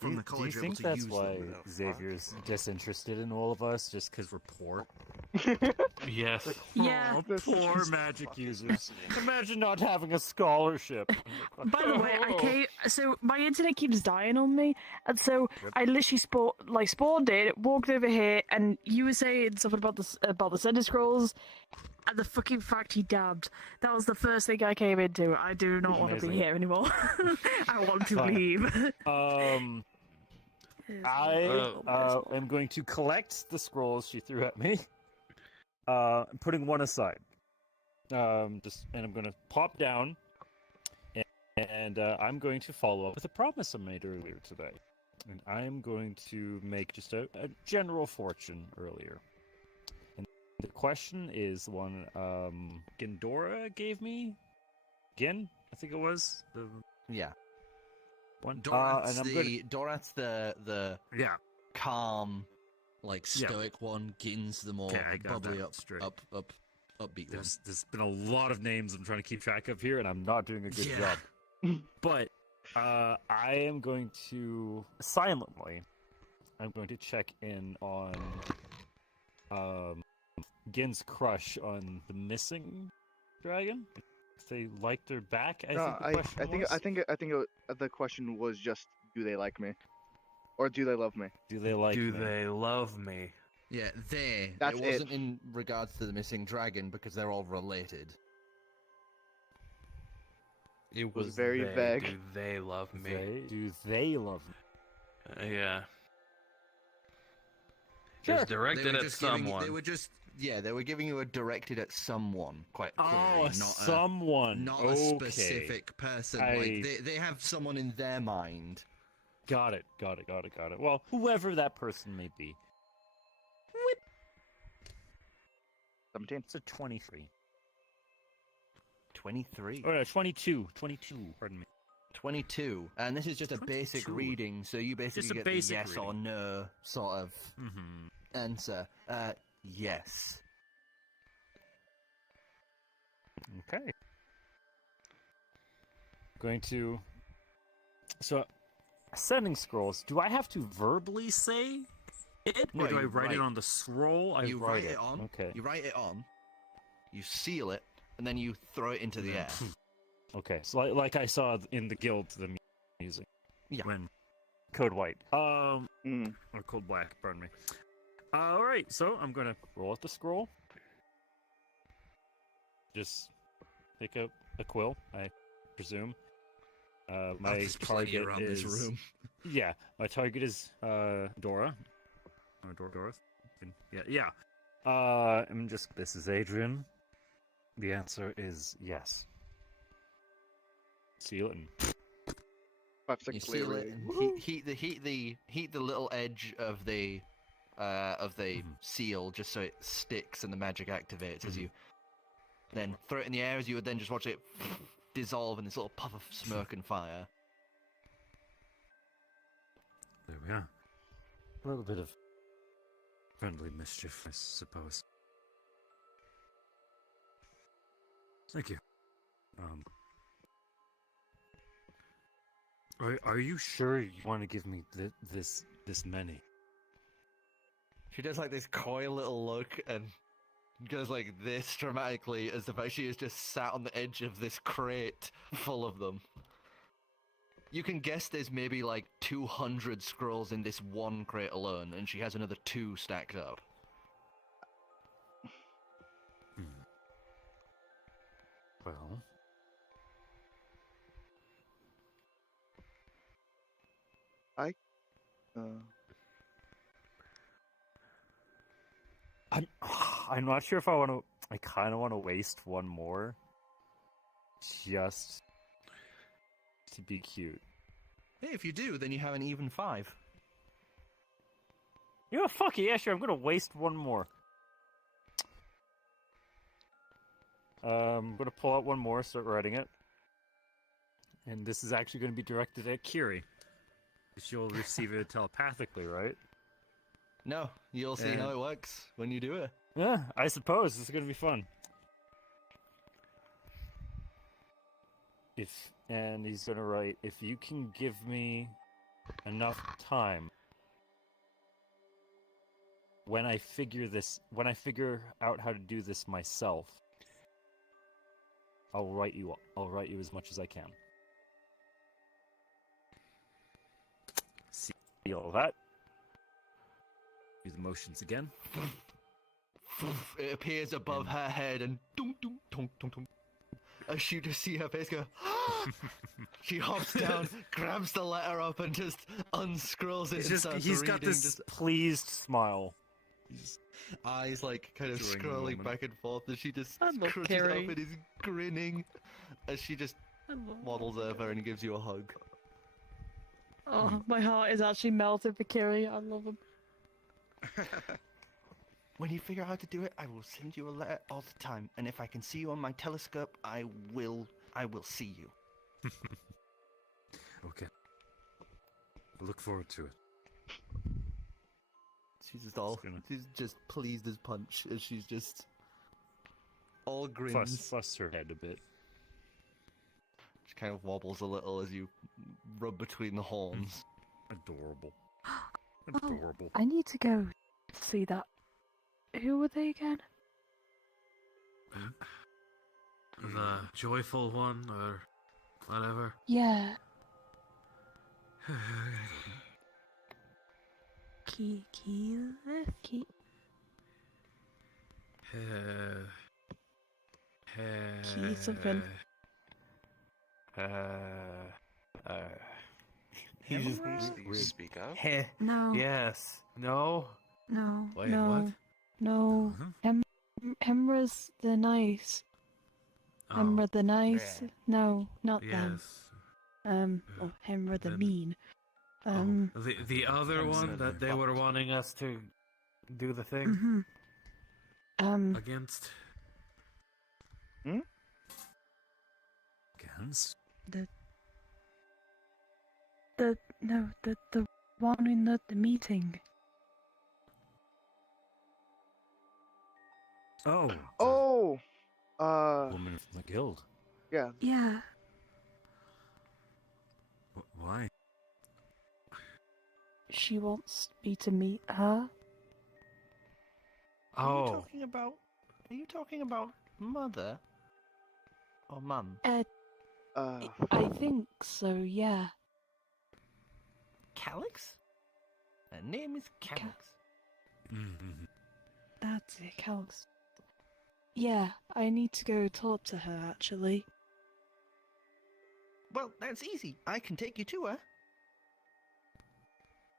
from the college do are you able think to that's use why them. Xavier's disinterested in all of us, just because we're poor? Yes. Yeah. Oh, poor magic users. Imagine not having a scholarship. By the way, I came. So my internet keeps dying on me, and so I literally spawned in, walked over here, and you were saying something about the sender scrolls, and the fucking fact he dabbed. That was the first thing I came into. I do not want to be Amazing. here anymore. I want to Fine. leave. I am going to collect the scrolls she threw at me. I'm putting one aside. And I'm going to pop down, and I'm going to follow up with a promise I made earlier today. And I am going to make just a general fortune earlier. And the question is one Gindora gave me. Gin, I think it was. Yeah. One. Dorat's and I'm Dorat's the yeah, calm, like Yeah. stoic one. Gin's the more Okay, I got bubbly, that straight. upbeat one. There's been a lot of names I'm trying to keep track of here, and I'm not doing a good Yeah. job. But I am going to silently. I'm going to check in on Gin's crush on the missing dragon. If they liked her back, I think the question was just, do they like me, or do they love me? Do they like Do me? they love me? Yeah, That's it wasn't in regards to the missing dragon because they're all related. It was was very they. vague. Do they love me? Do they love me? Yeah. Sure. Just directed They were at just giving- someone. they were giving you a directed at someone quite clearly, Oh, not someone. not Okay. a specific person. Like they have someone in their mind. Got it. Well, whoever that person may be. 17. It's a 23. 23. Oh, no, 22. 22, pardon me. 22. And this is just a basic 22. reading, so you basically Just a get basic the yes or reading. no sort of Mm-hmm. answer. Yes. Okay. Going to... So, sending scrolls, do I have to verbally say it? No, Or do I you write it write- on the scroll? I you write it on. Okay. You write it on. You seal it, and then you throw it into the air. Okay, so like I saw in the guild the music. Yeah. When Code White. Or Code Black, pardon me. Alright, so I'm gonna roll out the scroll. Just pick up a quill, I presume. My just plenty target around is... this room. Yeah, my target is Dora. Dora. Yeah. I'm just... This is Adrian. The answer is yes. Seal it and... You seal it and heat the little edge of the of the seal, just so it sticks and the magic activates as you then throw it in the air, as you would then just watch it dissolve in this little puff of smoke and fire. There we are. A little bit of friendly mischief, I suppose. Thank you. Are you sure you want to give me this many? She does like this coy little look and goes like this dramatically, as if she is just sat on the edge of this crate full of them. You can guess there's maybe like 200 scrolls in this one crate alone, and she has another 2 stacked up. Well, I'm not sure if I want to. I kind of want to waste one more, just to be cute. Hey, if you do, then you have an even 5. You know, fuck it, yeah, sure. I'm gonna waste one more. I'm gonna pull out one more, start writing it, and this is actually going to be directed at Kiri. She'll receive it telepathically, right? No, you'll see how it works when you do it. Yeah, I suppose this is going to be fun. And he's going to write, if you can give me enough time when I figure out how to do this myself, I'll write you as much as I can. Seal that. Do the motions again. It appears above her head and dum dum dum dum dum. As you just see her face go, she hops down, grabs the letter up, and just unscrolls it. He's got this pleased smile. His eyes like kind of During the scrolling moment. back and forth as she just I love crunches Cari. up and is grinning as she just waddles over and gives you a hug. Oh, my heart is actually melted for Kiri. I love him. When you figure out how to do it, I will send you a letter all the time, and if I can see you on my telescope, I will see you. Okay. I look forward to it. She's just pleased as punch as she's just all grins. Fuss her head a bit. She kind of wobbles a little as you rub between the horns. Adorable. Oh, Adorable. I need to go see that. Who were they again? The joyful one, or whatever. Yeah. Key something. He's speak up. No. Yes. No. No. Wait, no. what? No. Hemra's the nice. Hemra the nice. yeah. No, not them. Yes. Well, Hemra the Then- mean. The other one that they were wanting us to do the thing against. Against? The one in the meeting. Oh. Oh. Woman from the guild. Yeah. Yeah. Why? She wants me to meet her. Are you talking about mother? Or mum? I think so, yeah. Calyx? Her name is Calyx. That's it, Calx. Yeah, I need to go talk to her, actually. Well, that's easy. I can take you to her.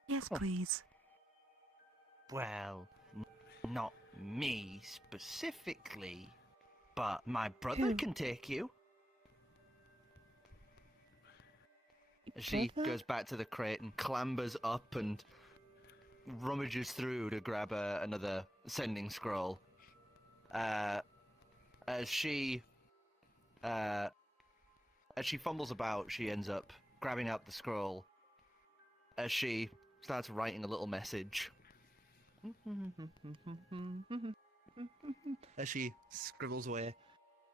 Yes, please. Well, not me specifically, but my brother Who? can take you. She Brother? goes back to the crate and clambers up and rummages through to grab another sending scroll. As she fumbles about, she ends up grabbing out the scroll. As she starts writing a little message. As she scribbles away,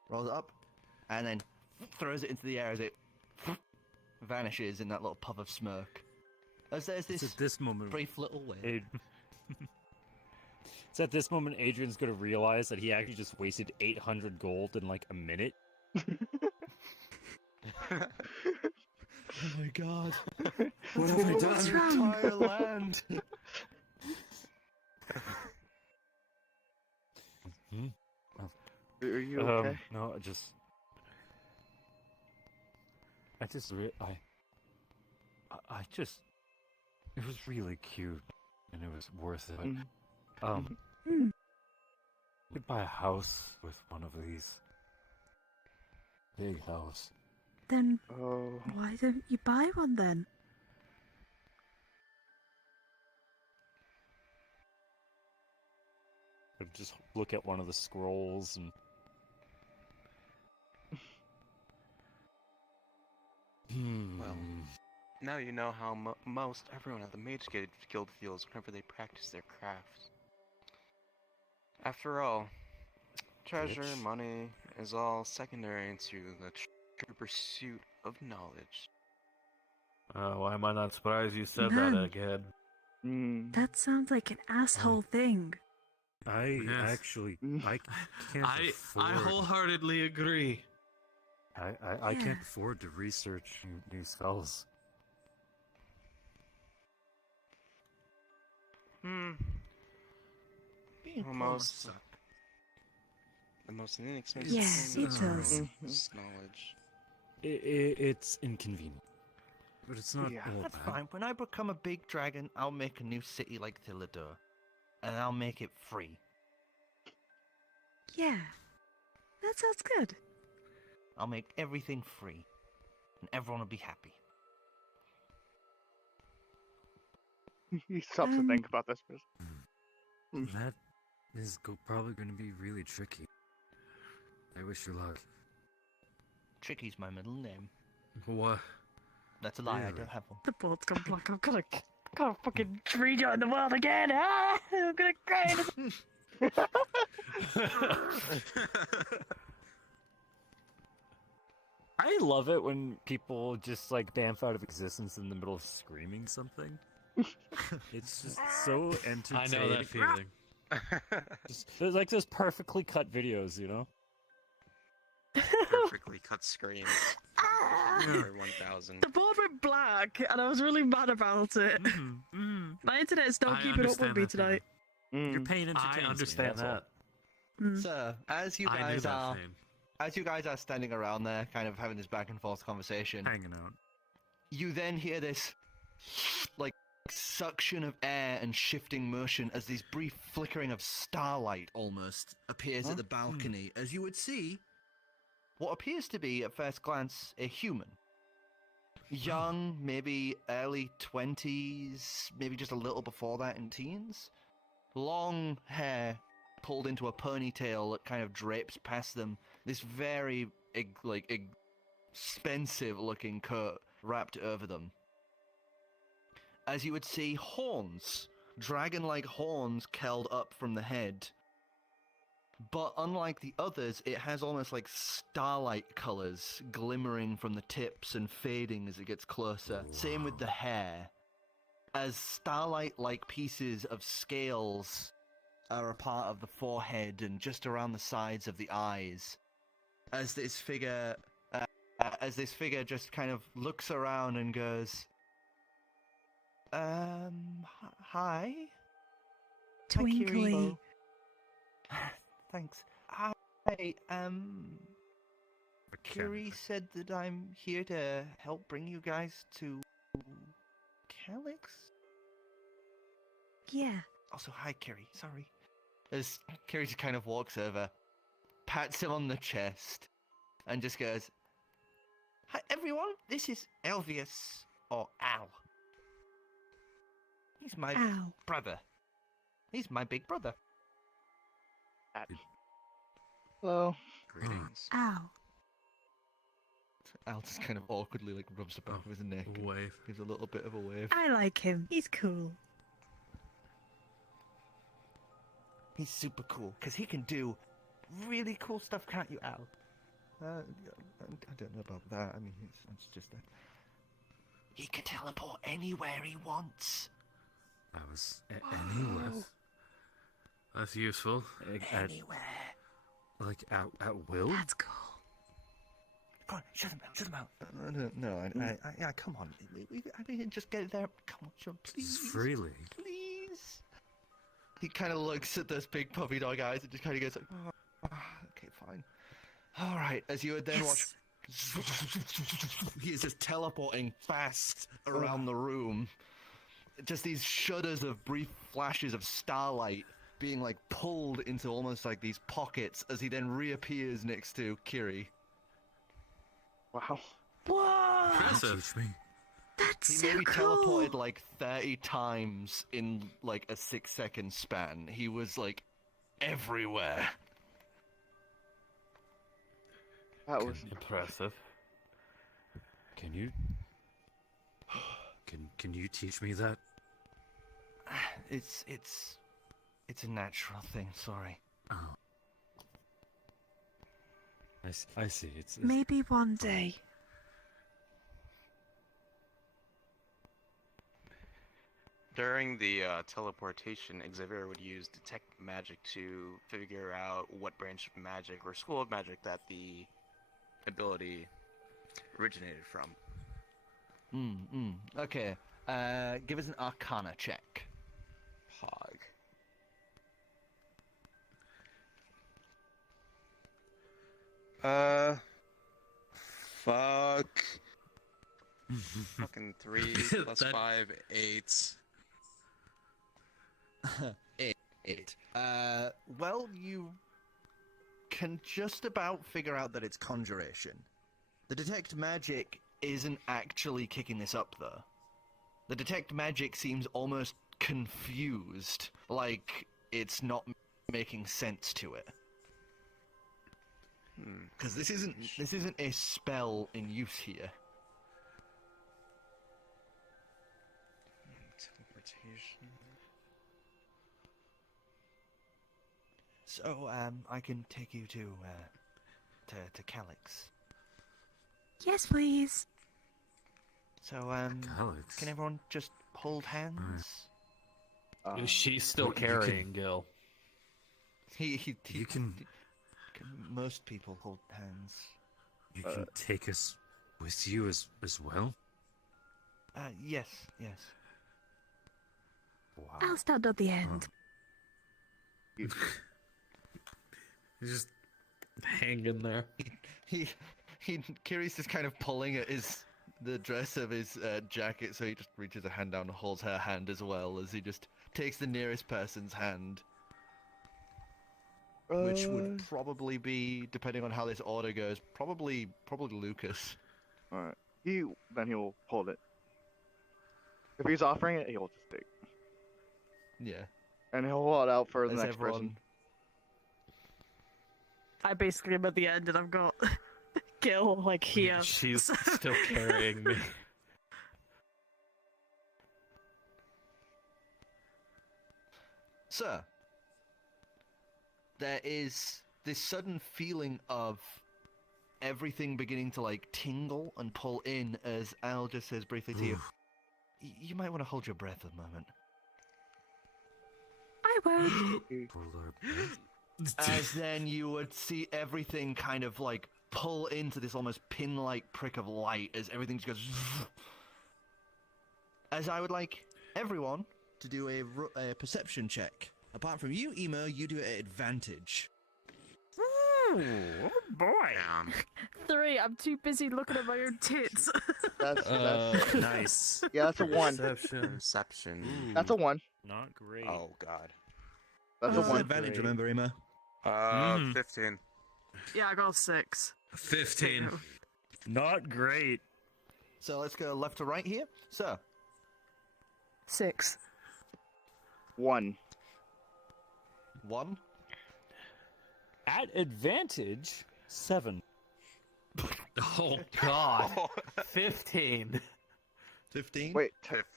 rolls it up, and then throws it into the air as it vanishes in that little puff of smoke. As there's this, It's at this moment, brief little wave. It's at this moment Adrian's gonna realize that he actually just wasted 800 gold in like a minute. Oh my god. What have I done? What's wrong? Entire land. Are you okay? No, it was really cute, and it was worth it. We'd buy a house with one of these. Big house. Then Oh. why don't you buy one then? I'd just look at one of the scrolls and. Well, now you know how most everyone at the Mage Guild feels whenever they practice their craft. After all, treasure, Bitch. money is all secondary to the true pursuit of knowledge. Why am I not surprised you said Man. that again? That sounds like an asshole thing. I Yes. actually, I can't I afford. wholeheartedly agree. I can't afford to research new spells. Almost. The most inexpensive Yeah, thing it in the does. world is knowledge. It's inconvenient. But it's not Yeah. all That's bad. fine. When I become a big dragon, I'll make a new city like Tilidor. And I'll make it free. Yeah, that sounds good. I'll make everything free. And everyone will be happy. He stops to think about this. That is probably going to be really tricky. I wish you luck. Tricky's my middle name. What? That's a lie, I Really? don't have one. The board's gone black. I'm gonna fucking rejoin the world again. Ah, I'm gonna cry. I love it when people just like bamf out of existence in the middle of screaming something. It's just so I entertaining. know that feeling. There's like those perfectly cut videos, you know? Perfectly cut screams. Number 1000. The board went black, and I was really mad about it. My internet's not I keeping up with understand me that feeling. tonight. Your pain entertains I me, understand that's all. that. So, as you I knew guys that are pain. as you guys are standing around there, kind of having this back and forth conversation, Hanging out. you then hear this like suction of air and shifting motion as this brief flickering of starlight almost appears at the balcony, as you would see what appears to be at first glance a human. Young, maybe early 20s, maybe just a little before that in teens. Long hair pulled into a ponytail that kind of drapes past them. This very expensive looking coat wrapped over them. As you would see, horns, dragon-like horns curled up from the head. But unlike the others, it has almost like starlight colors glimmering from the tips and fading as it gets closer. Same with the hair. As starlight-like pieces of scales are a part of the forehead and just around the sides of the eyes. As this figure just kind of looks around and goes, hi? Hi, Twinkly. Kirimo. Thanks. Hi, Kiri said that I'm here to help bring you guys to Calyx? Yeah. Also, hi, Kiri. Sorry. As Kiri just kind of walks over, pats him on the chest, and just goes, "Hi, everyone. This is Elvius, or Al." He's my Ow. brother. He's my big brother. Hello. Greetings. Ow. Al just kind of awkwardly like rubs the back of his neck. and Wave. Gives a little bit of a wave. I like him. He's cool. He's super cool because he can do really cool stuff, can't you, Al? I don't know about that. I mean, it's just that. He can teleport anywhere he wants. That was anywhere. That's useful. Anywhere. Like at will. That's cool. Come on, shut him out. No, yeah, come on. I mean, just get there. Come on, sure, please. Just freely. Please. He kind of looks at those big puppy dog eyes and just kind of goes like, okay, fine. All right, as you would then watch, he is just teleporting fast around the room. Just these shudders of brief flashes of starlight being like pulled into almost like these pockets as he then reappears next to Kiri. Wow. Whoa! Impressive. Teach me. That's He so maybe cool. teleported like 30 times in like a 6-second span. He was like everywhere. That was Impressive. Can you? Can you teach me that? It's a natural thing. Sorry. Oh. I see. It's Maybe one day. During the teleportation, Xavier would use detect magic to figure out what branch of magic or school of magic that the ability originated from. Okay. Give us an Arcana check. Pog. Fuck. Fucking 3 plus That- 5, 8. 8. Well, you can just about figure out that it's conjuration. The detect magic isn't actually kicking this up, though. The detect magic seems almost confused, like it's not making sense to it. Because this isn't a spell in use here. Teleportation. So I can take you to Calyx. Yes, please. So Calyx. can everyone just hold hands? She's still you can- carrying Gill. You can Most people hold hands. you can take us with you as well. Yes. Wow. I'll stand at the end. He's just hanging there. Kiri's just kind of pulling at the dress of his jacket, so he just reaches a hand down and holds her hand as well, as he just takes the nearest person's hand. Which would probably be, depending on how this order goes, probably Lucas. Alright. He'll hold it. If he's offering it, he'll just take. Yeah. And he'll hold it out for the As next everyone, person. I basically am at the end and I've got Gill like here. She's still carrying me. Sir, there is this sudden feeling of everything beginning to like tingle and pull in as Al just says briefly to you, you might want to hold your breath a moment. I won't. Hold our breath. As then you would see everything kind of like pull into this almost pin-like prick of light as everything just goes. As I would like everyone to do a perception check. Apart from you, Emo, you do it at advantage. Oh boy. 3. I'm too busy looking at my own tits. That's Nice. yeah, that's a 1. Perception. That's a 1. Not great. Oh god. That's a 1. Advantage, remember, Emo? 15. Yeah, I got 6. 15. Not great. So let's go left to right here. So, 6. 1. 1. At advantage, 7. Oh God. 15. 15. Wait,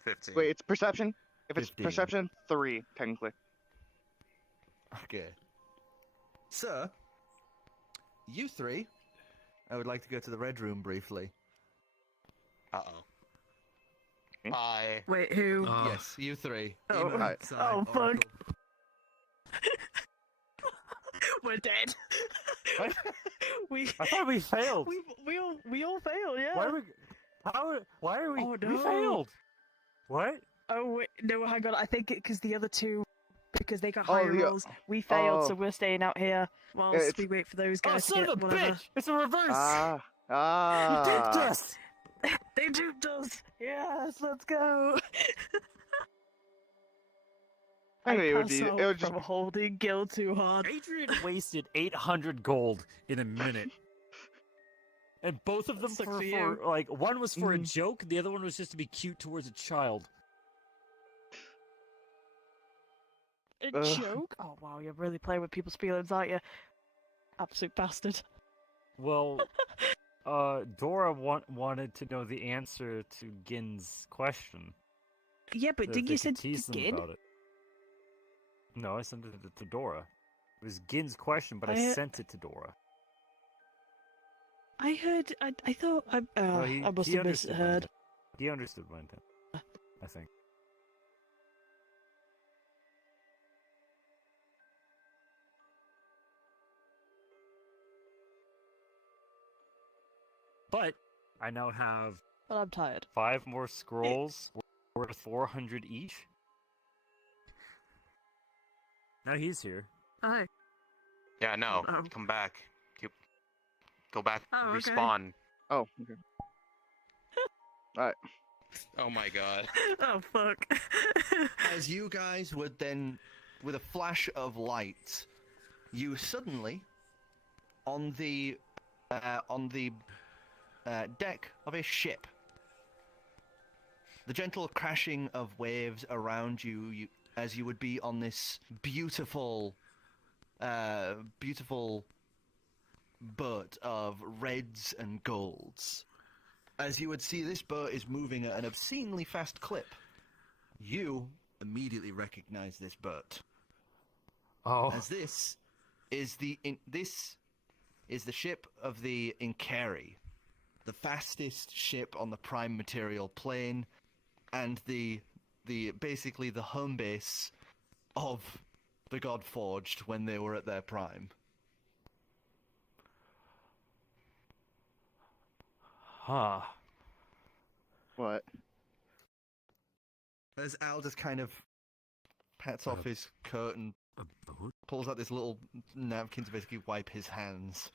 15. wait, it's perception. If it's 15. perception, 3 technically. Okay. Sir, you 3. I would like to go to the red room briefly. Uh-oh. Bye. Wait, who? Yes, you 3. Oh, Emo, right. Sai, Oh, fuck. Oracle. We're dead. we I thought we failed. we all failed, yeah. Why are we? Oh, We no. failed. What? Oh wait, no, hang on. I think because the other two, because they got Oh, higher the- rolls, we failed, oh. so we're staying out here whilst it's- we wait for those Oh, guys to son get of a whatever. bitch! It's a reverse. Ah. You duped us. They duped us. Yes, let's go. I mean, it would pass be. It out would just. from holding Gill too hard. Adrian wasted 800 gold in a minute. And both of them Sucks for for you. like one was for a joke, the other one was just to be cute towards a child. A Ugh. joke? Oh wow, you're really playing with people's feelings, aren't you? Absolute bastard. Well, Dora wanted to know the answer to Gin's question. Yeah, but If didn't they you could say tease them Gin? about it. No, I sent it to Dora. It was Gin's question, but I I- sent it to Dora. I heard. I thought. I must he have understood my misheard. intent. He understood my intent. I think. But I now have But I'm tired. 5 more scrolls worth 400 each. Now he's here. Oh. Yeah, no. Oh. Come back. Go back. Oh, okay. Respawn. Oh, okay. Alright. Oh my god. Oh fuck. As you guys would then, with a flash of light, you suddenly, on the deck of a ship, the gentle crashing of waves around you, as you would be on this beautiful boat of reds and golds. As you would see, this boat is moving at an obscenely fast clip. You immediately recognize this boat. Oh. As this is the ship of the Cari, the fastest ship on the prime material plane, and the basically the home base of the Godforged when they were at their prime. Huh. What? As Al just kind of pats off his coat and A boat? pulls out this little napkin to basically wipe his hands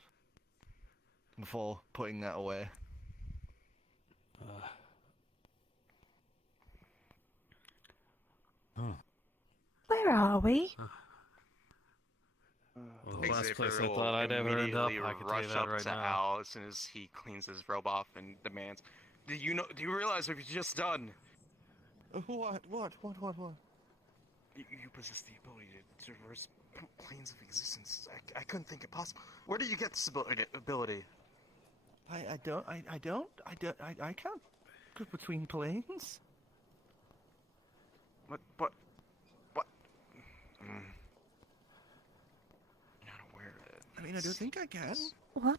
before putting that away. Where are we? Well, the last Xavier place I will thought I'd ever end up, immediately I can tell rush you that up right to now. Al as soon as he cleans his robe off and demands, Do you realize what you've just done? What? You possess the ability to traverse planes of existence. I couldn't think it possible. Where did you get this ability? I can't go between planes. What? Not aware of it. I mean, I don't think I can. What?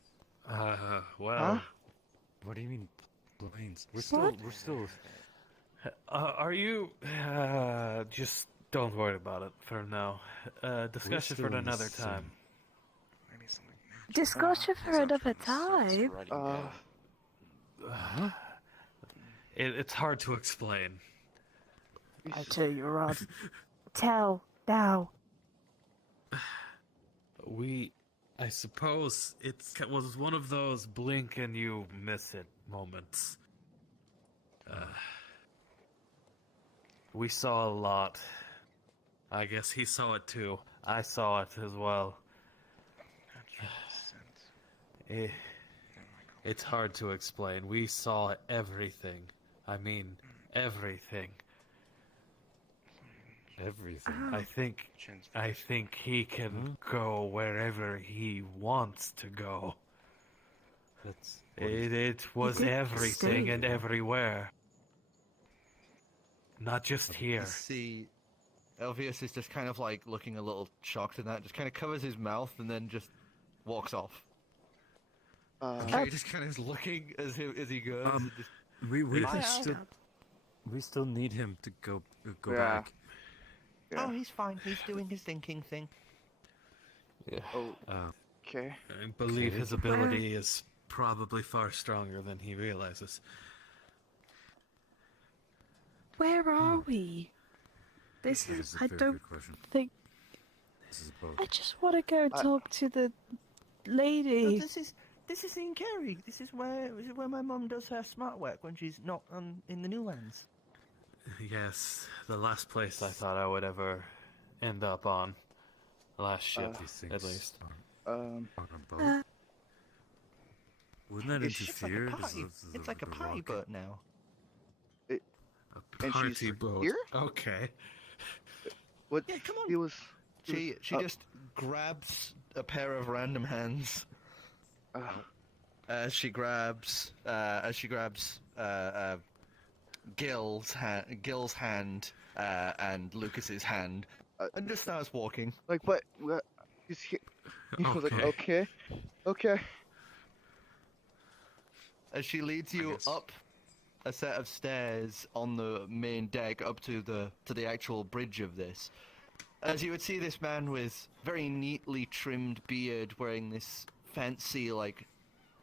Well, What do you mean, planes? We're What? still. are you? Just don't worry about it for now. Discussion still for in the another same- time. Maybe something. Discussion for another time. It's hard to explain. I tell you, Rod. Tell now. I suppose it was one of those blink and you miss it moments. We saw a lot. I guess he saw it too. I saw it as well. It's hard to explain. We saw everything. I mean, everything. everything. I think he can go wherever he wants to go. It was did everything stay. and everywhere. Not just here. You see, Elvius is just kind of like looking a little shocked in that, just kind of covers his mouth and then just walks off. Okay, just kind of looking as he goes. and just, We still need him to go Yeah. back. Yeah. Oh, he's fine. He's doing his thinking thing. Yeah. Oh, okay. I believe his ability is probably far stronger than he realizes. Where are we? This That is a I very don't good question. think. This is both. I just want to go talk to the lady. No, this is in Cari. This is where my mum does her smart work when she's not in the new lands. Yes, the last place I thought I would ever end up on. The last ship, at least. On a boat? Wouldn't that It's just like a interfere? party. It's like a party boat now. A And party she's boat. here? Okay. What? Yeah, come on. He was. She just grabs a pair of random hands. As she grabs Gill's hand and Lucas's hand, and just starts walking. Like, what? He's here. He was like, okay. As she leads you up a set of stairs on the main deck up to the actual bridge of this. As you would see this man with very neatly trimmed beard wearing this fancy, like,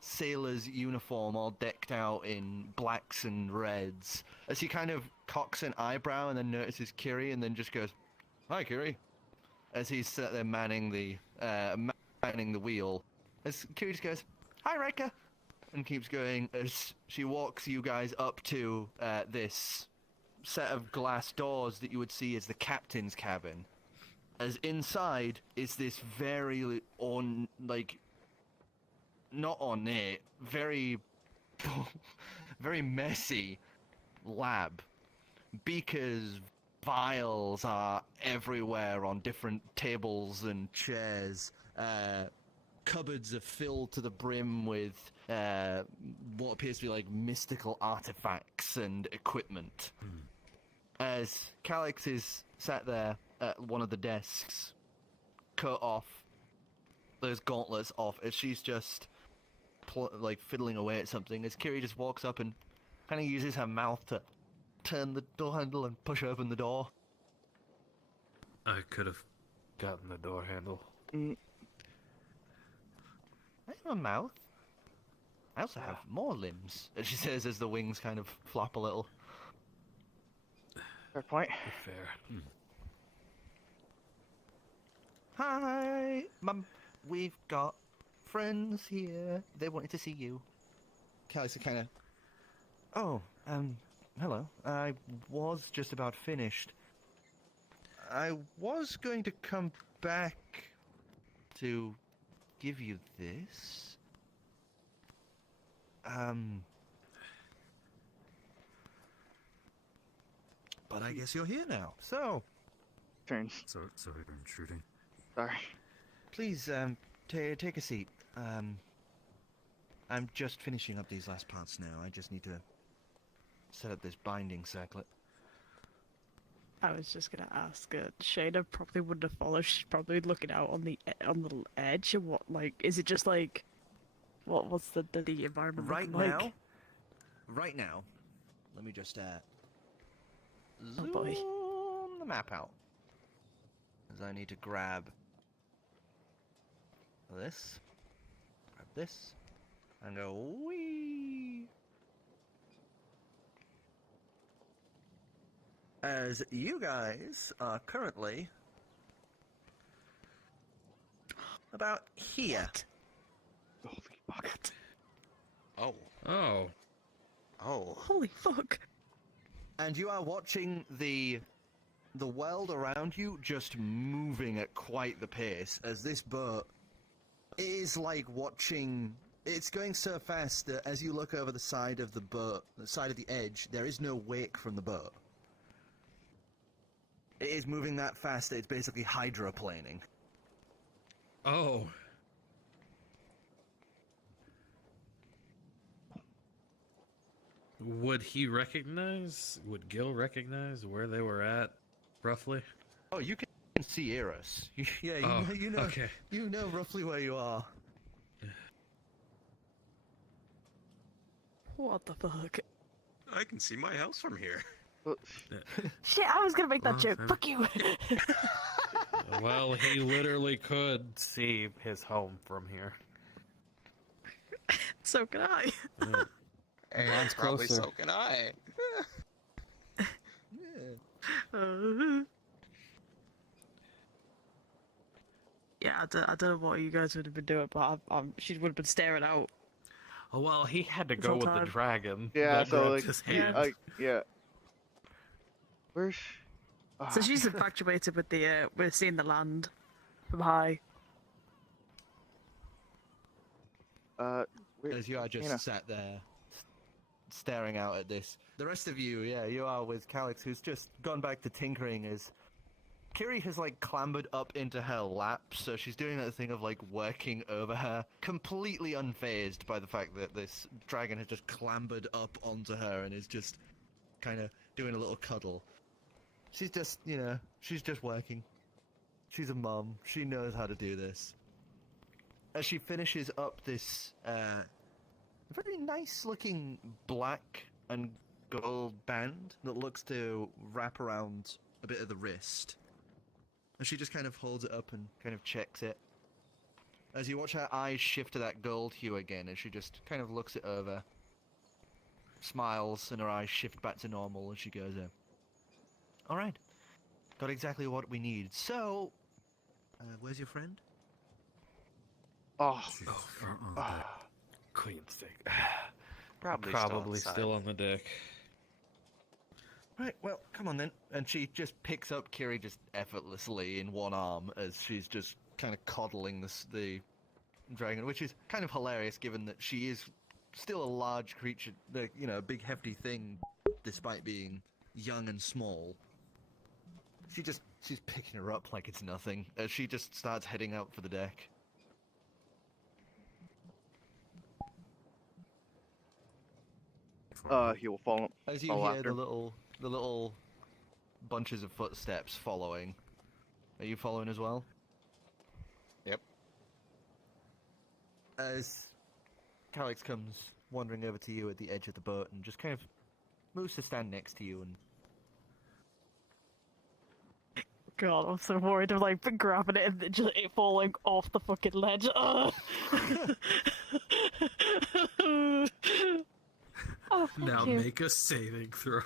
sailor's uniform all decked out in blacks and reds. As he kind of cocks an eyebrow and then notices Kiri and then just goes, "Hi, Kiri." As he's sat there manning the wheel. As Kiri just goes, "Hi, Rika," and keeps going as she walks you guys up to this set of glass doors that you would see as the captain's cabin. As inside is this very not ornate, very very messy lab. Beakers, vials are everywhere on different tables and chairs. Cupboards are filled to the brim with what appears to be like mystical artifacts and equipment. As Calix is sat there at one of the desks, cut off those gauntlets off, as she's just fiddling away at something, as Kiri just walks up and kind of uses her mouth to turn the door handle and push open the door. I could have gotten the door handle. I have a mouth. I also have more limbs, as she says as the wings kind of flop a little. Fair point. Fair. Hi, Mum. We've got friends here. They wanted to see you. Calix kind of... Oh, hello. I was just about finished. I was going to come back to give you this. But I guess you're here now, so... Turns. Sorry for intruding. Sorry. Please, take a seat. I'm just finishing up these last parts now. I just need to set up this binding circlet. I was just gonna ask. Shaena probably wouldn't have followed. She's probably looking out on the edge. And what, like, is it just like, what's the environment Right looking now, like? right now, let me just Oh boy. zoom the map out, as I need to grab this, and go wee. As you guys are currently about here. Holy fuck. Oh. Holy fuck. And you are watching the world around you just moving at quite the pace, as this boat is like watching... It's going so fast that as you look over the side of the boat, the side of the edge, there is no wake from the boat. It is moving that fast, it's basically hydroplaning. Oh. Would Gill recognize where they were at, roughly? Oh, you can see Eros. Yeah, you know, okay. You know roughly where you are. What the fuck? I can see my house from here. Shit, I was gonna make that joke. Fuck you. Well, he literally could see his home from here. So can I. Hey, Mine's probably closer. so can I. Yeah, I don't know what you guys would have been doing, but she would have been staring out. Oh, well, he had to This go whole with time. the dragon. Yeah, that so grabbed like, his hand. yeah. Where's? So she's infatuated with with seeing the land from high. As you are just sat there, staring out at this. The rest of you, yeah, you are with Calix, who's just gone back to tinkering as Kiri has, like, clambered up into her lap, so she's doing that thing of, like, working over her, completely unfazed by the fact that this dragon has just clambered up onto her and is just kind of doing a little cuddle. She's just, you know, she's just working. She's a mum. She knows how to do this. As she finishes up this, very nice-looking black and gold band that looks to wrap around a bit of the wrist. And she just kind of holds it up and kind of checks it. As you watch her eyes shift to that gold hue again, as she just kind of looks it over, smiles, and her eyes shift back to normal as she goes in. Alright. Got exactly what we need. So, where's your friend? Queen's sake. Probably still on the deck. Right, well, come on then. And she just picks up Kiri just effortlessly in one arm as she's just kind of coddling the dragon, which is kind of hilarious given that she is still a large creature, you know, a big hefty thing, despite being young and small. She's picking her up like it's nothing as she just starts heading out for the deck. He will follow. As you follow hear after. the little bunches of footsteps following. Are you following as well? Yep. As Calix comes wandering over to you at the edge of the boat and just kind of moves to stand next to you and God, I'm so worried of like grabbing it and just it falling off the fucking ledge. Ugh. Oh, Now you. make a saving throw.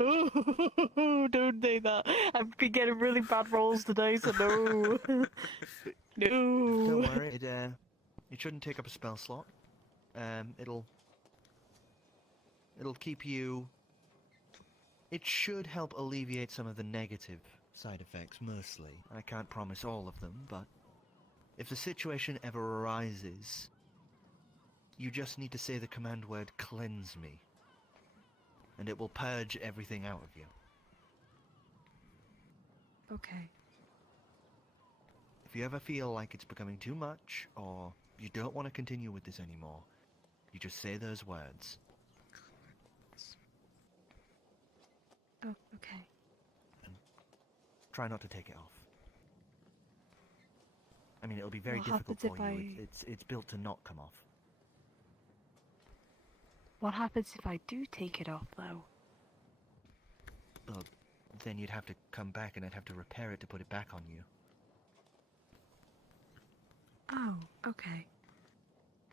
Ooh, don't do that. I've been getting really bad rolls today, so no. No. don't worry, it shouldn't take up a spell slot. It'll keep you. It should help alleviate some of the negative side effects, mostly. I can't promise all of them, but if the situation ever arises, you just need to say the command word, cleanse me, and it will purge everything out of you. Okay. If you ever feel like it's becoming too much, or you don't want to continue with this anymore, you just say those words. Oh, okay. Try not to take it off. I mean, it'll be very What difficult happens for if you. It's built to not come off. What happens if I do take it off, though? Well, then you'd have to come back and I'd have to repair it to put it back on you. Oh, okay.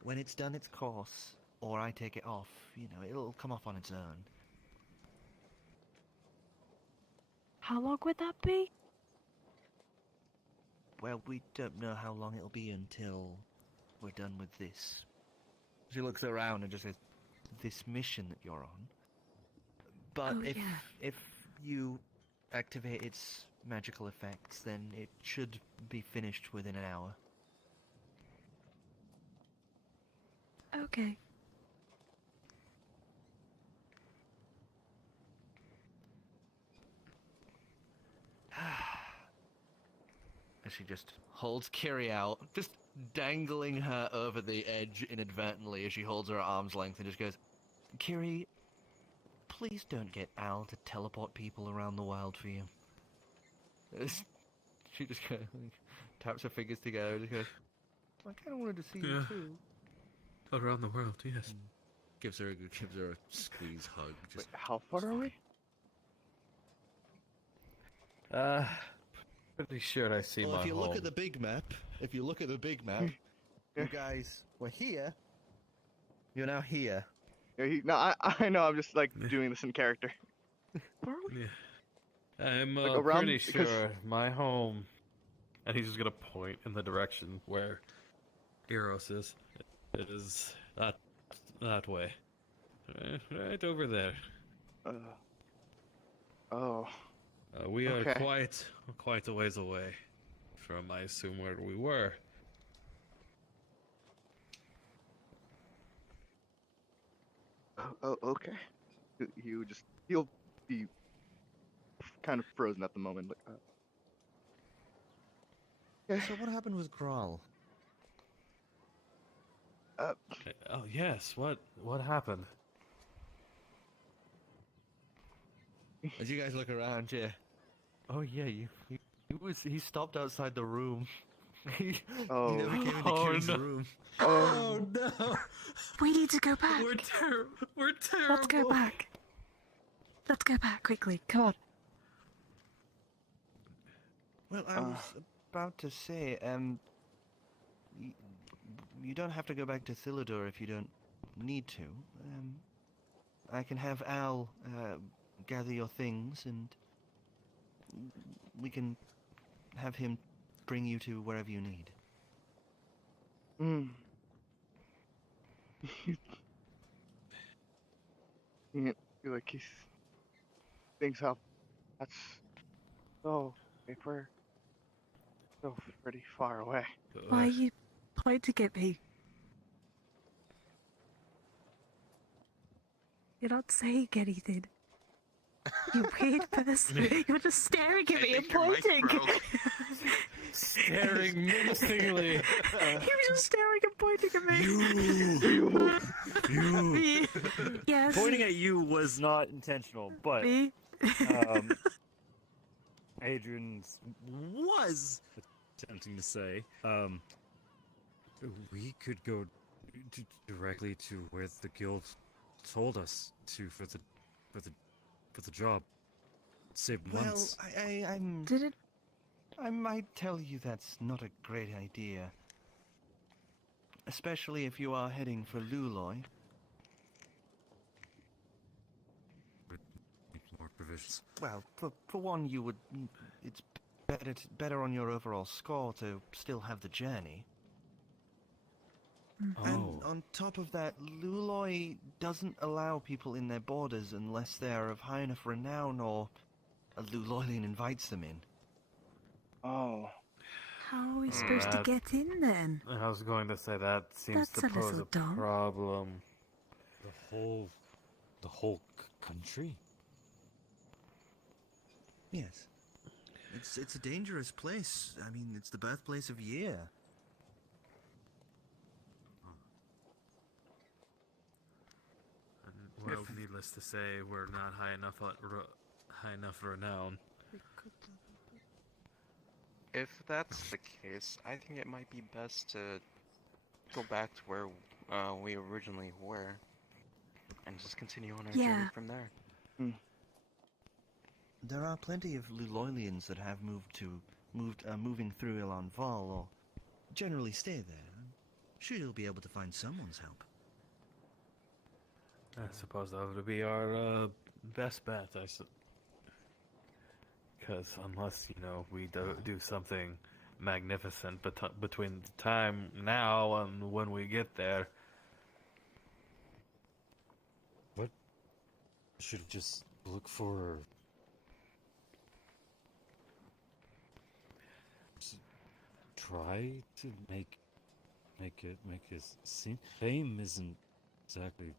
When it's done its course, or I take it off, you know, it'll come off on its own. How long would that be? Well, we don't know how long it'll be until we're done with this. She looks around and just says, this mission that you're on. But Oh, yeah. if you activate its magical effects, then it should be finished within an hour. Okay. She just holds Kiri out, just dangling her over the edge inadvertently as she holds her at arm's length and just goes, Kiri, please don't get Al to teleport people around the world for you. She just kind of taps her fingers together and just goes, I kind of wanted to see you too. Around the world, yes. Gives her a squeeze hug. Wait, how far are we? Pretty sure I see Well, my if you home. look at the big map, you guys were here. You're now here. Yeah, I know. I'm just like doing this in character. Yeah. I'm Like, around- pretty because- sure my home, and he's just gonna point in the direction where Eros is. It is that way, right over there. Oh. We are Okay. quite a ways away from, I assume, where we were. Oh, okay. He'll be kind of frozen at the moment. Like, So what happened with Graal? Oh yes, what happened? As you guys look around, yeah. Oh yeah, he stopped outside the room. He never came into Kiri's room. Oh no! We need to go back. We're terrible. Let's go back. Let's go back quickly. Come on. Well, I was about to say, you don't have to go back to Thilidor if you don't need to. I can have Al gather your things, and we can have him bring you to wherever you need. You feel like he thinks how that's so we're so pretty far away. Why are you pointing at me? You're not saying anything. You weird person. You're just staring at me and pointing. Staring menacingly. He was just staring and pointing at me. You. Yes. Pointing at you was not intentional, but Me? Adrian was attempting to say, we could go directly to where the guild told us to for the job. Save months. I'm. Did it? I might tell you that's not a great idea. Especially if you are heading for Luloy. More provisions. Well, for one, you would. It's better on your overall score to still have the journey. And on top of that, Luloy doesn't allow people in their borders unless they are of high enough renown or a Luloylian invites them in. Oh. How are we supposed to get in then? I was going to say that seems That's to a pose little a dumb. problem. The whole country? Yes. It's a dangerous place. I mean, it's the birthplace of year. Well, needless to say, we're not high enough renown. If that's the case, I think it might be best to go back to where we originally were, and just continue on our journey from there. There are plenty of Luloylians that have moving through Ilan Val, or generally stay there. I'm sure you'll be able to find someone's help. I suppose that would be our best bet. Because unless, we do something magnificent between the time now and when we get there. What? Should just look for... Try to make it seem... Fame isn't exactly...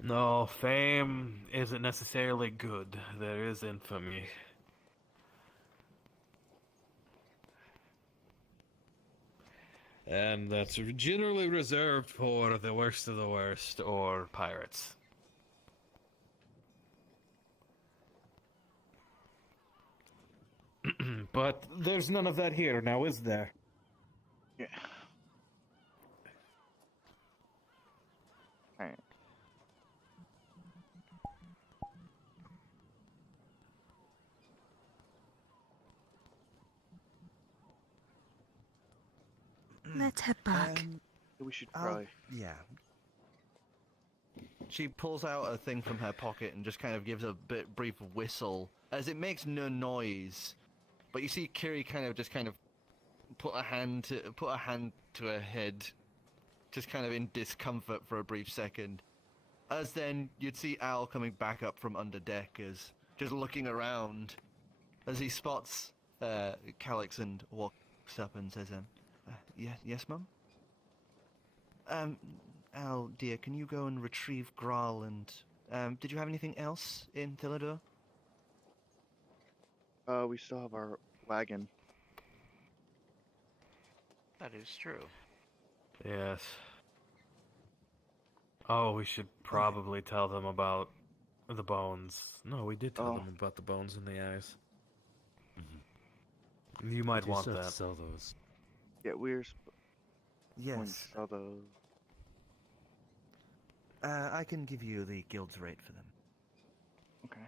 No, fame isn't necessarily good. There is infamy. And that's generally reserved for the worst of the worst or pirates. But there's none of that here now, is there? Yeah. Alright. Let's head back. We should probably. Yeah. She pulls out a thing from her pocket and just kind of gives a brief whistle, as it makes no noise. But you see Kiri kind of put a hand to her head, just kind of in discomfort for a brief second. As then you'd see Al coming back up from under deck, as just looking around, as he spots Calix and walks up and says, yes, Mum? Al, dear, can you go and retrieve Graal and, did you have anything else in Thilador? We still have our wagon. That is true. Yes. Oh, we should probably tell them about the bones. No, we did tell them about the bones in the eyes. You might want still have that. to sell those. Yeah, we're Yes. going to sell those. I can give you the guild's rate for them. Okay.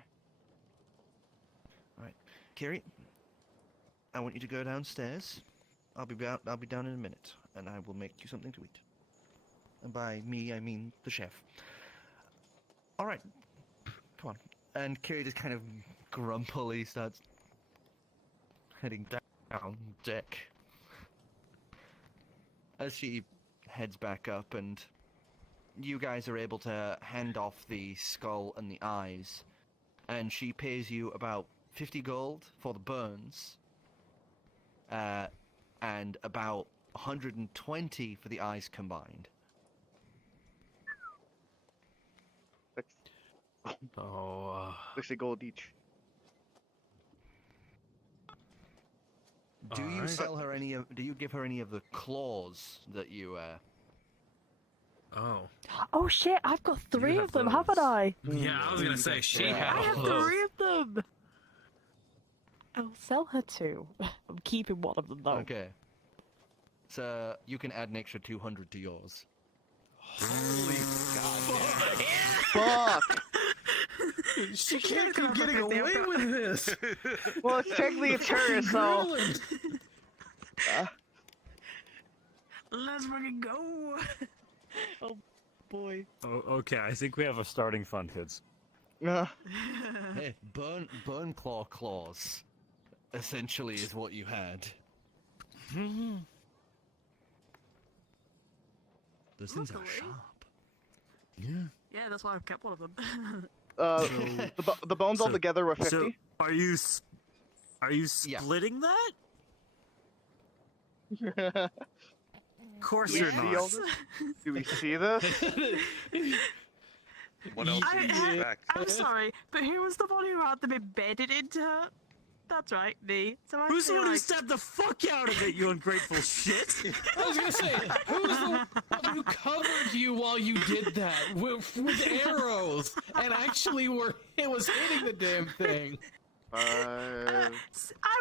Alright. Kiri, I want you to go downstairs. I'll be down in a minute, and I will make you something to eat. And by me, I mean the chef. Alright. Come on. And Kiri just kind of grumpily starts heading down deck. As she heads back up, and you guys are able to hand off the skull and the eyes, and she pays you about 50 gold for the burns, and about 120 for the eyes combined. Oh, 60 gold each. Do you Alright. sell her any of? Do you give her any of the claws that you? Oh. Oh shit, I've got three have of them, those. haven't I? Yeah, I was gonna say she I had have all those. three of them! I'll sell her two. I'm keeping one of them though. Okay. So you can add an extra 200 to yours. Holy god! Fuck! She can't keep getting away with this! Well, it's technically it's hers, so. Let's fucking go! Oh boy. Oh, okay, I think we have a starting fund, kids. Hey, burn claws, essentially, is what you had. Those things are Luckily. sharp. Yeah. Yeah, that's why I've kept one of them. The bones all together were 50. So, are you splitting that? Of course you're See all not. this? Do we see this? What else do you expect? I'm sorry, but who was the one who had them embedded into her? That's right, me. So I Who's the feel one who like- stabbed the fuck out of it, you ungrateful shit? I was gonna say, who's the one who covered you while you did that with arrows and actually it was hitting the damn thing? I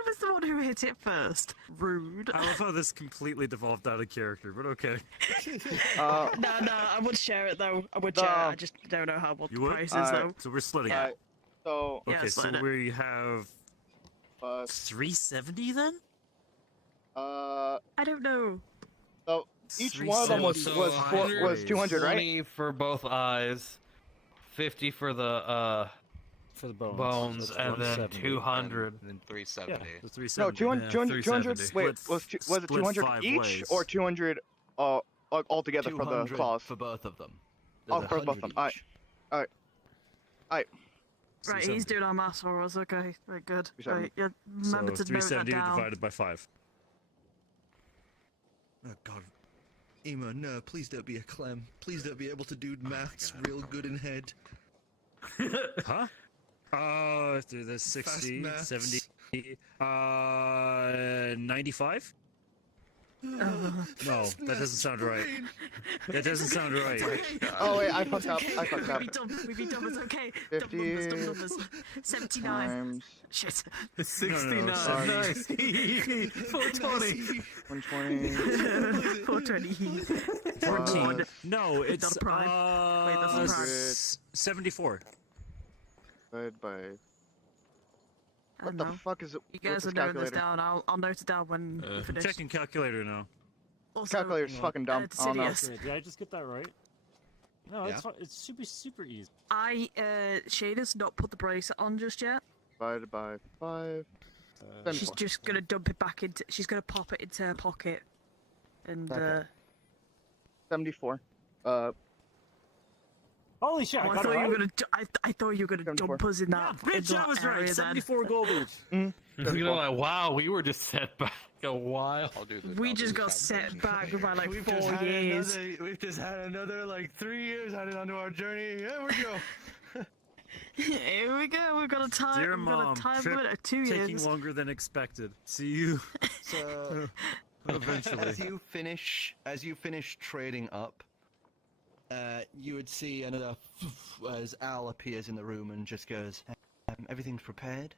was the one who hit it first. Rude. I love how this completely devolved out of character, but okay. No, I would share it though. I would share it. I just don't know what You the would? price is though. So we're splitting Alright, it. so. Yeah, Okay, so split it. we have 370 then? I don't know. So each one of them was 200, right? 20 for both eyes, 50 for the bones, That's and then 170. 200. And then 370. The 370. No, 200. Wait, was it Split 200 5 each ways. or 200 altogether for the 200 claws? for both of them. Oh, There's for both of 100 them. each. Alright. Right, he's doing our maths for us. Okay, right, good. 370. Right, yeah, remember So to note that 370 down. divided by 5. Oh God, Emo, no! Please don't be a clem. Please don't be able to do maths real good in head. Huh? Through the 60, maths. 70, 95? No, that doesn't sound right. That doesn't sound right. Oh wait, I fucked up. I fucked up. We've been dumb, it's okay. 50 Dumb numbers. 79. times Shit. 69. sorry. Nice. 420. 120. 420. 14. No, Not it's a prime. Wait, that's a prime. 74. Divided by. I What don't the know. fuck is it? You guys what's are this noting this calculator? down. I'll note it down when we finish. Checking calculator now. Also, Calculator's fucking dumb. I don't know. Dicidius. Okay, did I just get that right? No, Yeah. it's fine. It's super easy. Shayna's not put the bracelet on just yet. Divided by 5. She's just gonna dump it back into. She's gonna pop it into her pocket, and Okay. 74. Holy shit! oh, I got it right. I thought you were gonna 74. dump us in that. Bitch, in that I was area right. then. 74 gold each. You know, like, wow, we were just set back a while. We just got set back by like 4 years. We've just had another like 3 years added onto our journey. Here we go. Here we go. We've got a time. Dear we've Mom, got a time trip limit of 2 taking years. longer than expected. See you. So Eventually. as you finish trading up, you would see another as Al appears in the room and just goes, everything's prepared.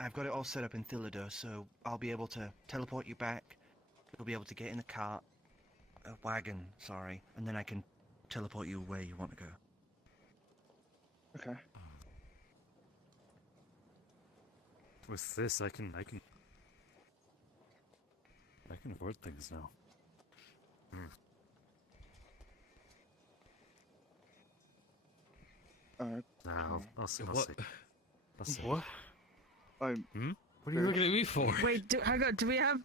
I've got it all set up in Thilidor, so I'll be able to teleport you back. You'll be able to get in the cart, wagon, sorry, and then I can teleport you where you want to go. Okay. With this, I can afford things now. I'll see. I'll What? see. I'll see. What? I'm. What are you looking at me for? Wait, hang on. Do we have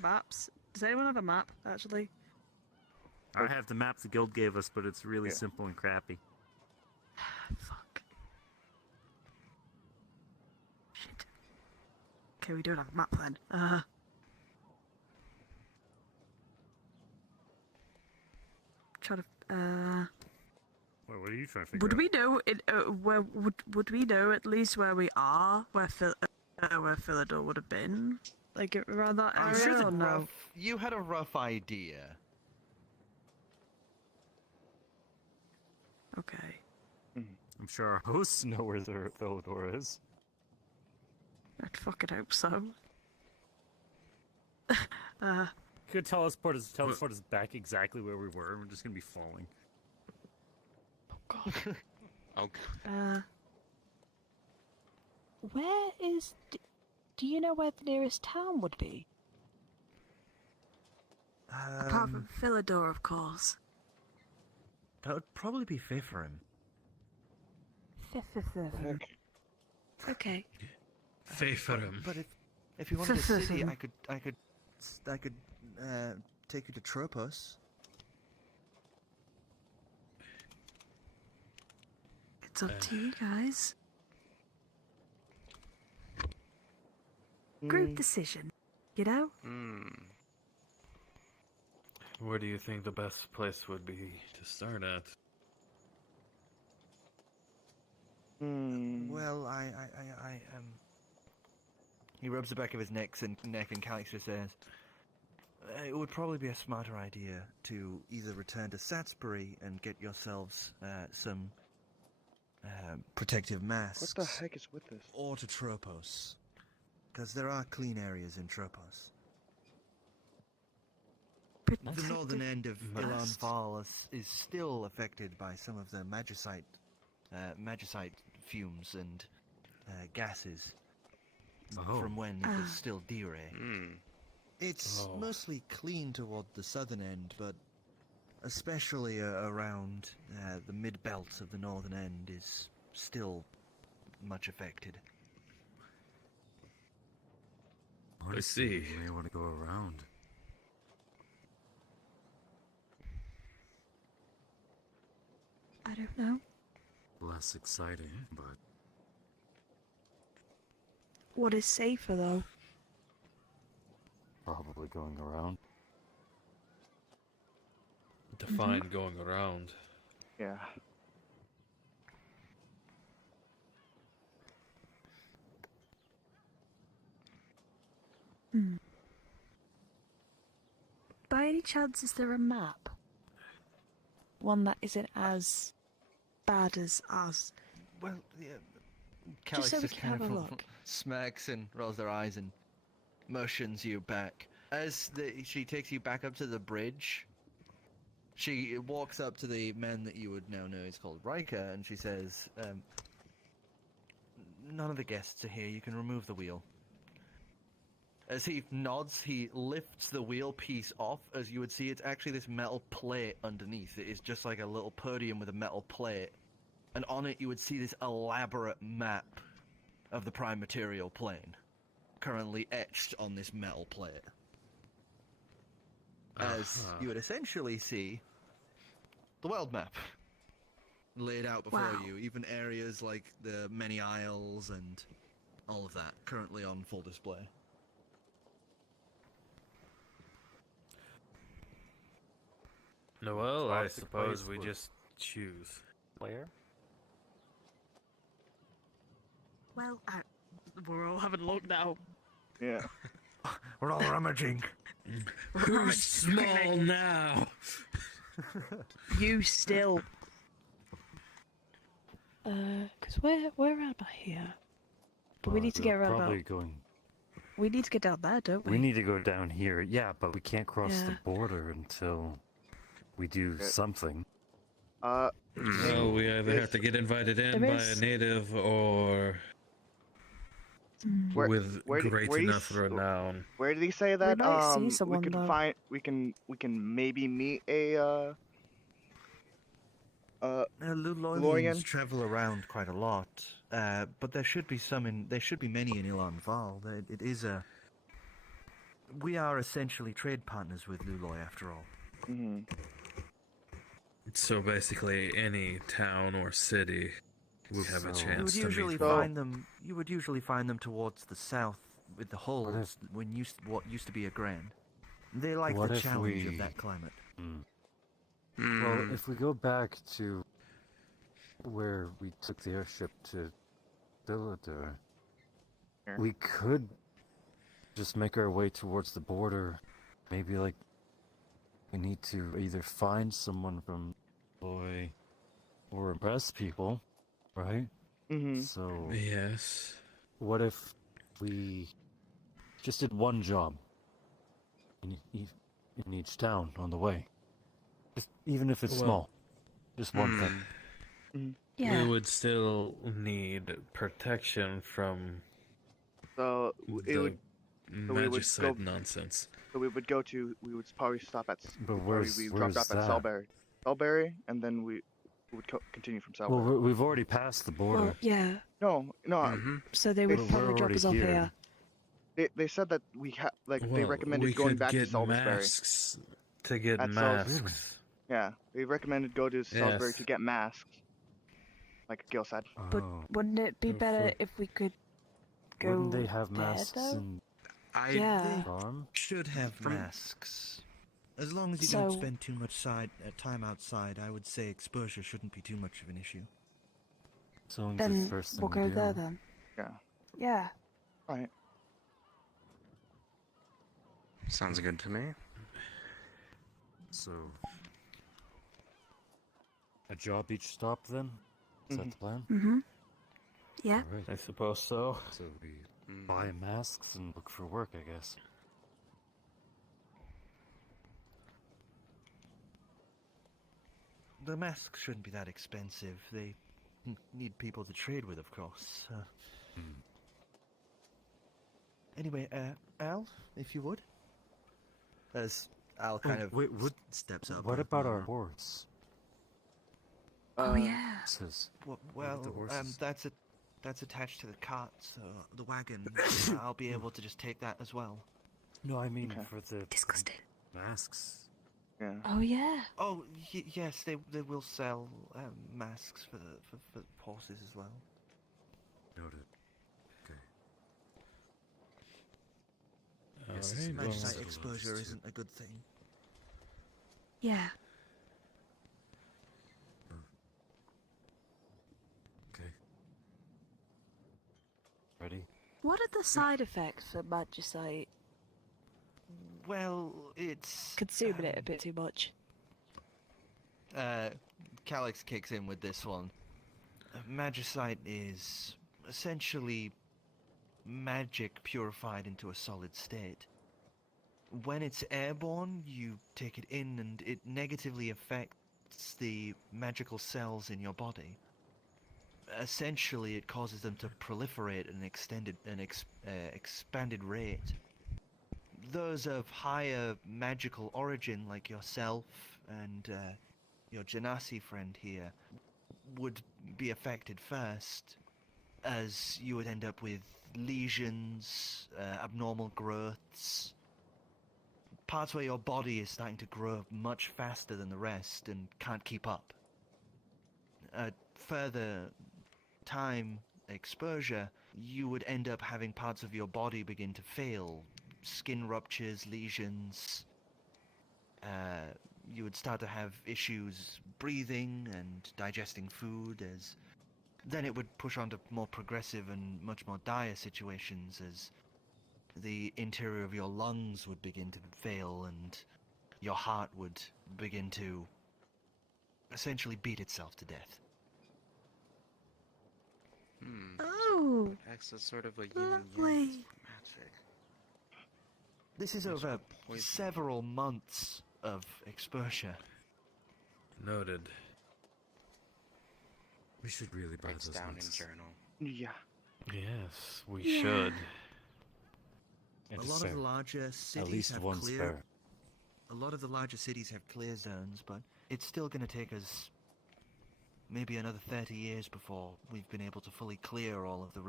maps? Does anyone have a map actually? I have the map the guild gave us, but it's really simple and crappy. Fuck. Shit. Okay, we don't have a map then. Try to. What are you trying to figure Would out? we know it? Where would we know at least where we are? Where Philidor would have been? Like around that I'm area sure or no? you had a rough idea. Okay. I'm sure our hosts know where their Philidor is. I'd fucking hope so. Could teleport us back exactly where we were, and we're just gonna be falling. Okay. Where is... Do you know where the nearest town would be? Apart from Philidor, of course. That would probably be Fifrim. Okay. Faithfulham. But if you wanted a city, I could take you to Tropos. It's up to you guys. Group decision, you know? Where do you think the best place would be to start at? Well, I He rubs the back of his neck and Calixter says, it would probably be a smarter idea to either return to Satsbury and get yourselves some protective masks. What the heck is with this? Or to Tropos. Because there are clean areas in Tropos. The northern end of Ilan Val is still affected by some of the magicite fumes and gases from when it was still Dire. It's mostly clean toward the southern end, but especially around the mid-belt of the northern end is still much affected. I see. You may want to go around. I don't know. Less exciting, but What is safer, though? probably going around. Define going around. Yeah. any chance is there a map? One that isn't as bad as us. Well, yeah. Just so we Calix can have a look. smirks and rolls their eyes and motions you back. As she takes you back up to the bridge, she walks up to the man that you would now know is called Riker, and she says, none of the guests are here. You can remove the wheel. As he nods, he lifts the wheel piece off. As you would see, it's actually this metal plate underneath. It is just like a little podium with a metal plate. And on it, you would see this elaborate map of the prime material plane, currently etched on this metal plate. As you would essentially see the world map laid out before you, even areas like the many isles and all of that currently on full display. No, well, I Toxic suppose place we for just choose. Player? Well, we're all having a look now. Yeah. We're all rummaging. Who's small now? You still. Because we're out by here. But we need to get around Probably about. going. We need to get down there, don't we? We need to go down here. Yeah, but we can't cross the Yeah. border until we do something. Well, we either have to get invited in by a native or with great enough renown. Where did he say that? might see someone, we could though. find. We can maybe meet a. Lulorians Lorian? travel around quite a lot, but there should be there should be many in Ilan Val. It is a. We are essentially trade partners with Luloi, after all. Mm-hmm. So basically, any town or city would have a chance to meet them. You would usually find them towards the south with the hulls when what used to be a grand. They like What the if challenge we- of that climate. Well, if we go back to where we took the airship to Philidor, we could just make our way towards the border. Maybe, like, we need to either find someone from Boy or impress people, right? Mm-hmm. So, yes. What if we just did one job in each town on the way? Just, even if it's small. Just one thing. Yeah. We would still need protection from So it would. So we would magicite go. nonsense. So we would go to. We would probably stop at. But we dropped off at Selberry, and then we would continue from Selberry. Well, we've already passed the border. Well, yeah. No. So they would We're probably drop already us off here. here. They said that we they Well, recommended we going could back to get Salisbury. masks to get At masks. Yeah, they recommended go to Salisbury to get masks. Like Gill said. But wouldn't it be better if we could go Wouldn't they have there, masks though? in Yeah. farm? Should have masks. As long as you So- don't spend too much time outside, I would say exposure shouldn't be too much of an issue. So Then the first thing we'll we go do. there then. Yeah. Yeah. Right. Sounds good to me. So, a job each stop then? Is that the plan? Mm-hmm. Yeah. Alright. I suppose so. So we buy masks and look for work, I guess. The masks shouldn't be that expensive. They need people to trade with, of course. Anyway, Al, if you would. As Al kind of wait, steps up. What about our horse? Oh yeah. Says, Well, the horses? that's attached to the cart, so the wagon. I'll be able to just take that as well. no, I mean for the Disgusting. masks. Yeah. Oh yeah. Oh, yes, they will sell masks for horses as well. Noted. Okay. Alright, well, Magicite exposure isn't a good thing. Yeah. Okay. Ready? What are the side effects for magicite? Well, it's... Consuming it a bit too much. Calyx kicks in with this one. Magicite is essentially magic purified into a solid state. When it's airborne, you take it in and it negatively affects the magical cells in your body. Essentially, it causes them to proliferate at an expanded rate. Those of higher magical origin, like yourself and your Genasi friend here, would be affected first, as you would end up with lesions, abnormal growths, parts where your body is starting to grow much faster than the rest and can't keep up. Further time exposure, you would end up having parts of your body begin to fail. Skin ruptures, lesions. You would start to have issues breathing and digesting food, as then it would push on to more progressive and much more dire situations, as the interior of your lungs would begin to fail and your heart would begin to essentially beat itself to death. Oh, Acts as sort of a yin and lovely. yang for magic. This is Much over of a poison. several months of exposure. Noted. We should really buy Writes those down in months. journal. Yeah. Yes, we Yeah. should. And A a lot of spare. the larger At cities least have one clear. spare. A lot of the larger cities have clear zones, but it's still going to take us maybe another 30 years before we've been able to fully clear all of the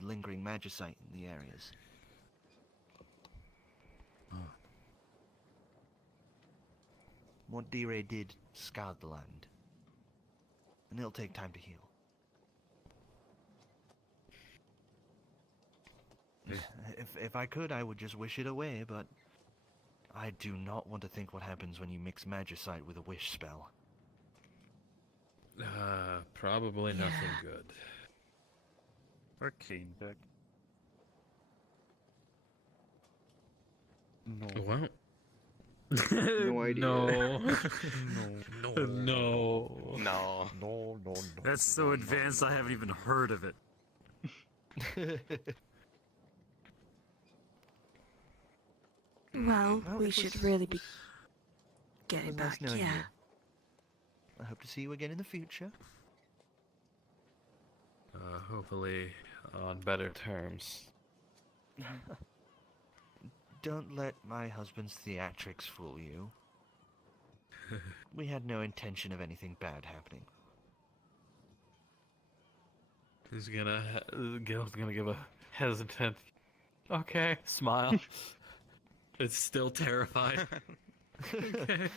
lingering magicite in the areas. Oh. What D-Ray did scarred the land, and it'll take time to heal. If I could, I would just wish it away, but I do not want to think what happens when you mix magicite with a wish spell. Probably nothing good. Arcane deck. No. Well. No idea. No. No. No. No. No. That's so advanced I haven't even heard of it. Well, Well, we it should was- really be It getting was nice back, knowing yeah. you. I hope to see you again in the future. Hopefully on better terms. Don't let my husband's theatrics fool you. We had no intention of anything bad happening. Gill's gonna give a hesitant, okay, smile. It's still terrified. Okay.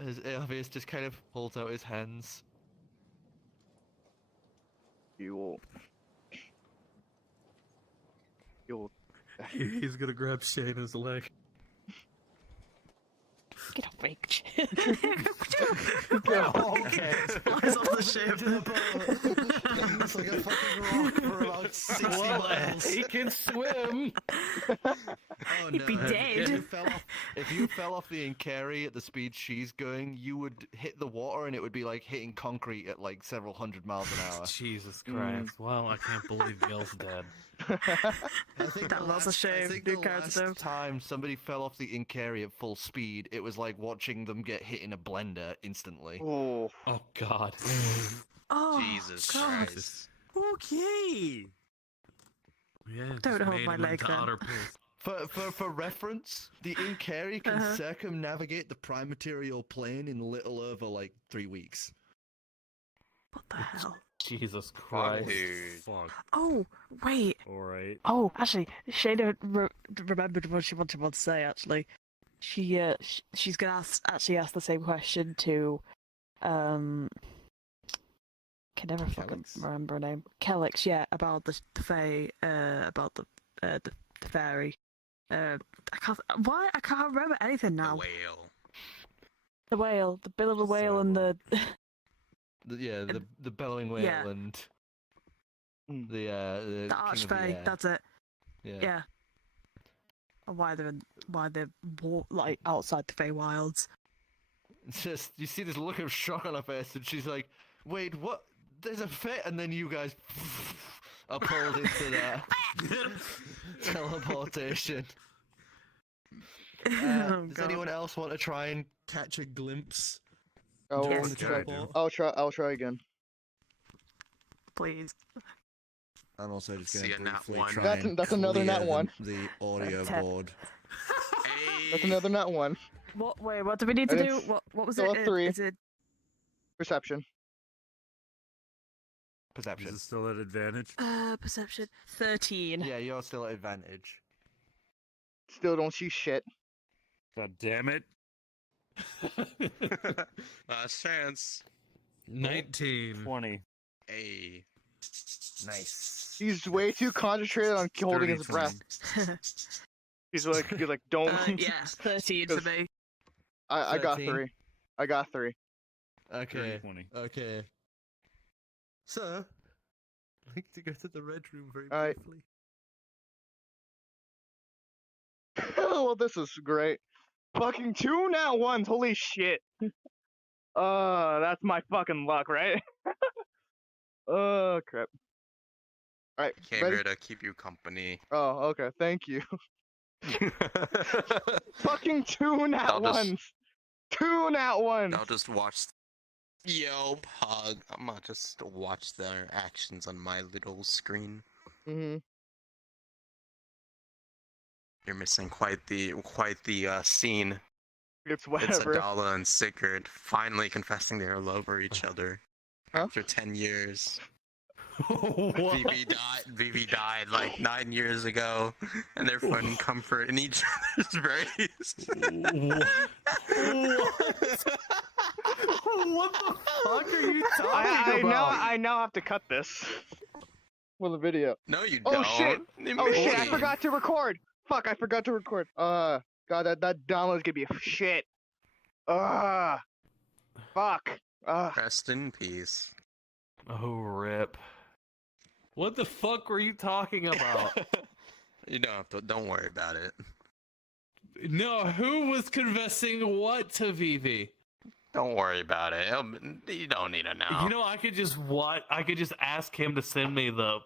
As Elvis just kind of holds out his hands. You'll. He's gonna grab Shaena's leg. Get off me. Okay. Flies off the ship. It's like a fucking rock for about 60 miles. He can swim. Oh, He'd be no. dead. If you fell off the Cari at the speed she's going, you would hit the water and it would be like hitting concrete at like several hundred miles an hour. Jesus Christ. Well, I can't believe Gill's dead. I think That the was a last- shame. I think New the character last though. time somebody fell off the Cari at full speed, it was like watching them get hit in a blender instantly. Oh. Oh God. Oh, Jesus God. Christ. Okay. Yeah, Don't just hold made my him leg into then. outer space. For reference, the Cari can Uh-huh. circumnavigate the prime material plane in little over like 3 weeks. What the hell? Jesus Christ. Dude. Fuck. Oh, wait. Alright. Oh, actually, Shaena remembered what she wanted to say. Actually, she's gonna actually ask the same question to can never fucking Calyx? remember her name. Calyx, yeah, about the fae, about the fairy. I can't remember anything The now. whale. The whale, the bill of the whale, and the The bellowing whale yeah. and Mm. the the king of the archfey. air. That's it. Yeah. Yeah. why they're like outside the Feywilds. It's just, you see this look of shock on her face, and she's like, wait, what? There's a fit? And then you guys are pulled into that teleportation. Does anyone else want to try and catch a glimpse? during the teleport? I'll try again. Please. I'm also just going See to a nat briefly one. try That's- and that's another clear nat one. the audio Tap. board. That's another nat one. What? Wait, what do we need to do? What was it? Still a 3. Is it Perception. Perception. Is it still at advantage? perception? 13. Yeah, you're still at advantage. Still don't see shit. God damn it. Last chance. 19. 20. Hey. Nice. He's way too concentrated on holding his breath. He's like, don't. Yeah, 13 for me. I got 13. 3. I got 3. Okay. 20. Okay. So, I'd like to go to the red room very Alright. briefly. Well, this is great. Fucking 2 nat ones. Holy shit. That's my fucking luck, right? Oh crap. Alright, Came ready? here to keep you company. Oh, okay. Thank you. Fucking 2 nat I'll just- ones. 2 nat ones. I'll just watch. Yo, Pug. I'm gonna just watch their actions on my little screen. Mm-hmm. You're missing quite the scene. It's It's whatever. Adala and Sigurd finally confessing their love for each other after 10 years. Vivi died like 9 years ago, and they're finding comfort in each other's graves. What the fuck are you talking I about? now have to cut this for the video. No, you Oh don't. shit! Oh shit! I Immediately. forgot to record. Fuck! I forgot to record. God, that download's gonna be shit. Fuck. Rest in peace. Oh, rip. What the fuck were you talking about? You don't have to. Don't worry about it. No, who was confessing what to Vivi? Don't worry about it. You don't need to know. You know, I could just ask him to send me the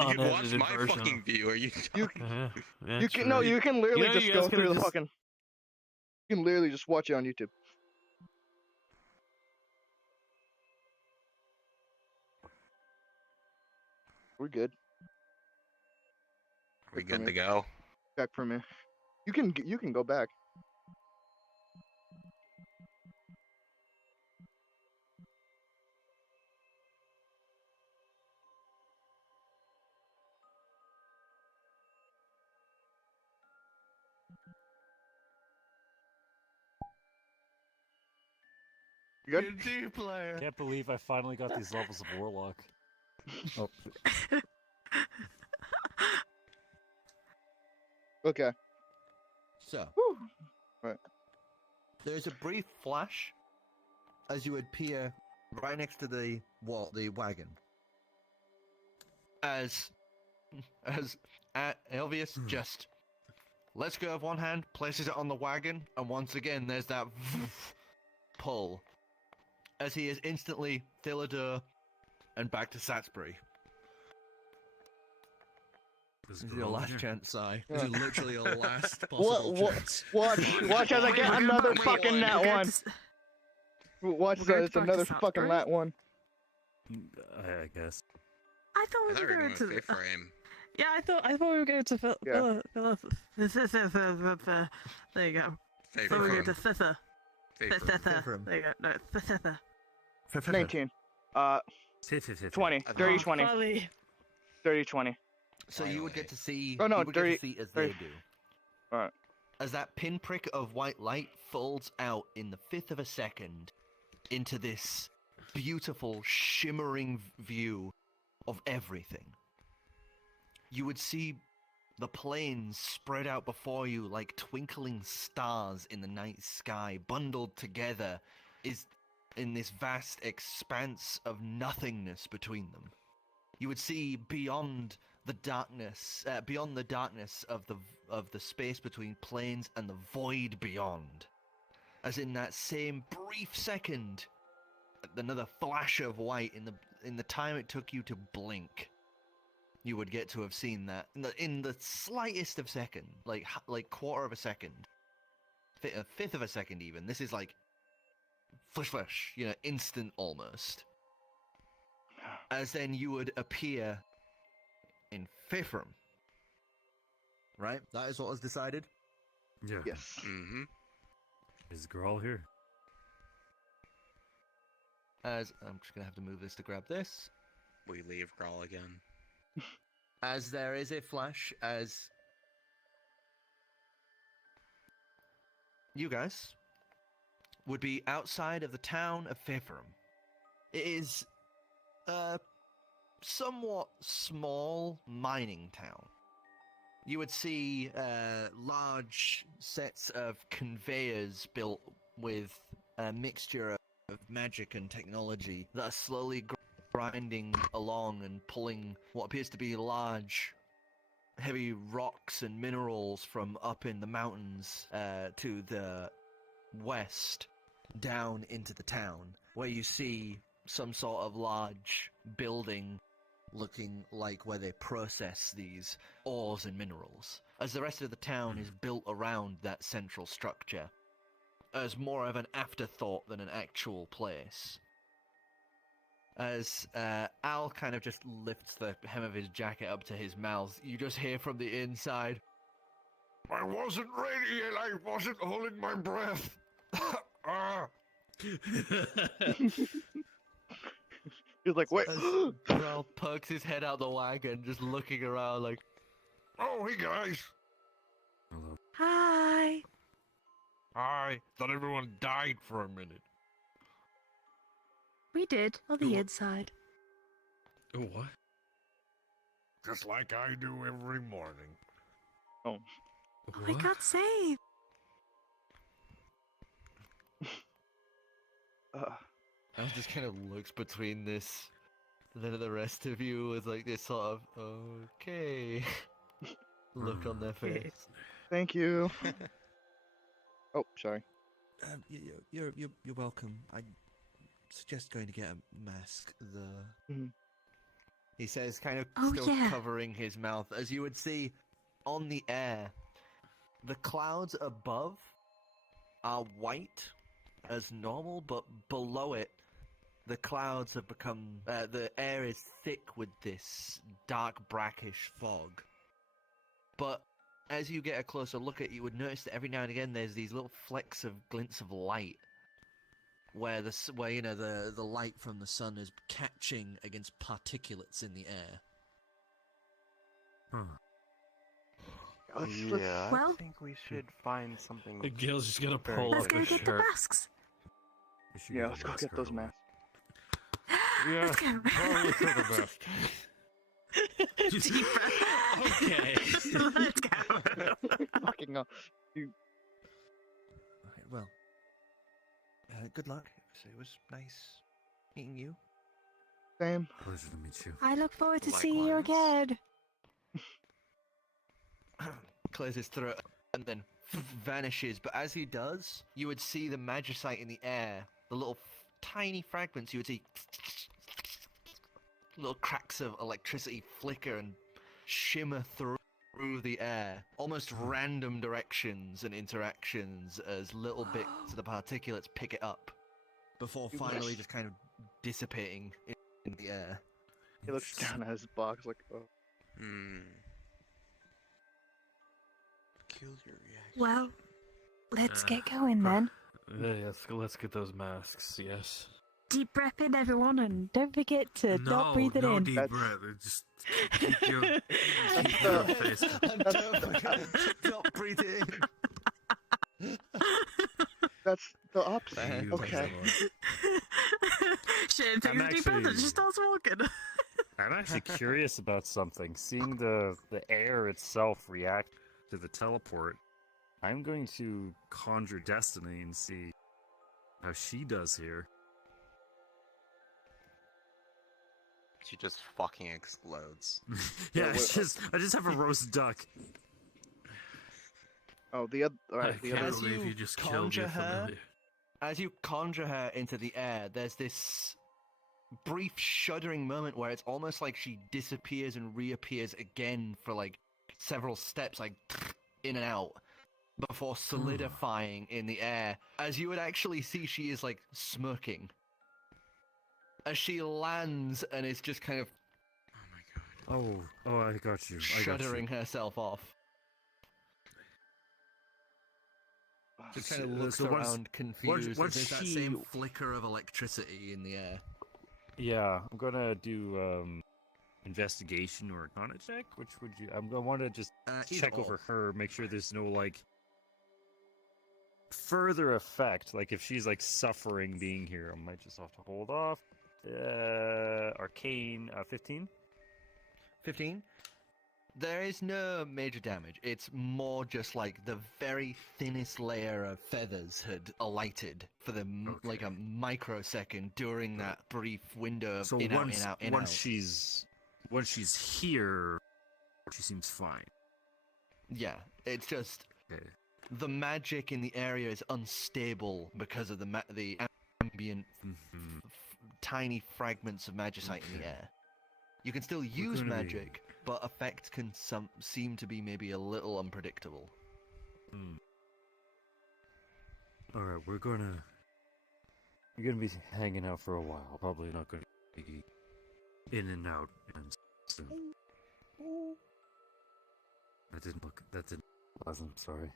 You can watch unedited my version. fucking view, or you. You Yeah, can no. You can literally You know, just you go guys could've through the just- fucking. You can literally just watch it on YouTube. We're good. We good to go? Back for me. You can go back. You good? player. Can't believe I finally got these levels of Warlock. Oh, Okay. So, Right. there's a brief flash as you appear right next to the wagon. As Elvius just lets go of one hand, places it on the wagon, and once again there's that pull. As he is instantly Thillidur and back to Satsbury. This is your last chance, Si. This is literally your last possible chance. Watch as I get another fucking nat one. Watch We're going as it's back to another fucking Satsbury? nat one. I guess. I thought we I thought were we were going to going frame. Yeah, I thought we were going to Phil. Yeah. There you go. Fake So we're going to frame. Thither. Fake frame. Thither. There you go. No, Thither. 19. 20. I Dirty Oh, 20. golly. Dirty 20. So you would get to see. Oh, no, you would get dirty- to see as dirty- they do. Alright. As that pinprick of white light folds out in the fifth of a second into this beautiful, shimmering view of everything. You would see the plains spread out before you like twinkling stars in the night sky, bundled together is in this vast expanse of nothingness between them. You would see beyond the darkness, beyond the darkness of the space between planes and the void beyond. As in that same brief second, another flash of white in the time it took you to blink, you would get to have seen that in the slightest of second, like quarter of a second, a fifth of a second even. This is like flash, instant almost. As then you would appear in Fifram. Right? That is what was decided? Yeah. Yes. Mm-hmm. Is Grawl here? As I'm just gonna have to move this to grab this. We leave Grawl again. As there is a flash, as you guys would be outside of the town of Fifram. It is a somewhat small mining town. You would see large sets of conveyors built with a mixture of magic and technology that are slowly grinding along and pulling what appears to be large, heavy rocks and minerals from up in the mountains to the west down into the town, where you see some sort of large building looking like where they process these ores and minerals, as the rest of the town is built around that central structure as more of an afterthought than an actual place. As Al kind of just lifts the hem of his jacket up to his mouth, you just hear from the inside, I wasn't ready and I wasn't holding my breath. Ah. He's like, wait. Ral pokes his head out the wagon, just looking around like, Oh, hey guys. Hello. Hi. Hi. Thought everyone died for a minute. We did on the inside. What? Just like I do every morning. Oh. Oh my god, save! Al just kind of looks between this, then the rest of you with like this sort of okay look on their face. Thank you. Oh, sorry. You're welcome. I suggest going to get a mask. He says, kind of still covering his mouth, as you would see on the air. The clouds above are white as normal, but below it, the clouds have become, the air is thick with this dark brackish fog. But as you get a closer look at it, you would notice that every now and again there's these little flecks of glints of light, where the light from the sun is catching against particulates in the air. Yeah, Well- I think we should find something. Gill's just gonna very pull Let's up go his get the shirt. masks. Yeah, let's go get those masks. Yeah, Let's go. probably for the best. Deep breath. Okay. Let's go. Fucking up. Well, good luck. It was nice meeting you. Same. Pleasure to meet you. I look forward to seeing you again. Clears his throat and then vanishes, but as he does, you would see the magicite in the air, the little tiny fragments. You would see little cracks of electricity flicker and shimmer through the air, almost random directions and interactions as little bits of the particulates pick it up, before finally just kind of dissipating in the air. He looks down at his box like, oh. Peculiar reaction. Well, let's get going then. Yes, let's get those masks, yes. Deep breath in, everyone, and don't forget to not breathe it no in. deep breath. Just keep your, keep your face. Don't breathe it in. That's the opposite. You Okay. Shane takes a deep breath and she starts walking. I'm actually curious about something. Seeing the air itself react to the teleport, I'm going to conjure Destiny and see how she does here. She just fucking explodes. Yeah, I just have a roast duck. Oh, the other. All right, I the can't other. believe you just killed your familiar. As you conjure her into the air, there's this brief shuddering moment where it's almost like she disappears and reappears again for like several steps, like in and out, before solidifying in the air. As you would actually see, she is like smirking as she lands and is just kind of Oh, I got you. shuddering herself off. Just kind of looks around confused. once There's that she- same flicker of electricity in the air. Yeah, I'm gonna do investigation or arcana check. Which would you? I'm gonna want to just Either check or. over her, make sure there's no like further effect. Like if she's like suffering being here, I might just have to hold off. Arcane 15. 15? There is no major damage. It's more just like the very thinnest layer of feathers had alighted for the like a microsecond during that brief window of So in out, in out, in once out. once she's here, she seems fine. Yeah, it's just Okay. the magic in the area is unstable because of the ambient tiny fragments of magicite in the air. You can still use gonna be- magic, but effects can seem to be maybe a little unpredictable. Alright, you're gonna be hanging out for a while. Probably not gonna be in and out soon. That didn't look pleasant, sorry.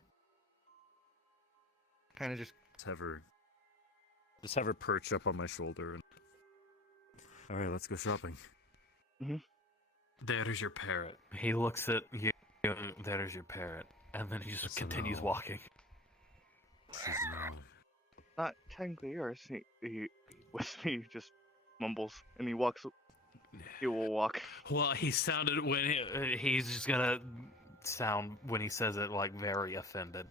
Kind of just have her perch up on my shoulder and alright, let's go shopping. There's your parrot. He looks at you. There's your parrot, and then he just continues walking. Not technically yours. He with me just mumbles and he walks. He will walk. Well, he sounded when he's just gonna sound when he says it like very offended.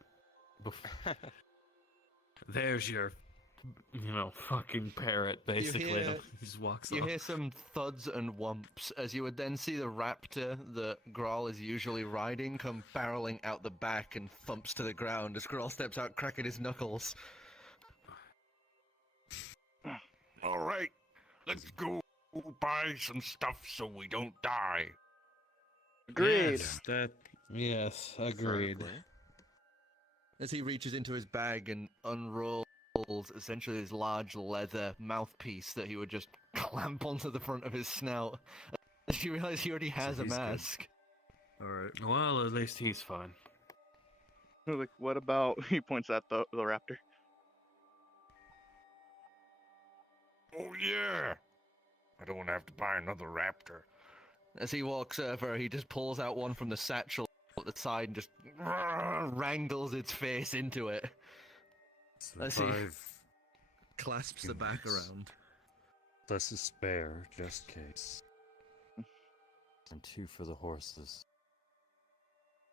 There's your, fucking parrot. Basically, he just walks You off. hear some thuds and whumps as you would then see the raptor that Grawl is usually riding come barreling out the back and thumps to the ground as Grawl steps out cracking his knuckles. All right, let's go buy some stuff so we don't die. Agreed. Yes, agreed. As he reaches into his bag and unrolls essentially his large leather mouthpiece that he would just clamp onto the front of his snout. As you realize he already has a mask. Alright. Well, at least he's fine. Like, what about? He points at the raptor. Oh yeah, I don't want to have to buy another raptor. As he walks over, he just pulls out one from the satchel at the side and just wrangles its face into it. So As he 5 clasps the back humans. around. Plus a spare, just case. And 2 for the horses.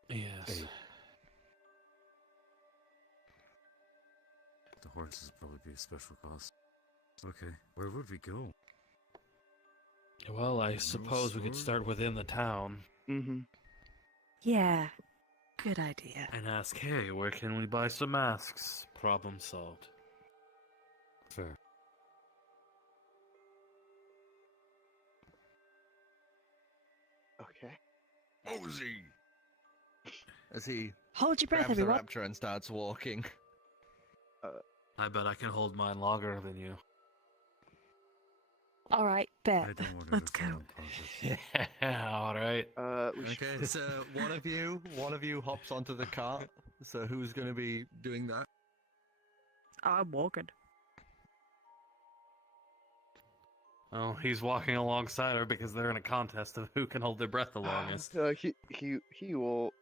Yes. 8. The horses probably be a special cost. Okay, where would we go? Well, I suppose we could start within the town Yeah, good idea. and ask, hey, where can we buy some masks? Problem solved. Fair. Okay. Mosey! As he Hold your breath, grabs the everyone. raptor and starts walking. I bet I can hold mine longer than you. All right, I bet. don't want Let's to go. Yeah, all right. Okay, so one of you hops onto the cart. So who's going to be doing that? I'm walking. Oh, he's walking alongside her because they're in a contest of who can hold their breath the longest. He will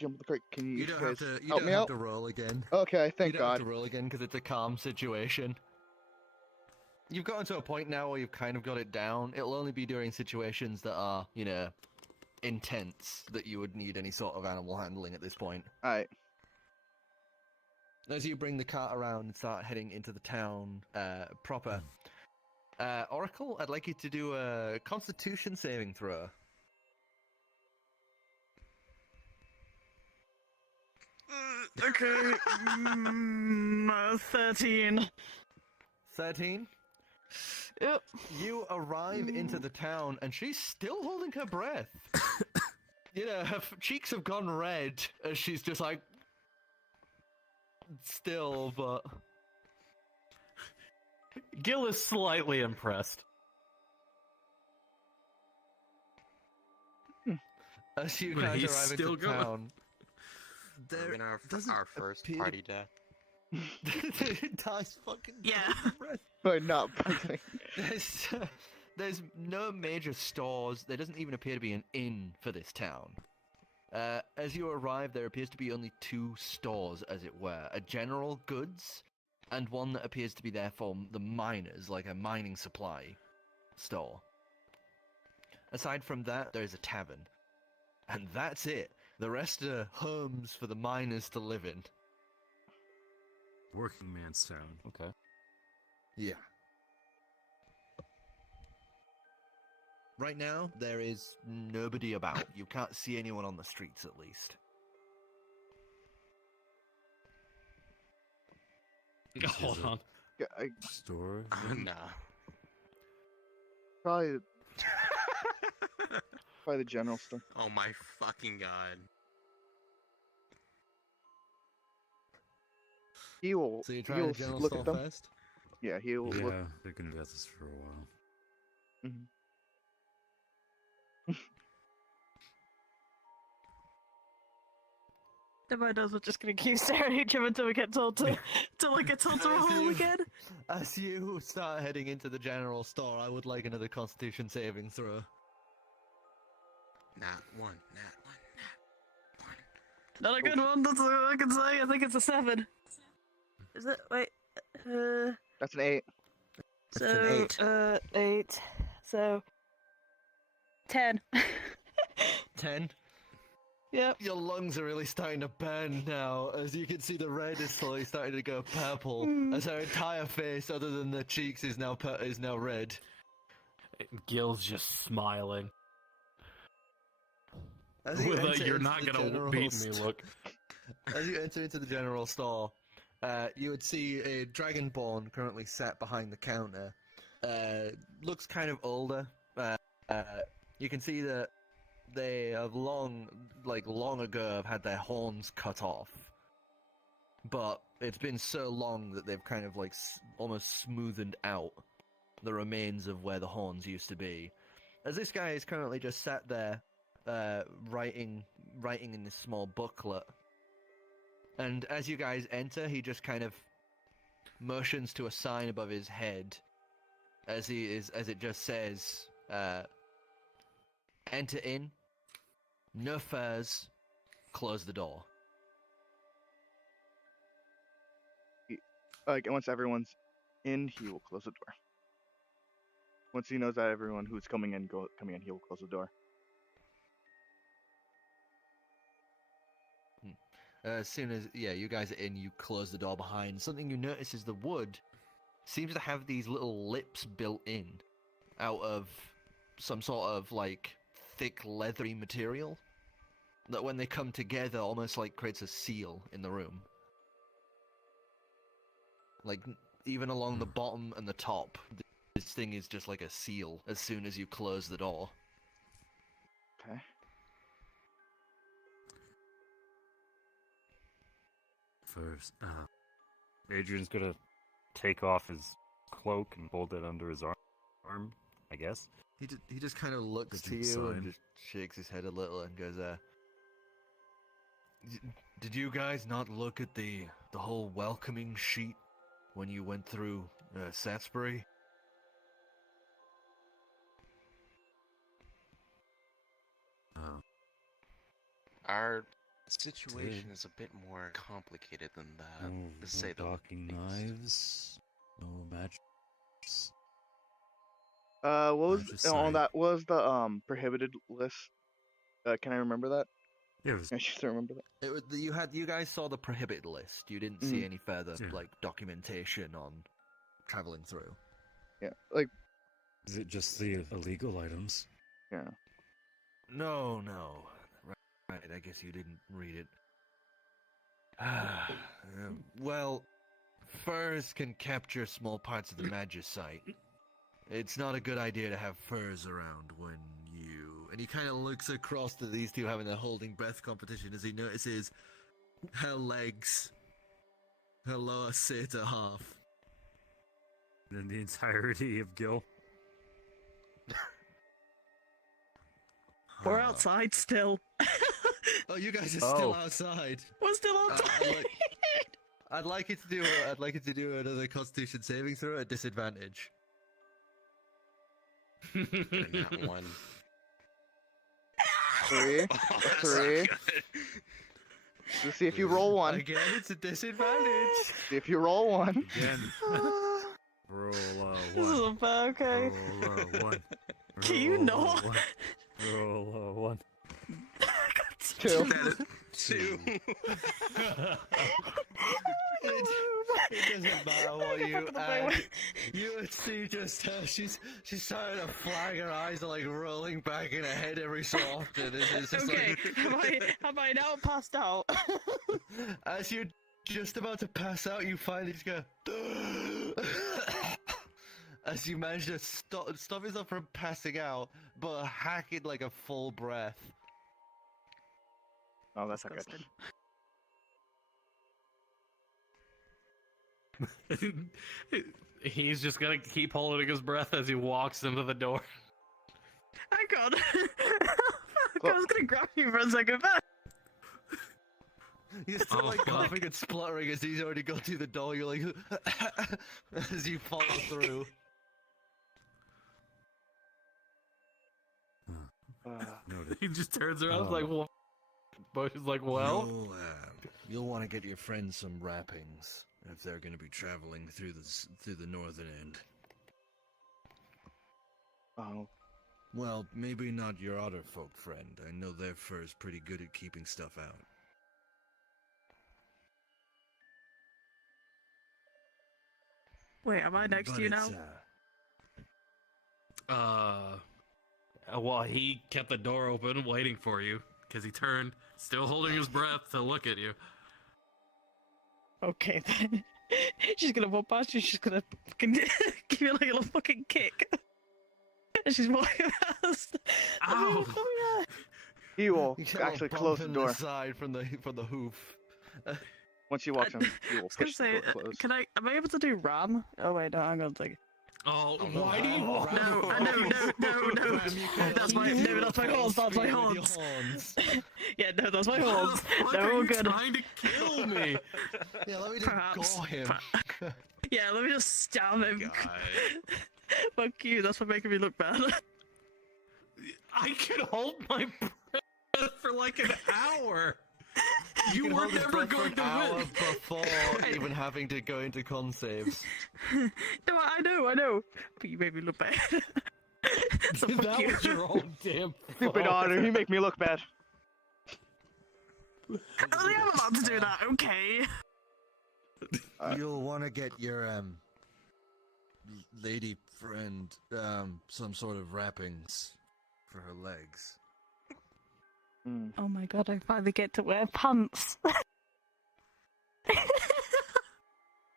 jump the crate. Can you, You don't guys have to. You help don't me have out? to roll again. Okay, thank you don't God. have to roll again because it's a calm situation. You've gotten to a point now where you've kind of got it down. It'll only be during situations that are, intense that you would need any sort of animal handling at this point. Alright. As you bring the cart around and start heading into the town proper, Oracle, I'd like you to do a Constitution saving throw. Okay. 13. 13? Yep. You arrive into the town, and she's still holding her breath. You know, her cheeks have gone red as she's just like... Still, but... Gill is slightly impressed. As you But guys he's arrive still into going. town... I mean, our first appear- party death. Dies fucking Yeah. breath. But not breathing. There's no major stores. There doesn't even appear to be an inn for this town. As you arrive, there appears to be only 2 stores, as it were. A general goods, and one that appears to be there for the miners, like a mining supply store. Aside from that, there is a tavern. And that's it. The rest are homes for the miners to live in. Working man's town. Okay. Yeah. Right now, there is nobody about. You can't see anyone on the streets, at least. Hold on. Yeah, Store? Nah. probably the general store. Oh my fucking god. He will. So you're he'll trying the general look store at them. first? Yeah, he'll Yeah, look. they're gonna be at this for a while. Mhm. Everyone knows we're just gonna keep staring at each other until we get told to get told to roll again. As you start heading into the general store, I would like another Constitution saving throw. Nat one. Not a good one, that's all I can say. I think it's a 7. Is it? Wait. That's an 8. So, 8. So, 10. 10? Yep. Your lungs are really starting to burn now, as you can see the red is slowly starting to go purple, as her entire face, other than the cheeks, is now red. Gill's just smiling. As you With a enter "you're into not the gonna general beat me" look. As you enter into the general store, you would see a dragonborn currently sat behind the counter. Looks kind of older. You can see that they have long ago have had their horns cut off. But it's been so long that they've kind of almost smoothened out the remains of where the horns used to be. As this guy is currently just sat there, writing in this small booklet. And as you guys enter, he just kind of motions to a sign above his head, as it just says, "Enter in, no furs, close the door." Once everyone's in, he will close the door. Once he knows that everyone who's coming in, he will close the door. As soon as, you guys are in, you close the door behind. Something you notice is the wood seems to have these little lips built in out of some sort of, thick, leathery material that when they come together almost, creates a seal in the room. Even along the bottom and the top, this thing is just like a seal as soon as you close the door. Okay. First, Adrian's gonna take off his cloak and fold it under his arm, I guess. He just kind of looks Did to you you and sign? just shakes his head a little and goes, Did you guys not look at the whole welcoming sheet when you went through Salisbury? Oh. Our situation is a bit more complicated than that, to say the docking least. knives, no magic. What was just on saying. that? What was the prohibited list? Can I remember that? Yeah, it was, I should remember that. You guys saw the prohibited list. You didn't see Mhm. any further Yeah. documentation on traveling through. Yeah, Is it just the illegal items? Yeah. No. Right, I guess you didn't read it. Well, furs can capture small parts of the magicite. It's not a good idea to have furs around when you... And he kind of looks across to these two having a holding breath competition as he notices her legs, her lower satyr half. And the entirety of Gill? We're outside still. Oh, you guys are still outside. We're still outside. I'd like you to do another Constitution saving throw at disadvantage. Getting that one. 3. Three. Let's see if you roll 1. Again, it's a disadvantage. See if you roll 1. Again. Roll This 1. isn't fair, okay. Roll 1. Can you not? Roll 1. 2. 2. It doesn't matter what you add. You see just she's starting to flag, her eyes are like rolling back in her head every so often. It's just Okay, have I now passed out? as you're just about to pass out, you finally just go as you manage to stop yourself from passing out, but hack it like a full breath. Oh, that's not good. He's just gonna keep holding his breath as he walks into the door. Hang on. I was gonna grab you for a second, but... You're still like fuck. coughing and spluttering as he's already got through the door. You're like, as you follow through. Noted. He just turns around like, well, Bush is like, well, You'll want to get your friends some wrappings if they're going to be traveling through the northern end. Oh. Well, maybe not your Otterfolk friend. I know their fur's pretty good at keeping stuff out. Wait, am I next But to you now? it's, well, he kept the door open waiting for you because he turned, still holding his breath to look at you. Okay then. She's gonna walk past you, she's gonna fucking give you like a little fucking kick. And she's walking past. Ow! He will You get a actually little close bump the in door. side from the hoof. Once you watch him, he I will was gonna push the say, door closed. am I able to do ram? Oh wait, no, hang on a second. Oh, why do you? No, that's my horns, that's my horns. Yeah, no, that's my horns. What They're are all you good. trying to kill me? Yeah, let me just Perhaps. gore him. Yeah, let me just stab him. Fuck you, that's for making me look bad. I could hold my breath for like an hour. You can were hold his never breath for going an to hour win. before even having to go into con saves. No, I know. But you made me look bad. So fuck That you. was your own damn Stupid fault. Otter, you make me look bad. Oh, yeah, I'm allowed to do that, okay. You'll want to get your lady friend some sort of wrappings for her legs. Oh my god, I finally get to wear pants.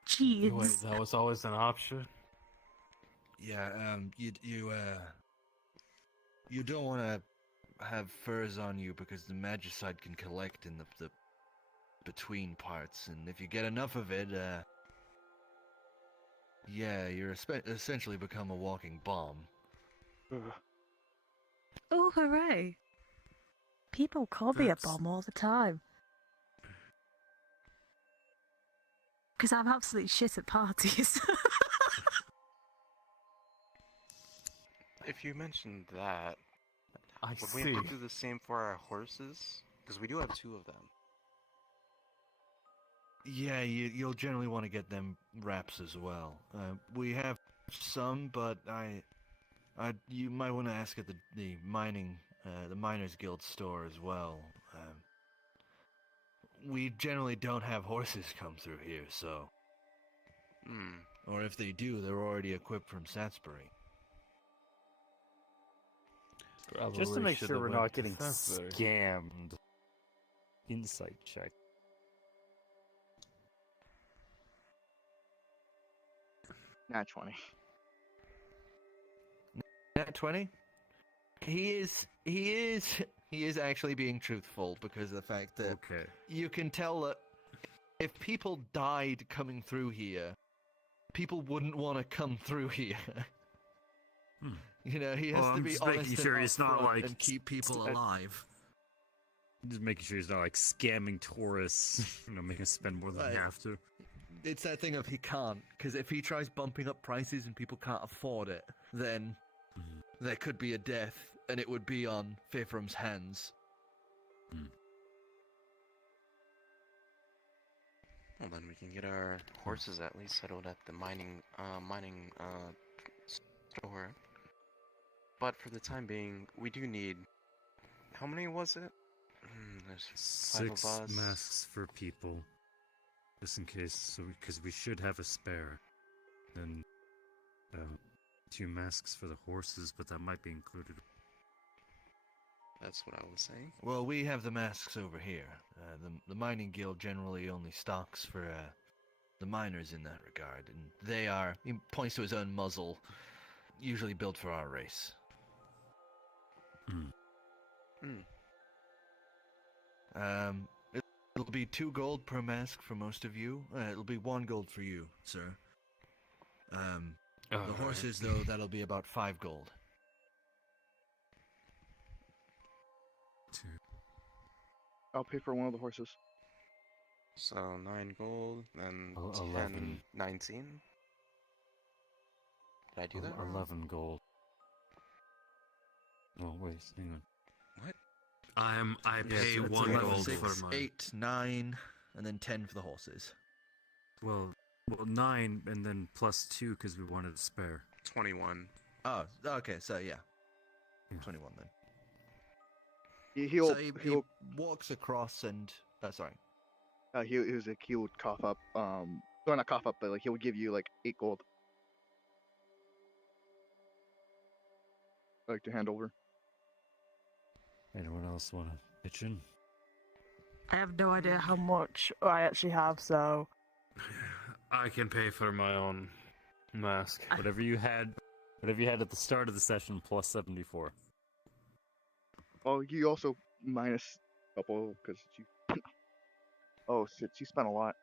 Jeez. Wait, that was always an option. Yeah, you don't want to have furs on you because the magicite can collect in the between parts, and if you get enough of it, yeah, you're essentially become a walking bomb. Oh, hooray. People call me a bomb all the time. Because I'm absolutely shit at parties. If you mentioned that, I would see. we have to do the same for our horses? Because we do have 2 of them. Yeah, you'll generally want to get them wraps as well. We have some, but you might want to ask at the Miners Guild store as well. We generally don't have horses come through here, so. Or if they do, they're already equipped from Satsbury. Just to Probably make should sure have we're went not to getting Satyr. scammed. Insight check. Nat 20. Nat 20? He is actually being truthful because of the fact that you can tell that if people died coming through here, people wouldn't want to come through here. You know, he has to I'm be just honest making sure and he's not upfront like and keep people alive. Just making sure he's not like scamming tourists, making us spend more than we have to. It's that thing of he can't, because if he tries bumping up prices and people can't afford it, then there could be a death, and it would be on Fifrum's hands. Well, then we can get our horses at least settled at the mining store. But for the time being, we do need. How many was it? There's 5 of 6 us. masks for people, just in case, because we should have a spare. Then 2 masks for the horses, but that might be included. That's what I was saying. Well, we have the masks over here. The mining guild generally only stocks for the miners in that regard, and they are, he points to his own muzzle, usually built for our race. It'll be 2 gold per mask for most of you. It'll be 1 gold for you, sir. The horses, though, that'll be about 5 gold. 2. I'll pay for one of the horses. So 9 gold, then 10, 11. 19. Did I do that? 11 gold. Oh wait, hang on. What? I pay so 1 11, gold 6, for mine. 8, 9, and then 10 for the horses. Well, 9 and then plus 2 because we wanted a spare. 21. Oh, okay, so yeah. 21 then. He'll he walks across and... sorry. he would cough up, well, not cough up, but like he'll give you like 8 gold. Like to hand over. Anyone else want to pitch in? I have no idea how much I actually have, so I can pay for my own mask. Whatever you had at the start of the session, plus 74. Oh, you also minus a couple because you. Oh shit! She spent a lot.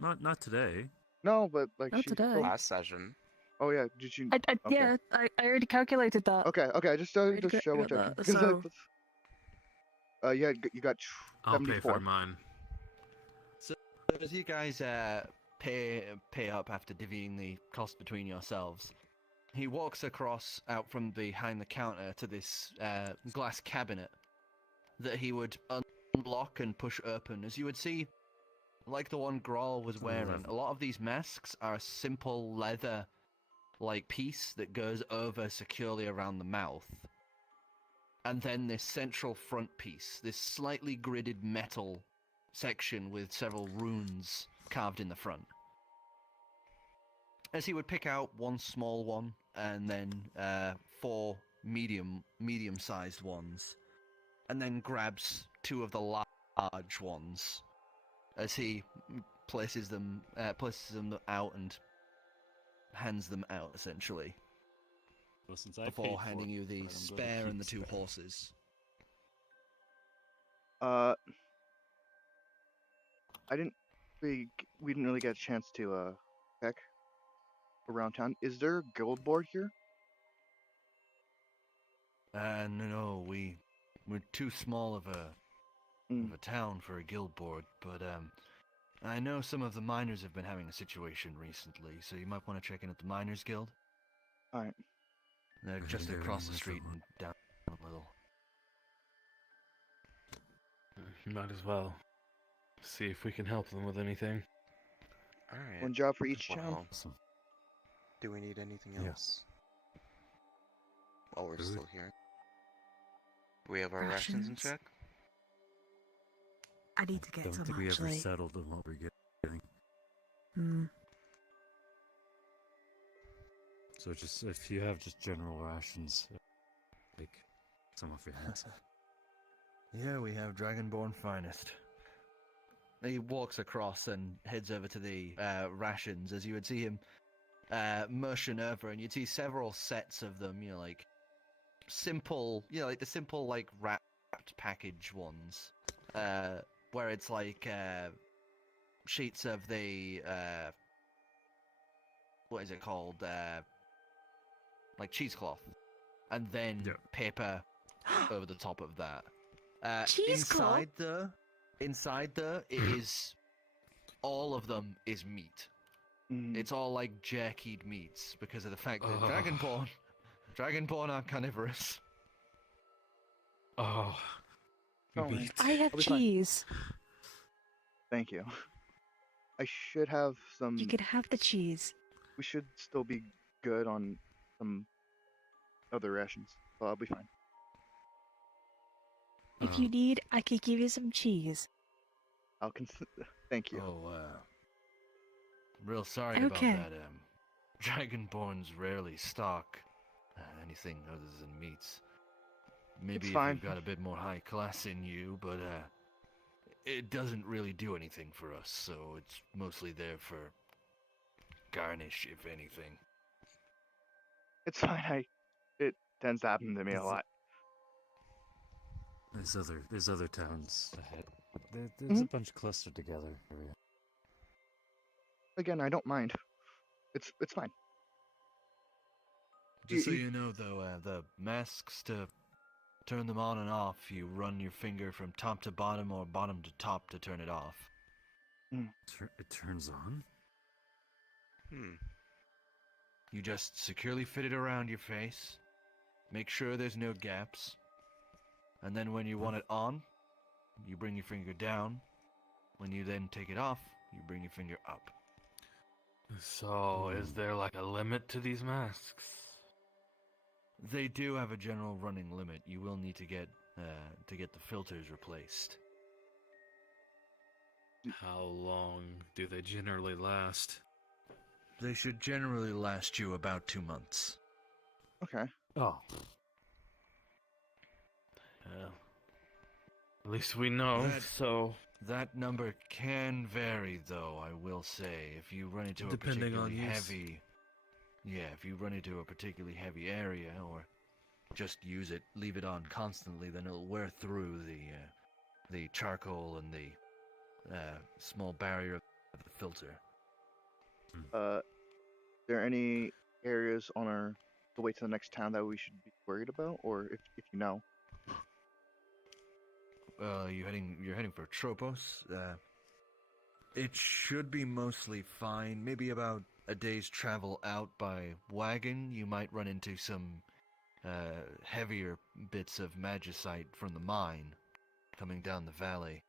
Not today. No, but like Not she. today. Last session. Oh yeah, did you? I yeah, I already calculated that. Okay, just double checking. that, Because so- you got I'll pay 74. for mine. So as you guys pay up after dividing the cost between yourselves, he walks across out from behind the counter to this glass cabinet that he would unlock and push open. As you would see, like the one Grawl was wearing, a lot of these masks are a simple leather like piece that goes over securely around the mouth. And then this central front piece, this slightly gridded metal section with several runes carved in the front. As he would pick out 1 small one and then 4 medium-sized ones, and then grabs 2 of the large ones as he places them out and hands them out essentially. Well, since I Before paid for handing it, you the I'm going to spare keep and the 2 spare. horses. I didn't. We didn't really get a chance to check around town. Is there a guild board here? No, we're too small of a town for a guild board, but I know some of the miners have been having a situation recently, so you might want to check in at the Miners Guild. Alright. They're just across the street and down a little. Might as well see if we can help them with anything. Alright. One job for each town. Awesome. Do we need anything Yeah. else? While we're Good. still here. Do we have our rations in Rations? check? I need to get Don't some think we ever actually. settled on what we're getting. Hmm. So just if you have just general rations, like some of your hands. Yeah, we have Dragonborn finest. He walks across and heads over to the rations as you would see him motion over, and you'd see several sets of them, like simple, like the simple, like wrapped package ones, where it's like sheets of the, what is it called, like cheesecloth, and then paper over the top of that. Cheesecloth? Inside there, it is, all of them is meat. It's all like jerkied meats because of the fact that Dragonborn are carnivorous. Oh, meat. I have I'll be fine. cheese. Thank you. I should have some. You could have the cheese. We should still be good on some other rations, so I'll be fine. If you need, I could give you some cheese. I'll Thank you. Oh, real sorry Okay. about that. Dragonborns rarely stock anything other than meats. Maybe if fine. you've got a bit more high class in you, but it doesn't really do anything for us, so it's mostly there for garnish, if anything. It's fine. It tends to happen to me a lot. There's other towns ahead. There's a bunch clustered together. Again, I don't mind. It's fine. Just so you know, though, the masks, to turn them on and off, you run your finger from top to bottom or bottom to top to turn it off. It turns on? You just securely fit it around your face, make sure there's no gaps, and then when you want it on, you bring your finger down. When you then take it off, you bring your finger up. So, is there like a limit to these masks? They do have a general running limit. You will need to get the filters replaced. How long do they generally last? They should generally last you about 2 months. Okay. Oh. At least we know, so... That number can vary, though, I will say. If you run into a particularly heavy... Yeah, if you run into a particularly heavy area, or just use it, leave it on constantly, then it'll wear through the charcoal and the small barrier of the filter. There any areas on the way to the next town that we should be worried about, or if you know? You're heading for Tropos. It should be mostly fine. Maybe about a day's travel out by wagon, you might run into some heavier bits of magicite from the mine coming down the valley.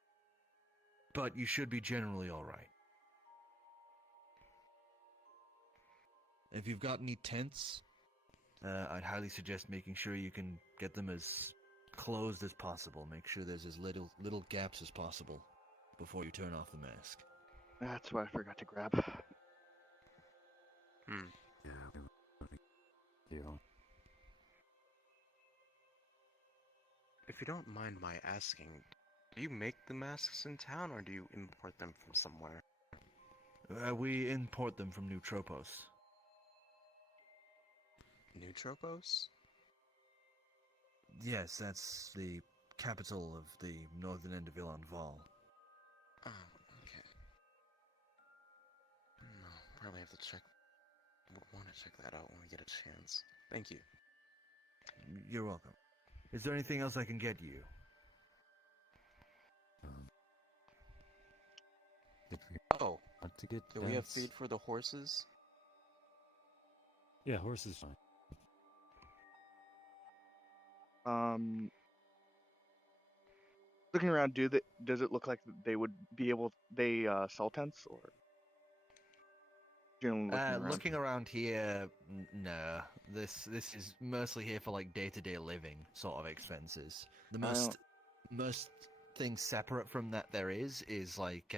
But you should be generally alright. If you've got any tents, I'd highly suggest making sure you can get them as closed as possible. Make sure there's as little gaps as possible before you turn off the mask. That's what I forgot to grab. Yeah. If you don't mind my asking, do you make the masks in town, or do you import them from somewhere? We import them from New Tropos. New Tropos? Yes, that's the capital of the northern end of Ilanval. Oh, okay. No, probably have to check. Would want to check that out when we get a chance. Thank you. You're welcome. Is there anything else I can get you? Oh, Want to get do we have tents? feed for the horses? Yeah, horses fine. Looking around, does it look like they would be able? They sell tents, or generally Looking around here, no. This is mostly here for like day-to-day living sort of expenses. The most thing separate from that there is like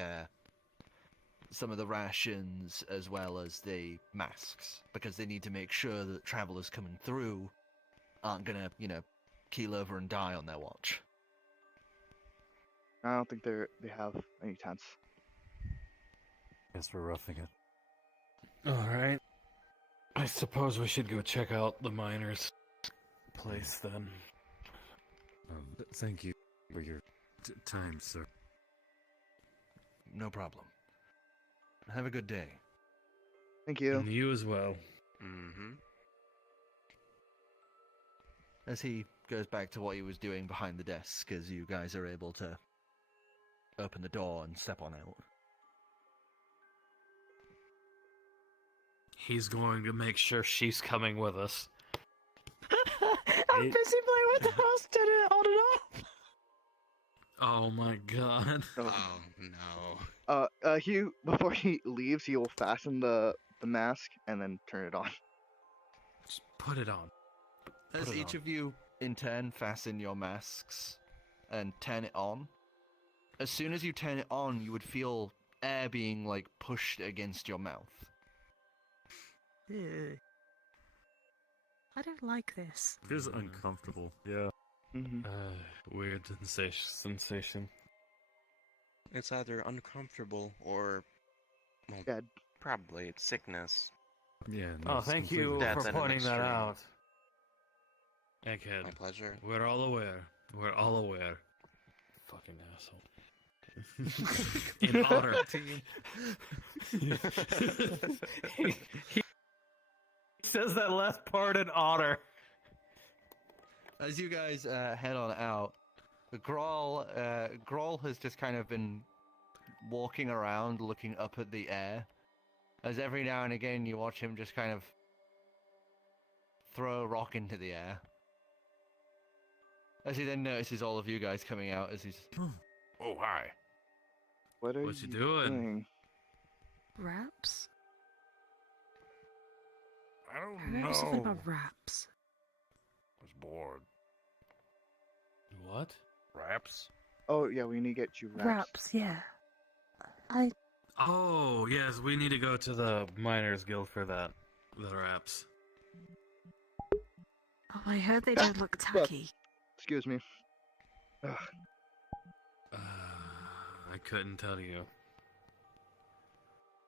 some of the rations as well as the masks, because they need to make sure that travelers coming through aren't gonna, keel over and die on their watch. I don't think they have any tents. Guess we're roughing it. Alright. I suppose we should go check out the miners' place then. Thank you for your time, sir. No problem. Have a good day. Thank you. And you as well. Mm-hmm. As he goes back to what he was doing behind the desk, as you guys are able to open the door and step on out. He's going to make sure she's coming with us. I'm busy playing with the house, did it on and off. Oh my god. Oh no. Before he leaves, he will fasten the mask and then turn it on. Just put it on. As each of you, in turn, fasten your masks and turn it on, as soon as you turn it on, you would feel air being, like, pushed against your mouth. Ew. I don't like this. It is uncomfortable, yeah. Mm-hmm. Weird sensation. It's either uncomfortable or, well, Dead. probably it's sickness. Yeah. Oh, thank you That's for at an pointing that extreme. out. Egghead. My pleasure. We're all aware. We're all aware. Fucking asshole. In honor. he says that last part in honor. As you guys head on out, Grawl has just kind of been walking around looking up at the air. As every now and again you watch him just kind of throw a rock into the air. As he then notices all of you guys coming out as he's... Oh, hi. What you doing? Raps? I don't I heard something know. about raps. I was bored. What? Raps? Oh yeah, we need to get you wraps. Raps, yeah. Oh, yes, we need to go to the Miners Guild for that. The raps. Oh, I heard they don't look tacky. Excuse me. Ugh. I couldn't tell you.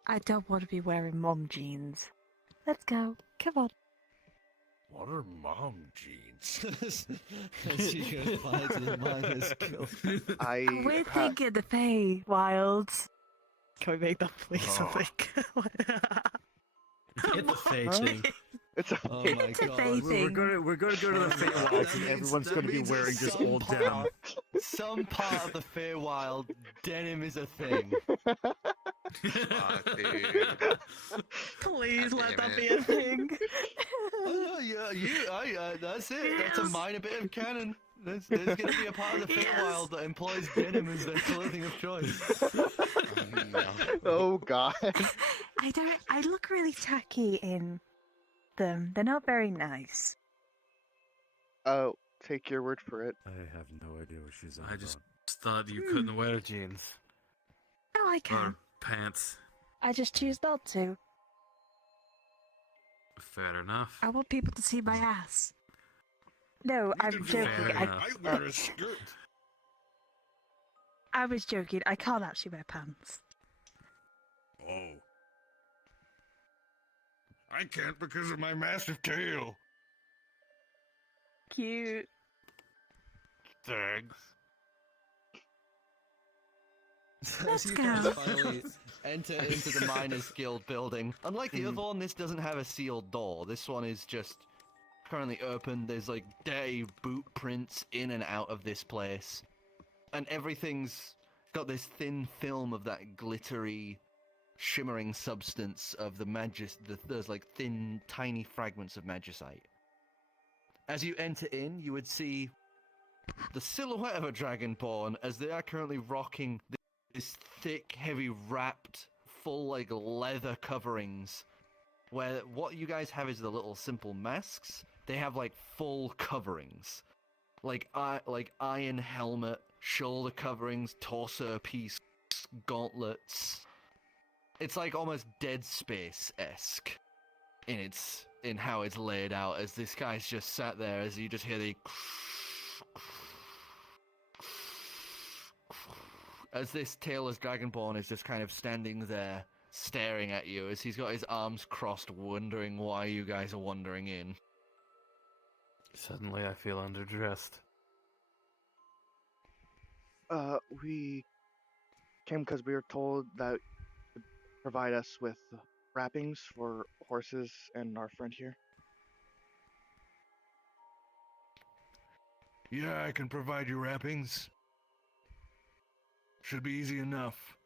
I don't want to be wearing mom jeans. Let's go. Come on. What are mom jeans? as you go by to the Miners Guild. We're thinking the Fey Wilds. Can we make that please? Oh. I think. It's a fake thing. It's a Oh fake. my It's a god. Fey thing. We're gonna go to the Feywilds and everyone's gonna be wearing just old denim. Some part of the Feywild, denim is a thing. Fuck, dude. Please let damn that be it. a thing. Oh, yeah, that's it. That's a minor bit of canon. There's going to be a part of the Feywild that employs denim as their clothing of choice. No. Oh god. I look really tacky in them. They're not very nice. Oh, take your word for it. I have no idea what she's on I just about. thought you couldn't wear jeans. Oh, I Or can. pants. I just choose not to. Fair enough. I want people to see my ass. No, I'm joking. Fair enough. I wear a skirt. I was joking. I can't actually wear pants. Oh. I can't because of my massive tail. Cute. Thanks. Let's As you go. guys finally enter into the Miners Guild building. Unlike the other one, this doesn't have a sealed door. This one is just currently open. There's like dirty boot prints in and out of this place. And everything's got this thin film of that glittery, shimmering substance of there's like thin, tiny fragments of magicite. As you enter in, you would see the silhouette of a dragonborn as they are currently rocking this thick, heavy, wrapped, full like leather coverings. Where what you guys have is the little simple masks. They have like full coverings, like iron helmet, shoulder coverings, torso piece, gauntlets. It's like almost Dead Space-esque in how it's laid out. As this guy's just sat there, as you just hear the As this tailless dragonborn is just kind of standing there, staring at you, as he's got his arms crossed, wondering why you guys are wandering in. Suddenly I feel underdressed. We came because we were told that you could provide us with wrappings for horses and our friend here. Yeah, I can provide you wrappings. Should be easy enough.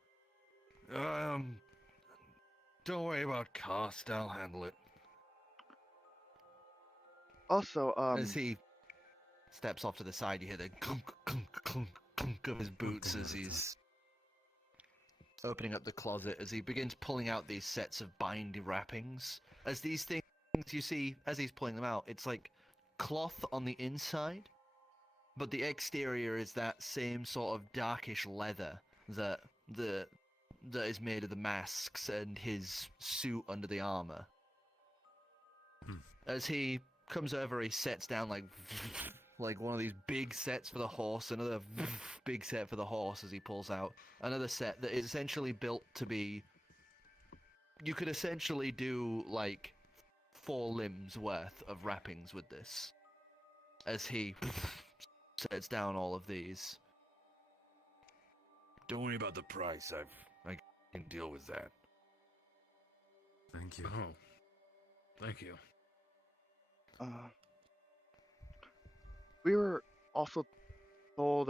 Don't worry about cost, I'll handle it. Also, As he steps off to the side, you hear the clunk, clunk, clunk, clunk of his boots as he's opening up the closet, as he begins pulling out these sets of bindy wrappings. As these things, you see, as he's pulling them out, it's like cloth on the inside, but the exterior is that same sort of darkish leather that is made of the masks and his suit under the armor. As he comes over, he sets down like one of these big sets for the horse, another big set for the horse as he pulls out another set that is essentially built to be... You could essentially do like 4 limbs worth of wrappings with this. As he sets down all of these. Don't worry about the price, I can deal with that. Thank you. Oh. Thank you. We were also told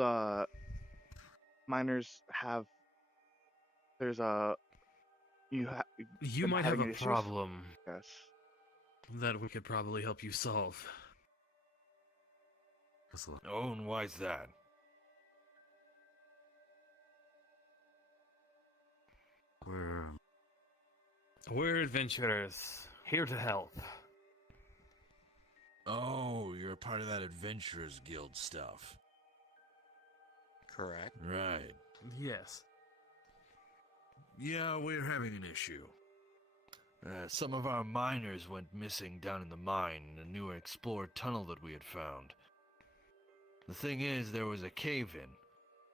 miners have. There's a. You might have a issues? problem. Yes. That we could probably help you solve. Oh, and why's that? We're adventurers, here to help. Oh, you're a part of that Adventurers Guild stuff. Correct. Right. Yes. Yeah, we're having an issue. Some of our miners went missing down in the mine in a new explored tunnel that we had found. The thing is, there was a cave-in.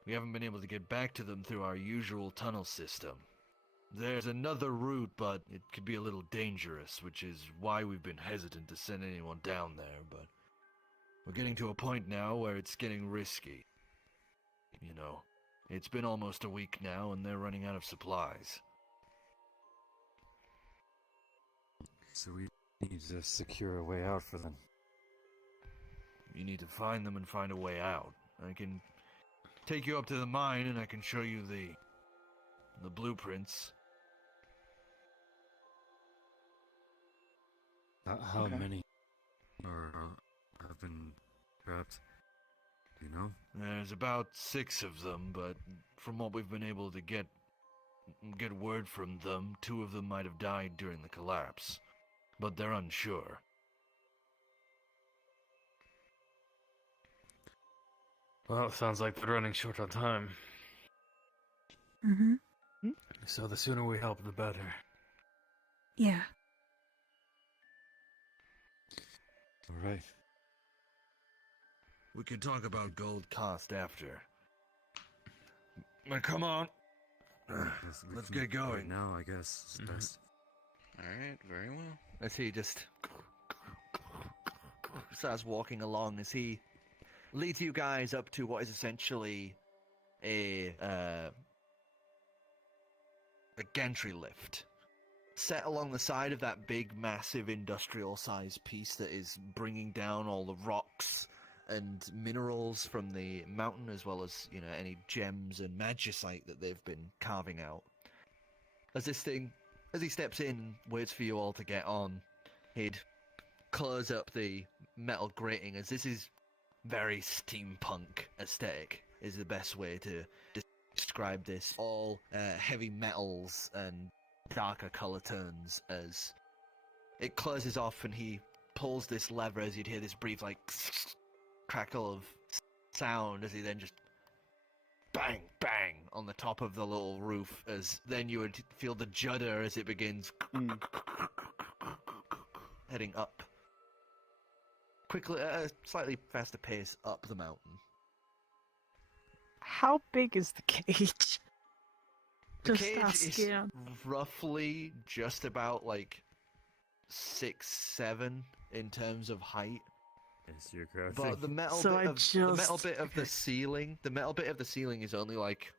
We haven't been able to get back to them through our usual tunnel system. There's another route, but it could be a little dangerous, which is why we've been hesitant to send anyone down there, but we're getting to a point now where it's getting risky. You know, it's been almost a week now, and they're running out of supplies. So we need to secure a way out for them. You need to find them and find a way out. I can take you up to the mine, and I can show you the blueprints. How many have been trapped? Do you know? There's about 6 of them, but from what we've been able to get word from them, 2 of them might have died during the collapse, but they're unsure. Well, it sounds like they're running short on time. Mm-hmm. So the sooner we help, the better. Yeah. All right. We can talk about gold cost after. Now, come on. Let's get going. Right now, I guess. It's best. Alright, very well. As he just starts walking along, as he leads you guys up to what is essentially a gantry lift set along the side of that big, massive, industrial-sized piece that is bringing down all the rocks and minerals from the mountain, as well as, you know, any gems and magicite that they've been carving out. As he steps in and waits for you all to get on, he'd close up the metal grating, as this is very steampunk aesthetic, is the best way to describe this. All heavy metals and darker color tones, as it closes off and he pulls this lever, as you'd hear this brief like crackle of sound, as he then just bang bang on the top of the little roof, as then you would feel the judder as it begins heading up. quickly, at a slightly faster pace, up the mountain. How big is the cage? The Just cage is asking. roughly just about like 6'7" in terms of height. Yes, you're crouching. But the metal So bit I of the metal just- bit of the ceiling, the metal bit of the ceiling is only like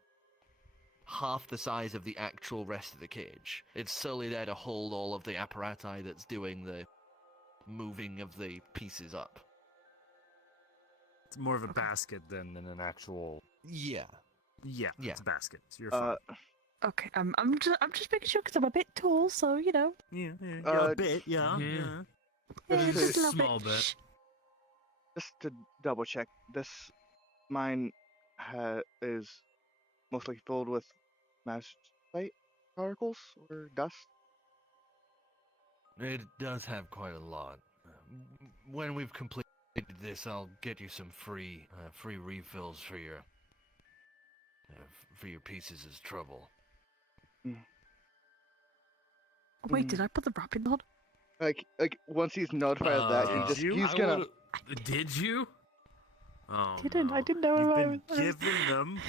half the size of the actual rest of the cage. It's solely there to hold all of the apparatus that's doing the moving of the pieces up. It's more of a basket than an actual. Yeah. Yeah, Yeah. it's a basket. So you're fine. Okay, I'm just making sure because I'm a bit tall, so you know. Yeah, Uh, a bit, yeah. yeah. Yeah, just a little Small bit. bit. Just to double check, this mine is mostly filled with magicite particles or dust. It does have quite a lot. When we've completed this, I'll get you some free refills for your pieces as trouble. Wait, did I put the wrapping on? Like once he's notified of that, he's gonna. Did you? Oh, Didn't. no. I didn't know. You've I been was- given them.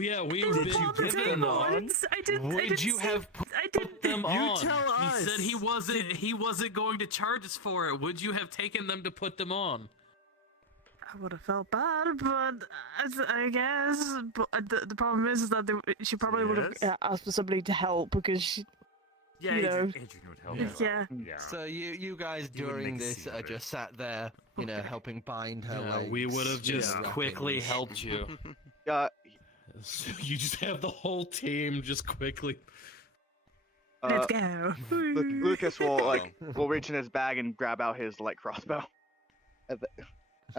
Yeah, we've They were been on the given table. them. I didn't. Would you have put them You on? tell us. He said he wasn't going to charge us for it. Would you have taken them to put them on? I would have felt bad, but I guess. But the problem is that she probably would have Yes? asked for somebody to help because she. Yeah, You Adrian, know. Adrian would help. Yeah. you out. Yeah. So you guys You wouldn't during make a this scene are of it. just sat there, helping bind her Yeah, legs. we would have just wrapping quickly this. helped you. So You just have the whole team just quickly. Let's go. Lucas will will reach in his bag and grab out his light crossbow. At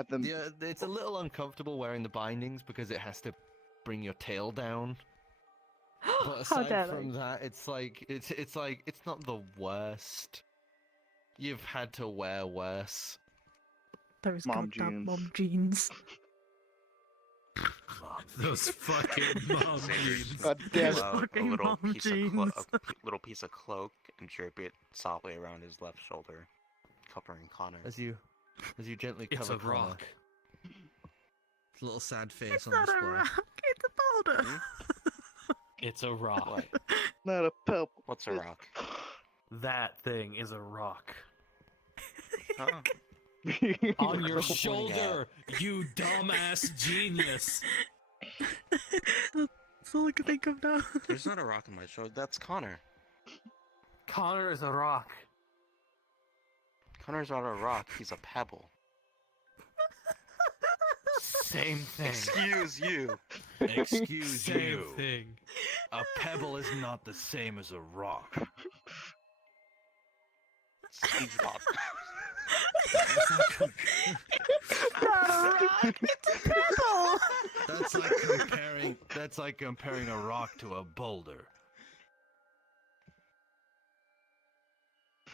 the Yeah, it's a little uncomfortable wearing the bindings because it has to bring your tail down. But How aside dare from they? that, it's not the worst. You've had to wear worse. Those Mom goddamn jeans. mom jeans. Those fucking mom jeans. God damn it. Pull out a fucking little mom piece of jeans. little piece of cloak and drape it softly around his left shoulder, covering Connor. As you gently It's cover a Connor. rock. A little sad face It's on not display. a rock. It's a boulder. It's a rock. What? Not a pebble. What's a rock? That thing is a rock. Oh. On your shoulder, you dumbass genius. That's all I can think of now. There's not a rock on my shoulder. That's Connor. Connor is a rock. Connor's not a rock. He's a pebble. Same thing. Excuse you. Excuse Same you. thing. A pebble is not the same as a rock. SpongeBob. Not a rock. It's a pebble. That's like comparing a rock to a boulder.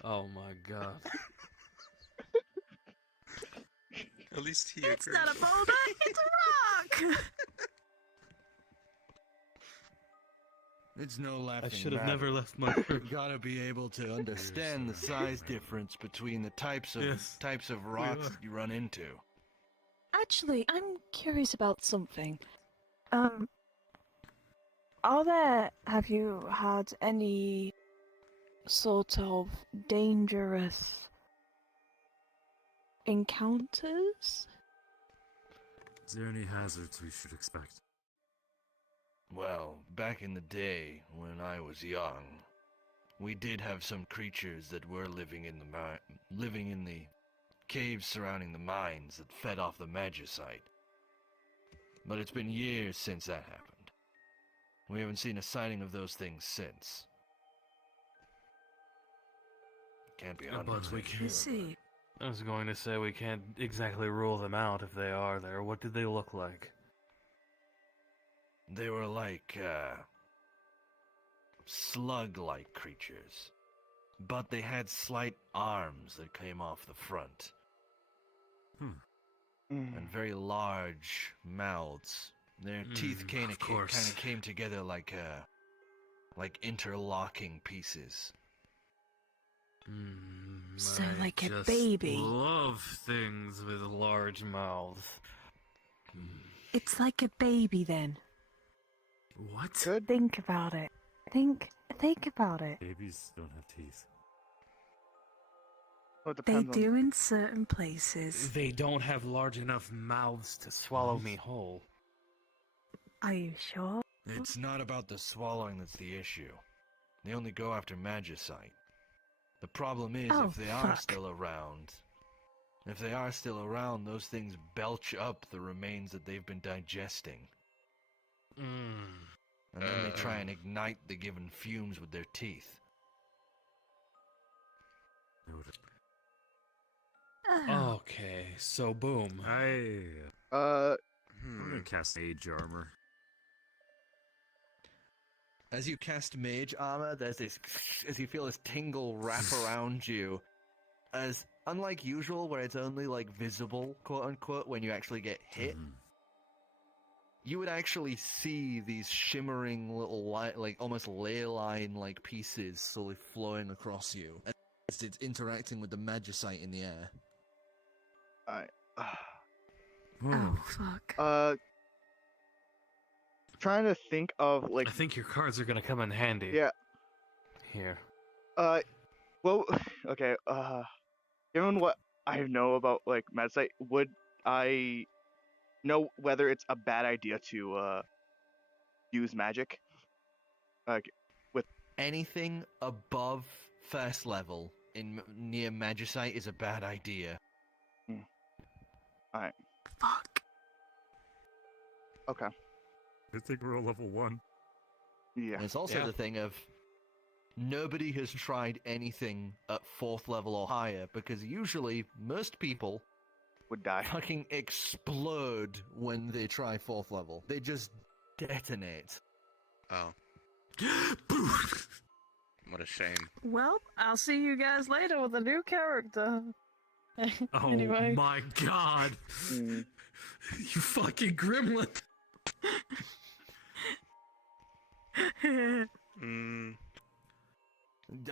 Oh my god. At least he It's agrees. not a boulder. It's a rock. It's no laughing I should have matter. never left my You crew. gotta be able to understand the size difference between the types of Yes. rocks are. that you run into. Actually, I'm curious about something. Have you had any sort of dangerous encounters? Is there any hazards we should expect? Well, back in the day when I was young, we did have some creatures that were living in the caves surrounding the mines that fed off the magicite. But it's been years since that happened. We haven't seen a sighting of those things since. Can't be But 100% we sure. I see. I was going to say we can't exactly rule them out if they are there. What did they look like? They were like, slug-like creatures. But they had slight arms that came off the front. And very large mouths. Their teeth kind of course. of came together like interlocking pieces. So I like a just baby. Love things with large mouths. It's like a baby then. What? Good. Think about it. Think about it. Babies don't have teeth. Well, it They depends on. do in certain places. They don't have large enough mouths to swallow me whole. Are you sure? It's not about the swallowing that's the issue. They only go after magicite. The problem is, Oh, if they are fuck. still around... If they are still around, those things belch up the remains that they've been digesting. And then they try and ignite the given fumes with their teeth. Okay, so boom. I'm gonna cast Mage Armor. As you cast Mage Armor, there's this... As you feel this tingle wrap around you. As, unlike usual, where it's only, like, visible, quote-unquote, when you actually get hit, you would actually see these shimmering little, like, almost ley line-like pieces slowly flowing across you. As it's interacting with the magicite in the air. Oh, fuck. Trying to think of, like... I think your cards are gonna come in handy. Yeah. Here. Well, okay, given what I know about, like, Magicite, would I know whether it's a bad idea to, use magic? Like, with... Anything above first level near magicite is a bad idea. Alright. Fuck. Okay. I think we're all level 1. Yeah. And it's also the thing of... Nobody has tried anything at 4th level or higher, because usually, most people... would die. Fucking explode when they try 4th level. They just detonate. Oh. What a shame. Well, I'll see you guys later with a new character. Oh Anyway. my god! You fucking gremlin!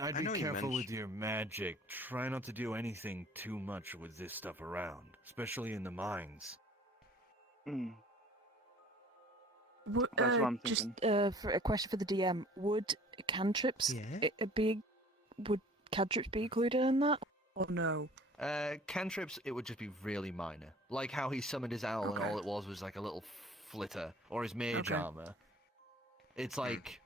I'd I be know you careful with mentioned- your magic. Try not to do anything too much with this stuff around, especially in the mines. Would, That's what I'm just thinking. for a question for the DM, would cantrips would cantrips be included in that? Or no? Cantrips, it would just be really minor. Like how he summoned his owl and all it was like a little flitter, or his mage armor. It's like,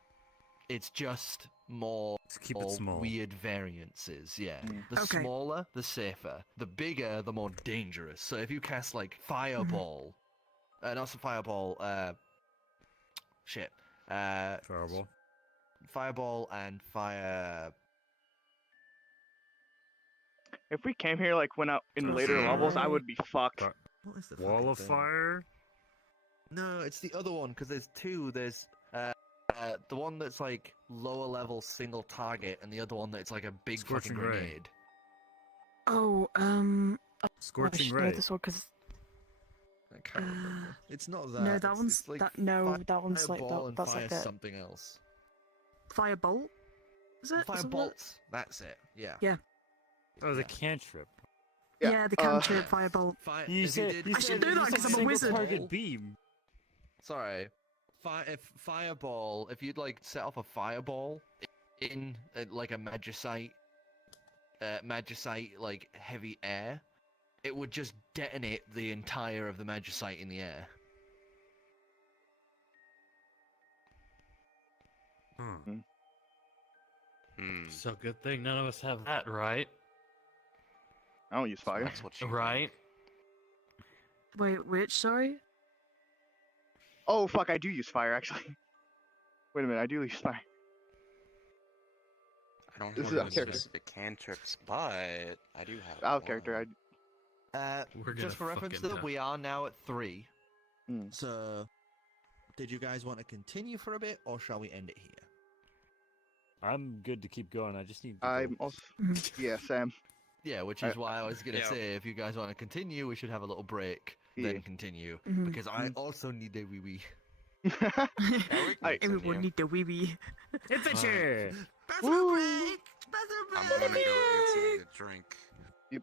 it's just more keep it small. weird variances, yeah. The Okay. smaller, the safer. The bigger, the more dangerous. So if you cast like Fireball, not some Fireball, shit. Fireball. Fireball and Fire... If we came here, like, went out in later levels, I would be fucked. What is the Wall of fucking thing? Fire? No, it's the other one, because there's two. There's the one that's like lower level single target, and the other one that's like a big Scorching fucking Ray. grenade. Oh, Scorching I should know Ray. this one because I can't remember. It's not that. no, that it's, one's it's like that one's like Fireball that, and that's fire like a something else. firebolt. Is it? Something like that? Firebolt. That's it. Yeah. Yeah. Oh, the cantrip. Yeah, the cantrip firebolt. You said, I should do that because I'm a wizard. Target beam. Sorry. If fireball, if you'd like set off a fireball in like a magicite like heavy air, it would just detonate the entire of the magicite in the air. So good thing none of us have that, right? I don't use fire. That's what you Right? Wait, which? Sorry. Oh, fuck, I do use fire, actually. Wait a minute, I do use fire. I don't This have is any out of character. specific cantrips, but I do have Out of one. character, We're gonna Just for reference, fucking though, die. we are now at 3. Mm. So, did you guys want to continue for a bit, or shall we end it here? I'm good to keep going. I just need. To I'm go. also... Yeah, Sam. Yeah, which is why I was going to say, if you guys want to continue, we should have a little break, then continue. Mhm. Because I also need a wee-wee. Everyone need the wee wee. Adventure! Woo! I'm gonna go get something to drink. Yep.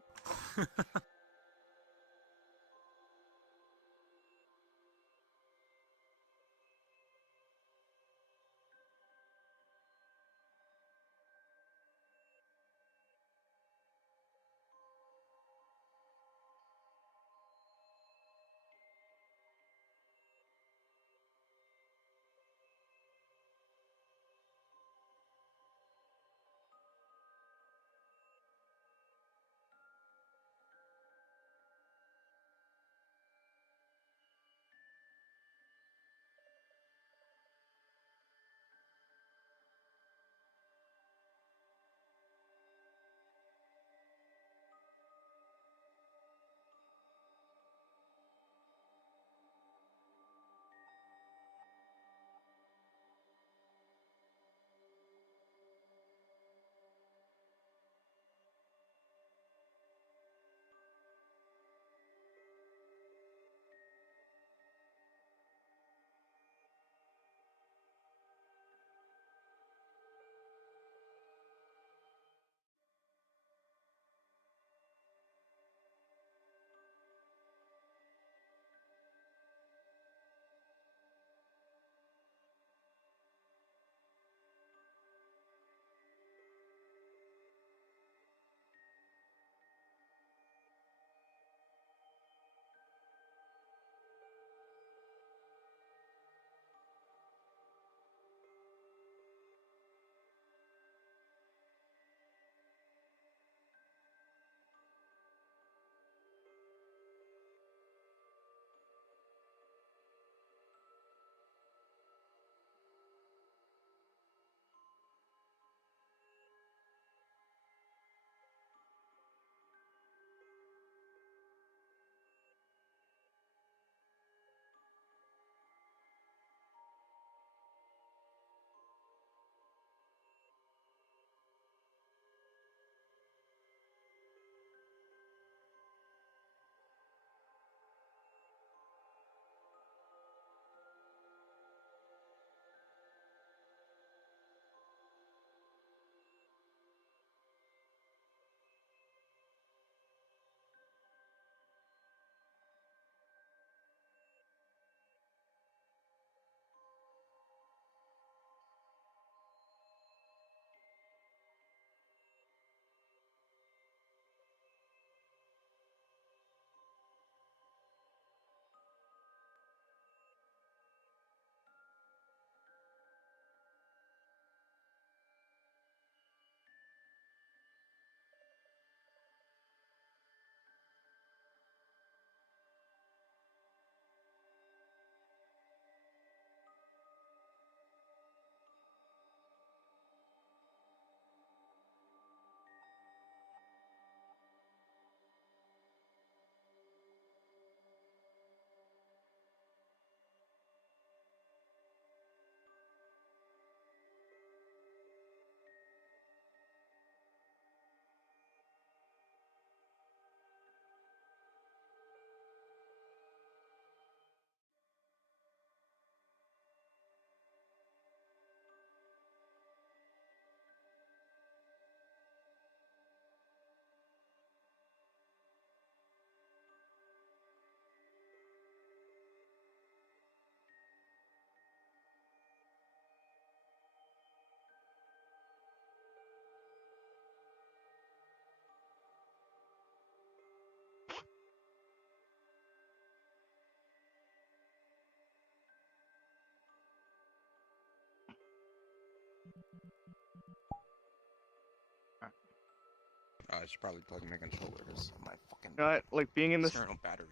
I should probably plug my controllers. My fucking You know what? Like being in this, external battery.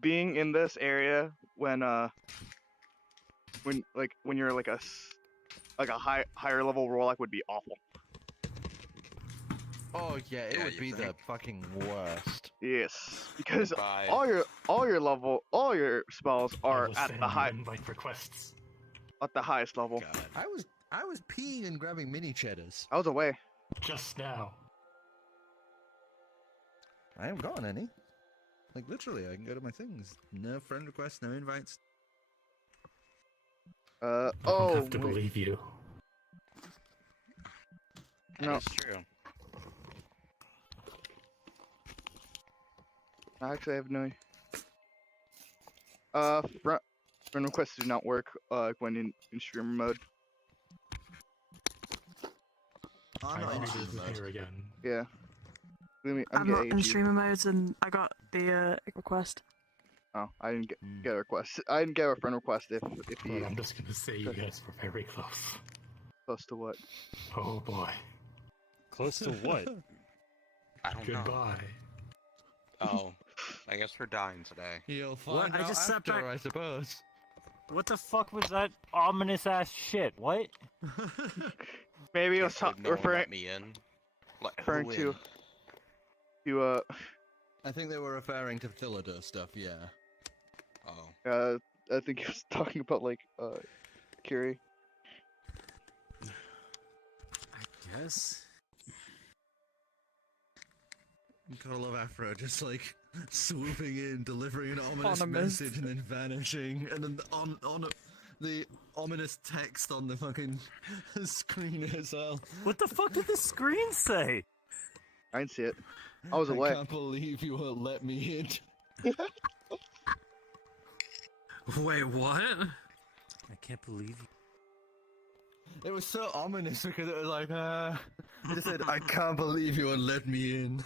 being in this area when you're like like a higher level warlock would be awful. Oh yeah, it Yeah, would you be the think? fucking worst. Yes, because Goodbye. all your spells are at the invite requests. at the highest level. God. I was peeing and grabbing mini cheddars. I was away. Just now. I haven't gotten any. Like literally, I can go to my things. No friend requests, no invites. I don't have to believe you. No. That's true. Actually, I have no. Friend requests do not work when in streamer mode. I'm I not in need streamer to mode. here again. Yeah. I'm I'm getting not in AG. streamer modes, and I got the request. Oh, I didn't get a request. I didn't get a friend request if But you I'm just gonna say you guys were very close. close to what? Oh boy. Close to what? I don't know. Goodbye. Oh, I guess we're dying today. You'll What? find I out just sat after, back- I suppose. What the fuck was that ominous ass shit? What? Maybe it was Can't believe no one referring let me in. Let referring who to I think they were referring to Philidor stuff, yeah. in? Oh. I think he was talking about like Cari. I guess. Gotta love Afro, just like swooping in, delivering an ominous Ominous. message, and then vanishing, and then the ominous text on the fucking screen as well. What the fuck did the screen say? I didn't see it. I was away. I can't believe you won't let me in. Wait, what? I can't believe you. It was so ominous because it was like, it just said, I can't believe you won't let me in.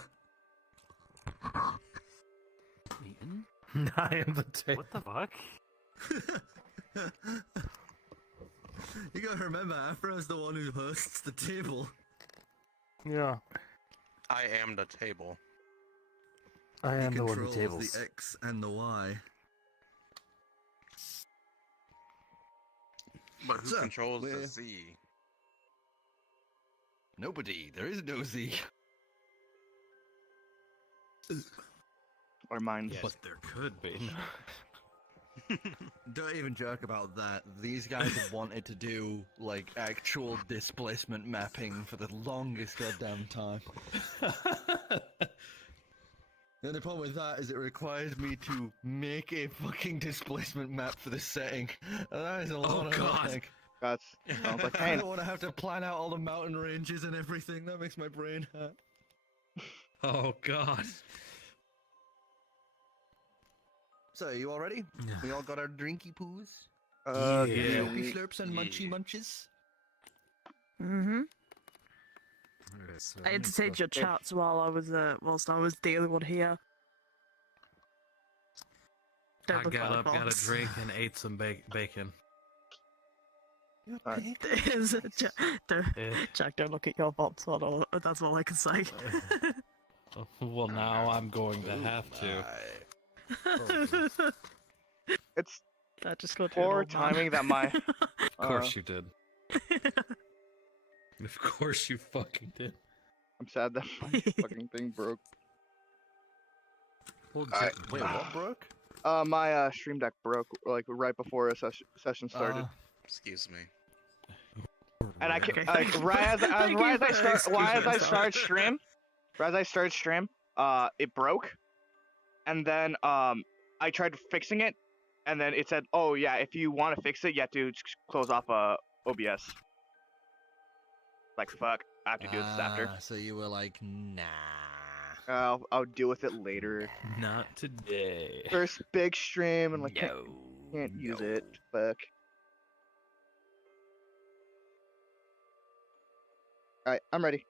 I am the table. What the fuck? You gotta remember, Afro's the one who hosts the table. Yeah. I am the table. I am He the one who controls tables. the X and the Y. But who So, controls the we're- Z? Nobody. There is no Z. Or mine. Yes, but there could be. Don't even joke about that. These guys have wanted to do, like, actual displacement mapping for the longest goddamn time. The only problem with that is it requires me to make a fucking displacement map for this setting. And that is a lot of God. work. That's sounds like I pain. don't want to have to plan out all the mountain ranges and everything. That makes my brain hurt. Oh god. So, you all ready? We all got our drinky poos? Yeah. Slurpy slurps and munchy munches? Mm-hmm. Okay, so I entertained your chats while I was whilst I was the only one here. Don't I look got at up, the got a box. drink, and ate some bacon. Jack, don't look at your box. That's all I can say. Well, now I'm going to have to. It's that just got poor timing that my. Of course you did. Of course you fucking did. I'm sad that my fucking thing broke. Well, Wait, what broke? My stream deck broke like right before a session started. Excuse me. And I Okay, like thank you right as for- thank I you for start excusing stream, it broke, and then I tried fixing it, and then it said, "Oh yeah, if you want to fix it, you have to close off OBS." Like fuck, I have to do this after. So you were like, nah. I'll deal with it later. Not today. First big stream and like can't use it. Fuck. Alright, I'm ready.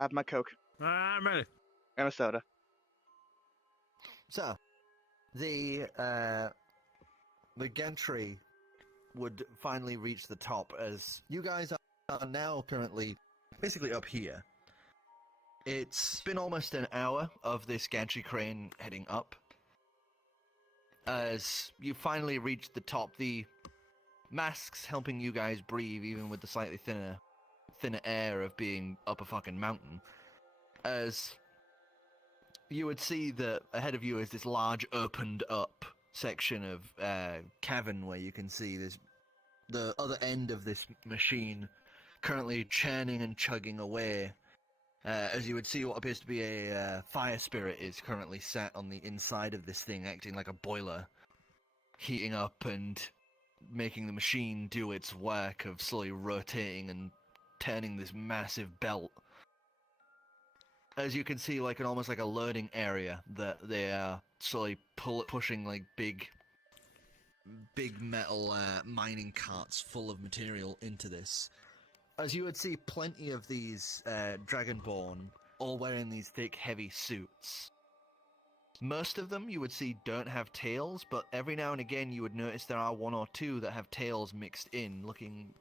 I have my Coke I'm ready. and a soda. So, the gantry would finally reach the top as you guys are now currently basically up here. It's been almost an hour of this gantry crane heading up. As you finally reach the top, the masks helping you guys breathe, even with the slightly thinner air of being up a fucking mountain. As you would see that ahead of you is this large opened up section of cavern where you can see the other end of this machine currently churning and chugging away. As you would see, what appears to be a fire spirit is currently sat on the inside of this thing, acting like a boiler, heating up and making the machine do its work of slowly rotating and turning this massive belt. As you can see, like almost like a loading area that they are slowly pushing like big metal mining carts full of material into this. As you would see, plenty of these Dragonborn all wearing these thick, heavy suits. Most of them you would see don't have tails, but every now and again you would notice there are one or two that have tails mixed in, looking,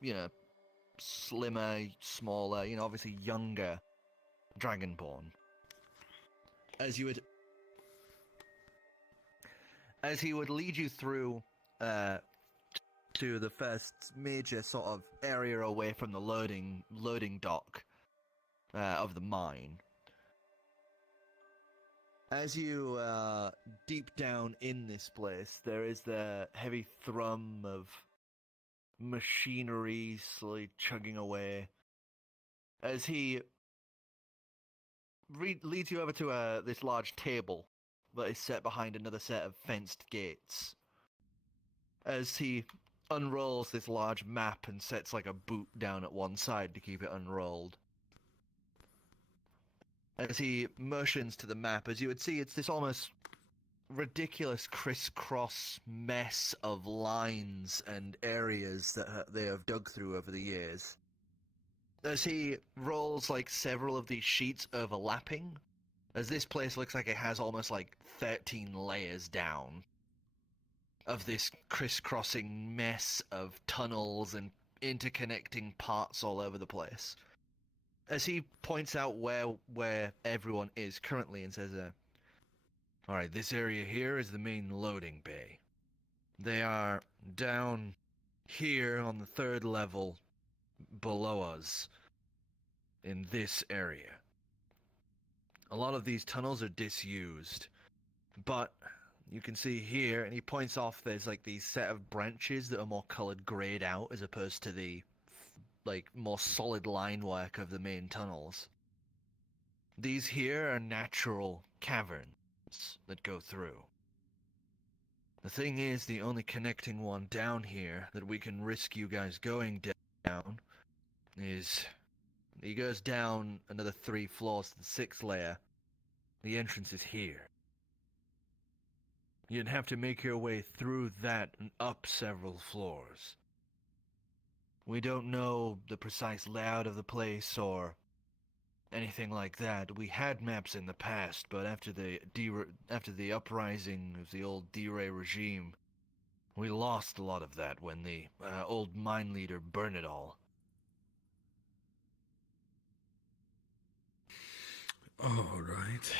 slimmer, smaller, obviously younger Dragonborn. As he would lead you through to the first major sort of area away from the loading dock of the mine. As you deep down in this place, there is the heavy thrum of machinery slowly chugging away. As he leads you over to this large table that is set behind another set of fenced gates. As he unrolls this large map and sets like a boot down at one side to keep it unrolled. As he motions to the map, as you would see, it's this almost ridiculous crisscross mess of lines and areas that they have dug through over the years. As he rolls like several of these sheets overlapping, as this place looks like it has almost like 13 layers down of this crisscrossing mess of tunnels and interconnecting parts all over the place. As he points out where everyone is currently and says, alright, this area here is the main loading bay. They are down here on the 3rd level below us in this area. A lot of these tunnels are disused, but you can see here, and he points off, there's like these set of branches that are more colored grayed out as opposed to the like more solid line work of the main tunnels. These here are natural caverns that go through. The thing is, the only connecting one down here that we can risk you guys going down is he goes down another 3 floors to the 6th layer. The entrance is here. You'd have to make your way through that and up several floors. We don't know the precise layout of the place or anything like that. We had maps in the past, but after the uprising of the old D-Ray regime, we lost a lot of that when the old mine leader burned it all. All right.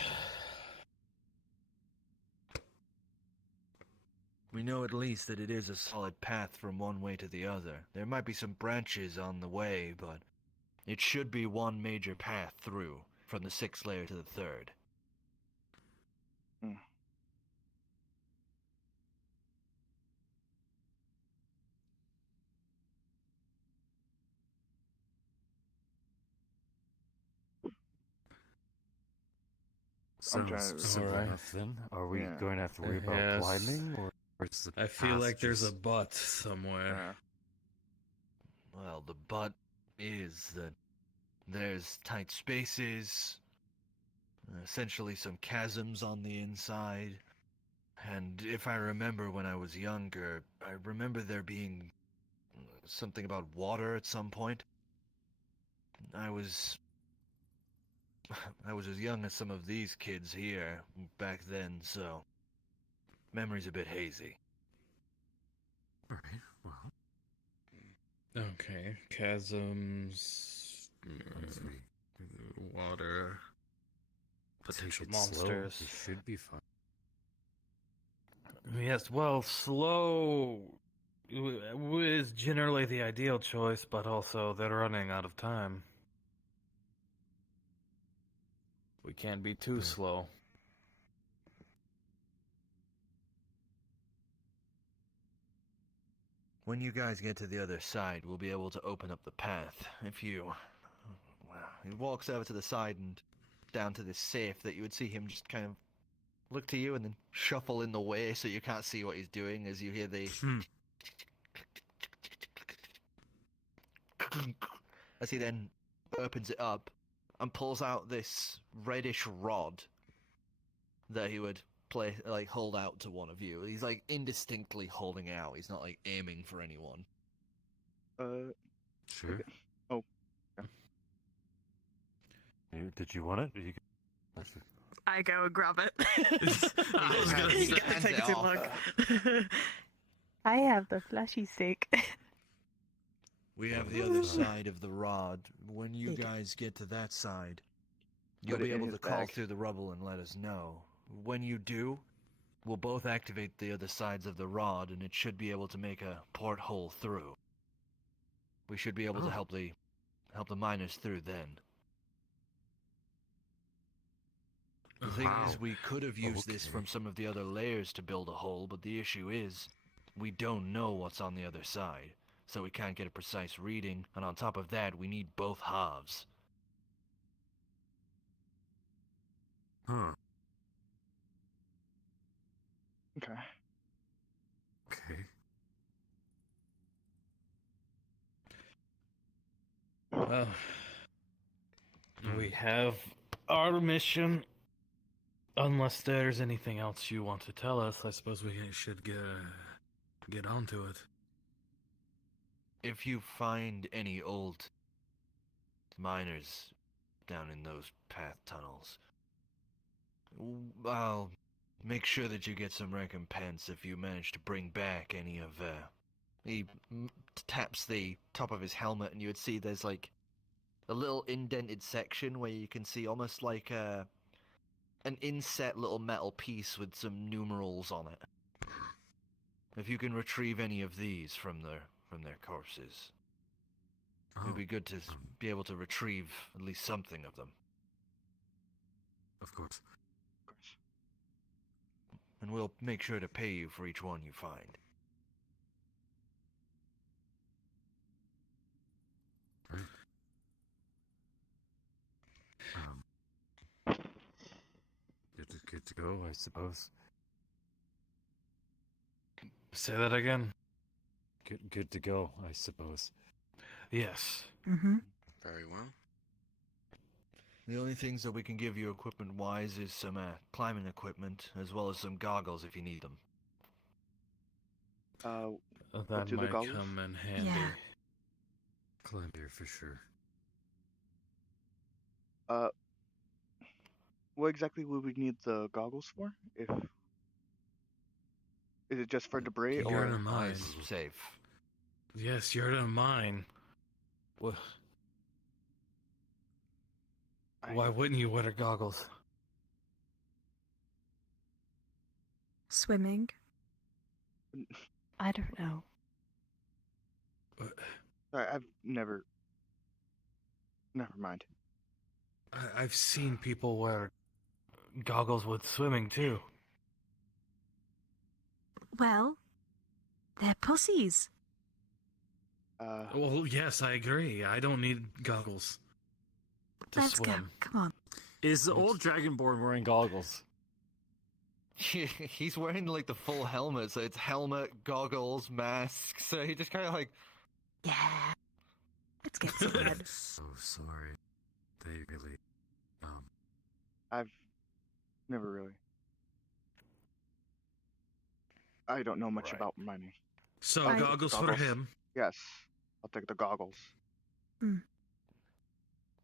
We know at least that it is a solid path from one way to the other. There might be some branches on the way, but it should be one major path through, from the 6th layer to the 3rd. Sounds simple enough then. Are we going to have to worry about Yes. climbing, or is the I feel path like there's a just- but somewhere. Well, the but is that there's tight spaces, essentially some chasms on the inside, and if I remember when I was younger, I remember there being something about water at some point. I was as young as some of these kids here back then, so memory's a bit hazy. Alright, well. Okay, chasms, water, potential Take it slow, monsters. we should be fine. Yes, well, slow is generally the ideal choice, but also they're running out of time. We can't be too slow. When you guys get to the other side, we'll be able to open up the path. If you... Well, he walks over to the side and down to this safe that you would see him just kind of look to you and then shuffle in the way so you can't see what he's doing as you hear the... as he then opens it up and pulls out this reddish rod that he would hold out to one of you. He's like indistinctly holding it out. He's not like aiming for anyone. Sure. Okay. Oh. Yeah. Did you want it? Or you I go and grab it. I was gonna You say- gotta take it too long. I have the fleshy stick. We have the other side of the rod. When you guys get to that side, you'll Put it be in able his to call bag. through the rubble and let us know. When you do, we'll both activate the other sides of the rod, and it should be able to make a porthole through. We should be able to help the miners through then. The thing is, we could have used this from some of the other layers to build a hole, but the issue is, we don't know what's on the other side, so we can't get a precise reading, and on top of that, we need both halves. Huh. Okay. Okay. Well, we have our mission. Unless there's anything else you want to tell us, I suppose we should get onto it. If you find any old miners down in those path tunnels, I'll make sure that you get some recompense if you manage to bring back any of, he taps the top of his helmet, and you would see there's like a little indented section where you can see almost like an inset little metal piece with some numerals on it. If you can retrieve any of these from their corpses, it'd be good to be able to retrieve at least something of them. Of course. And we'll make sure to pay you for each one you find. Right. Good to go, I suppose. say that again. Good to go, I suppose. Yes. Mm-hmm. Very well. The only things that we can give you equipment-wise is some climbing equipment, as well as some goggles if you need them. That do the might goggles? come in handy. Yeah. Climb here for sure. What exactly would we need the goggles for? Is it just for debris You're or in a mine. Eyes safe. Yes, you're in a mine. Why wouldn't you wear goggles? Swimming? I don't know. Sorry, I've never. Never mind. I've seen people wear goggles with swimming too. Well, they're pussies. Well, yes, I agree. I don't need goggles to Let's swim. go. Come on. Is the old Dragonborn wearing goggles? He's wearing like the full helmet, so it's helmet, goggles, mask. So he just kind of like, Yeah. Let's get started. So sorry. They really, I've never really. I don't know much about mining. So I'll take the goggles for him. Yes, I'll take the goggles.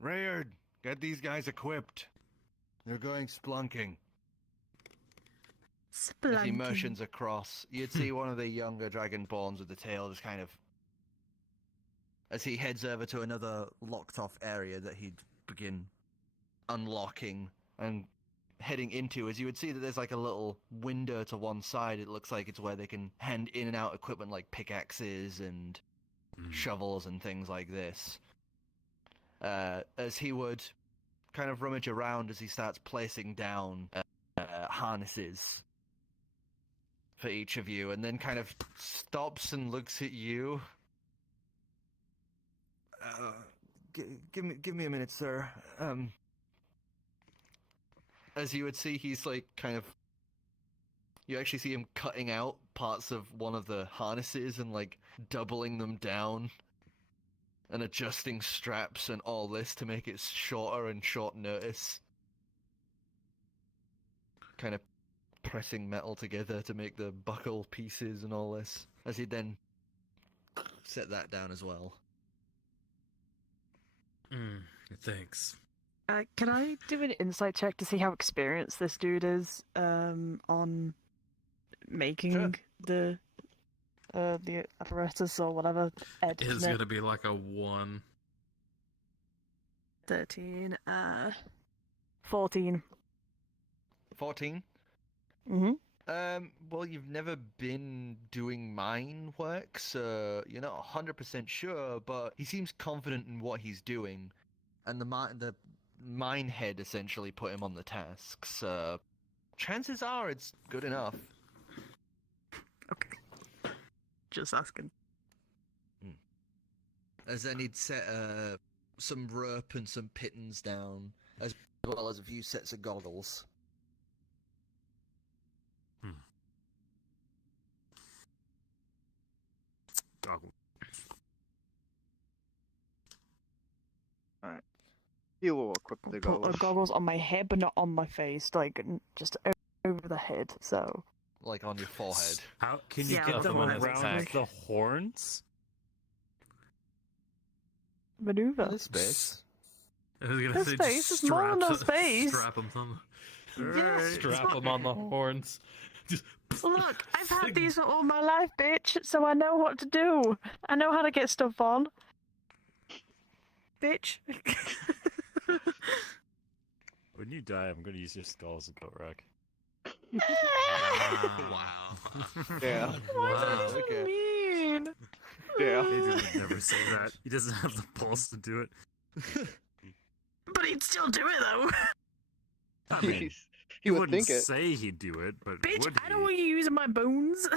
Rayard, get these guys equipped. They're going splunking. As he motions across, you'd see one of the younger dragonborns with the tail just kind of, as he heads over to another locked-off area that he'd begin unlocking and heading into, as you would see that there's like a little window to one side. It looks like it's where they can hand in and out equipment like pickaxes and shovels and things like this. As he would kind of rummage around as he starts placing down harnesses for each of you, and then kind of stops and looks at you. Give me a minute, sir. As you would see, he's like kind of. You actually see him cutting out parts of one of the harnesses and like doubling them down. and adjusting straps and all this to make it shorter and short notice. Kind of pressing metal together to make the buckle pieces and all this, as he then set that down as well. Thanks. Can I do an insight check to see how experienced this dude is on making the apparatus or whatever? Ed, It's gonna be like a 1. 13, 14. 14? Mm-hmm. Well, you've never been doing mine work, so you're not 100% sure, but he seems confident in what he's doing, and the mine head essentially put him on the task, so chances are it's good enough. Okay. Just asking. As then he'd set some rope and some pittons down, as well as a few sets of goggles. Alright. He will equip the Put goggles. goggles on my head, but not on my face, like just over the head. So. Like on your forehead. How can you Yeah, get them definitely. around the horns? Maneuver. There's space. I was gonna There's say space, just there's more than enough space. Strap them on Strap them on the horns. Just Look, I've had these for all my life, bitch, so I know what to do. I know how to get stuff on. Bitch. When you die, I'm gonna use your skull as a goat rack. Wow. Yeah. Wow. Okay. Mean. Yeah. Adrian would never say that. He doesn't have the balls to do it. But he'd still do it, though. I mean, he would wouldn't think it. say he'd do it, but Bitch, would I don't he? want you using my bones.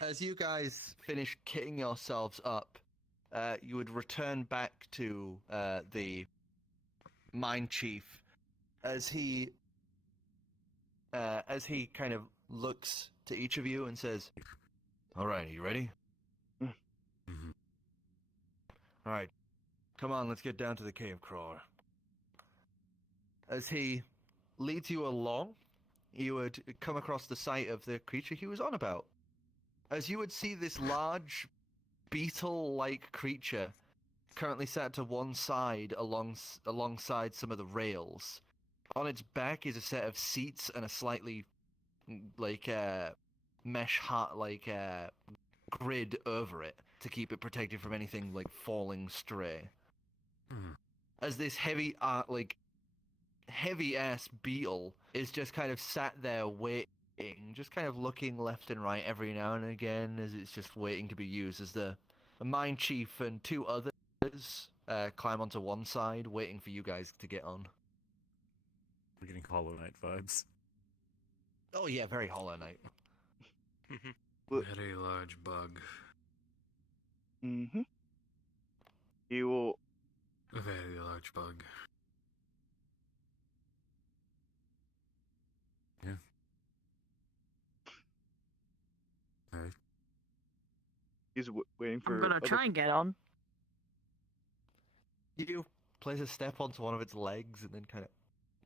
As you guys finish kitting yourselves up, you would return back to the mine chief as he kind of looks to each of you and says, "All right, are you ready? Mhm. All right, come on, let's get down to the cave crawler." As he leads you along, you would come across the sight of the creature he was on about. As you would see this large beetle-like creature currently sat to one side alongside some of the rails. On its back is a set of seats and a slightly mesh hat grid over it to keep it protected from anything like falling stray. As this heavy ass beetle is just kind of sat there waiting, just kind of looking left and right every now and again as it's just waiting to be used, as the mine chief and two others climb onto one side waiting for you guys to get on. We're getting Hollow Knight vibes. Oh yeah, very Hollow Knight. Very large bug. Mm-hmm. He will. A very large bug. Yeah. Alright. He's waiting for. I'm gonna try and get on. You place a step onto one of its legs and then kind of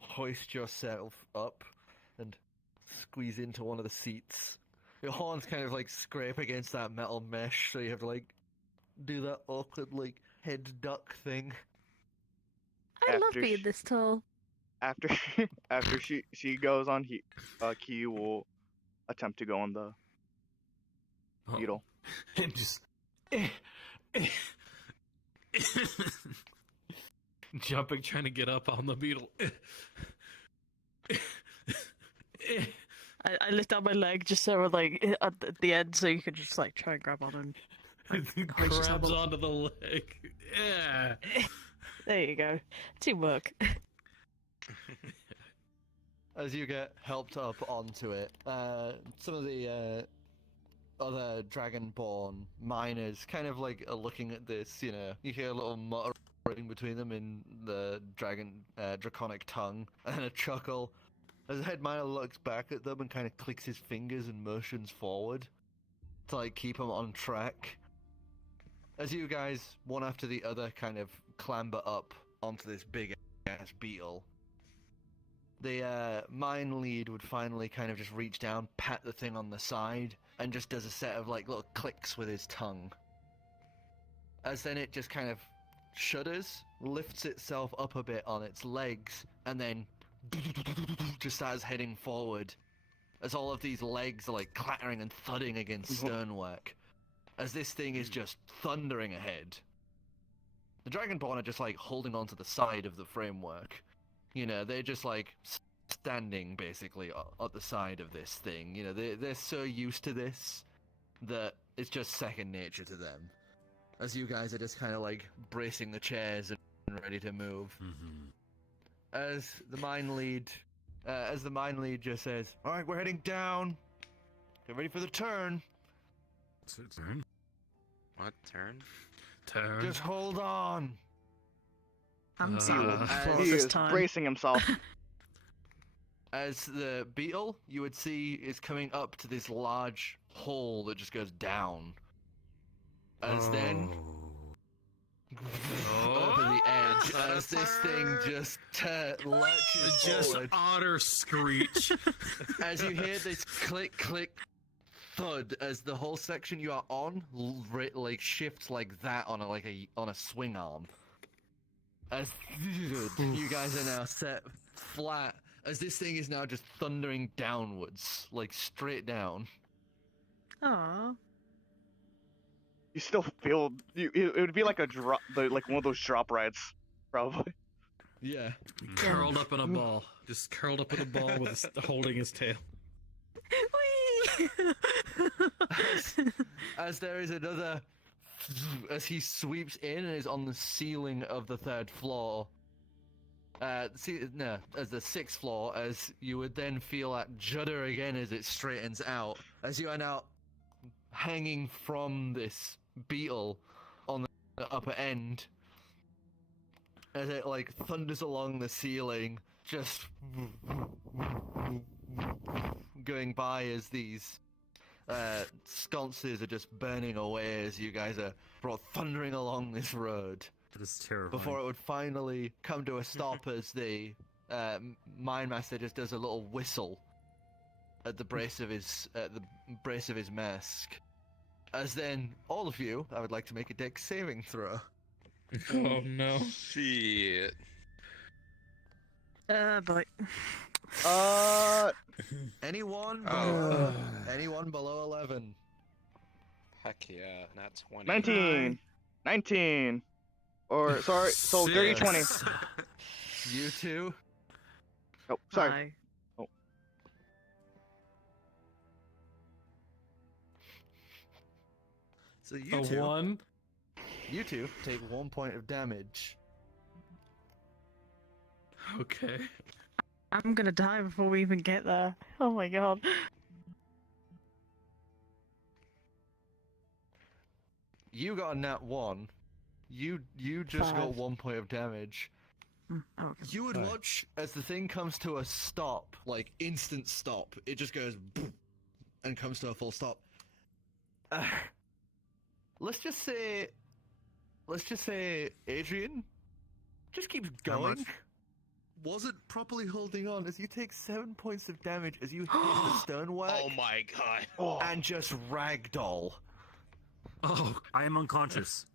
hoist yourself up and squeeze into one of the seats. Your horns kind of scrape against that metal mesh, so you have to do that awkward head duck thing. I love After being sh- this tall. After she goes on, he will attempt to go on the beetle. And just jumping, trying to get up on the beetle. I lift out my leg just so at the end, so you can just try and grab on and Grabs onto the leg. Yeah. There you go. Teamwork. As you get helped up onto it, some of the other dragonborn miners kind of are looking at this, you hear a little muttering between them in the draconic tongue, and a chuckle. As the head miner looks back at them and kind of clicks his fingers and motions forward to keep them on track. as you guys, one after the other, kind of clamber up onto this big-ass beetle, the mine lead would finally kind of just reach down, pat the thing on the side, and just does a set of, like, little clicks with his tongue. As then it just kind of shudders, lifts itself up a bit on its legs, and then just starts heading forward, as all of these legs are, like, clattering and thudding against stonework, as this thing is just thundering ahead. The Dragonborn are just, like, holding onto the side of the framework. You know, they're just, like, standing, basically, at the side of this thing. You know, they're so used to this that it's just second nature to them. As you guys are just kind of, like, bracing the chairs and ready to move. As the mine lead just says, "Alright, we're heading down. Get ready for the turn." Turn? What turn? Turn. Just hold on. I'm He is bracing himself. As the beetle, you would see, is coming up to this large hole that just goes down. As then, over the edge, as this thing just lurches Just forward. otter screech. As you hear this click, click, thud, as the whole section you are on, like, shifts like that on a swing arm. As you guys are now set flat, as this thing is now just thundering downwards, like straight down. Aww. You still feel it would be like a drop, like one of those drop rides, probably. Yeah. Curled up in a ball. Just curled up in a ball with holding his tail. As there is another, as he sweeps in and is on the ceiling of the third floor. As the sixth floor, as you would then feel that judder again as it straightens out, as you are now hanging from this beetle on the upper end, as it, like, thunders along the ceiling, just going by as these sconces are just burning away as you guys are brought thundering along this road. That is terrifying. Before it would finally come to a stop as the mine master just does a little whistle at the brace of his mask. As then, all of you, I would like to make a dex saving throw. Oh no. Shit. Boy. Anyone below 11? Heck yeah, not 20. 19. 19. Or, sorry, so 30, 20. You two? Oh, sorry. Oh. So you two, one. You two take 1 point of damage. Okay. I'm gonna die before we even get there. Oh my god. You got a nat 1. You just got 5. 1 point of damage. Oh, okay. You would watch as the thing comes to a stop, like instant stop. It just goes boom, and comes to a full stop. Let's just say Adrian just keeps going. Wasn't properly holding on as you take 7 points of damage as you hit the stonework. Oh my god. And just ragdoll. Oh, I am unconscious.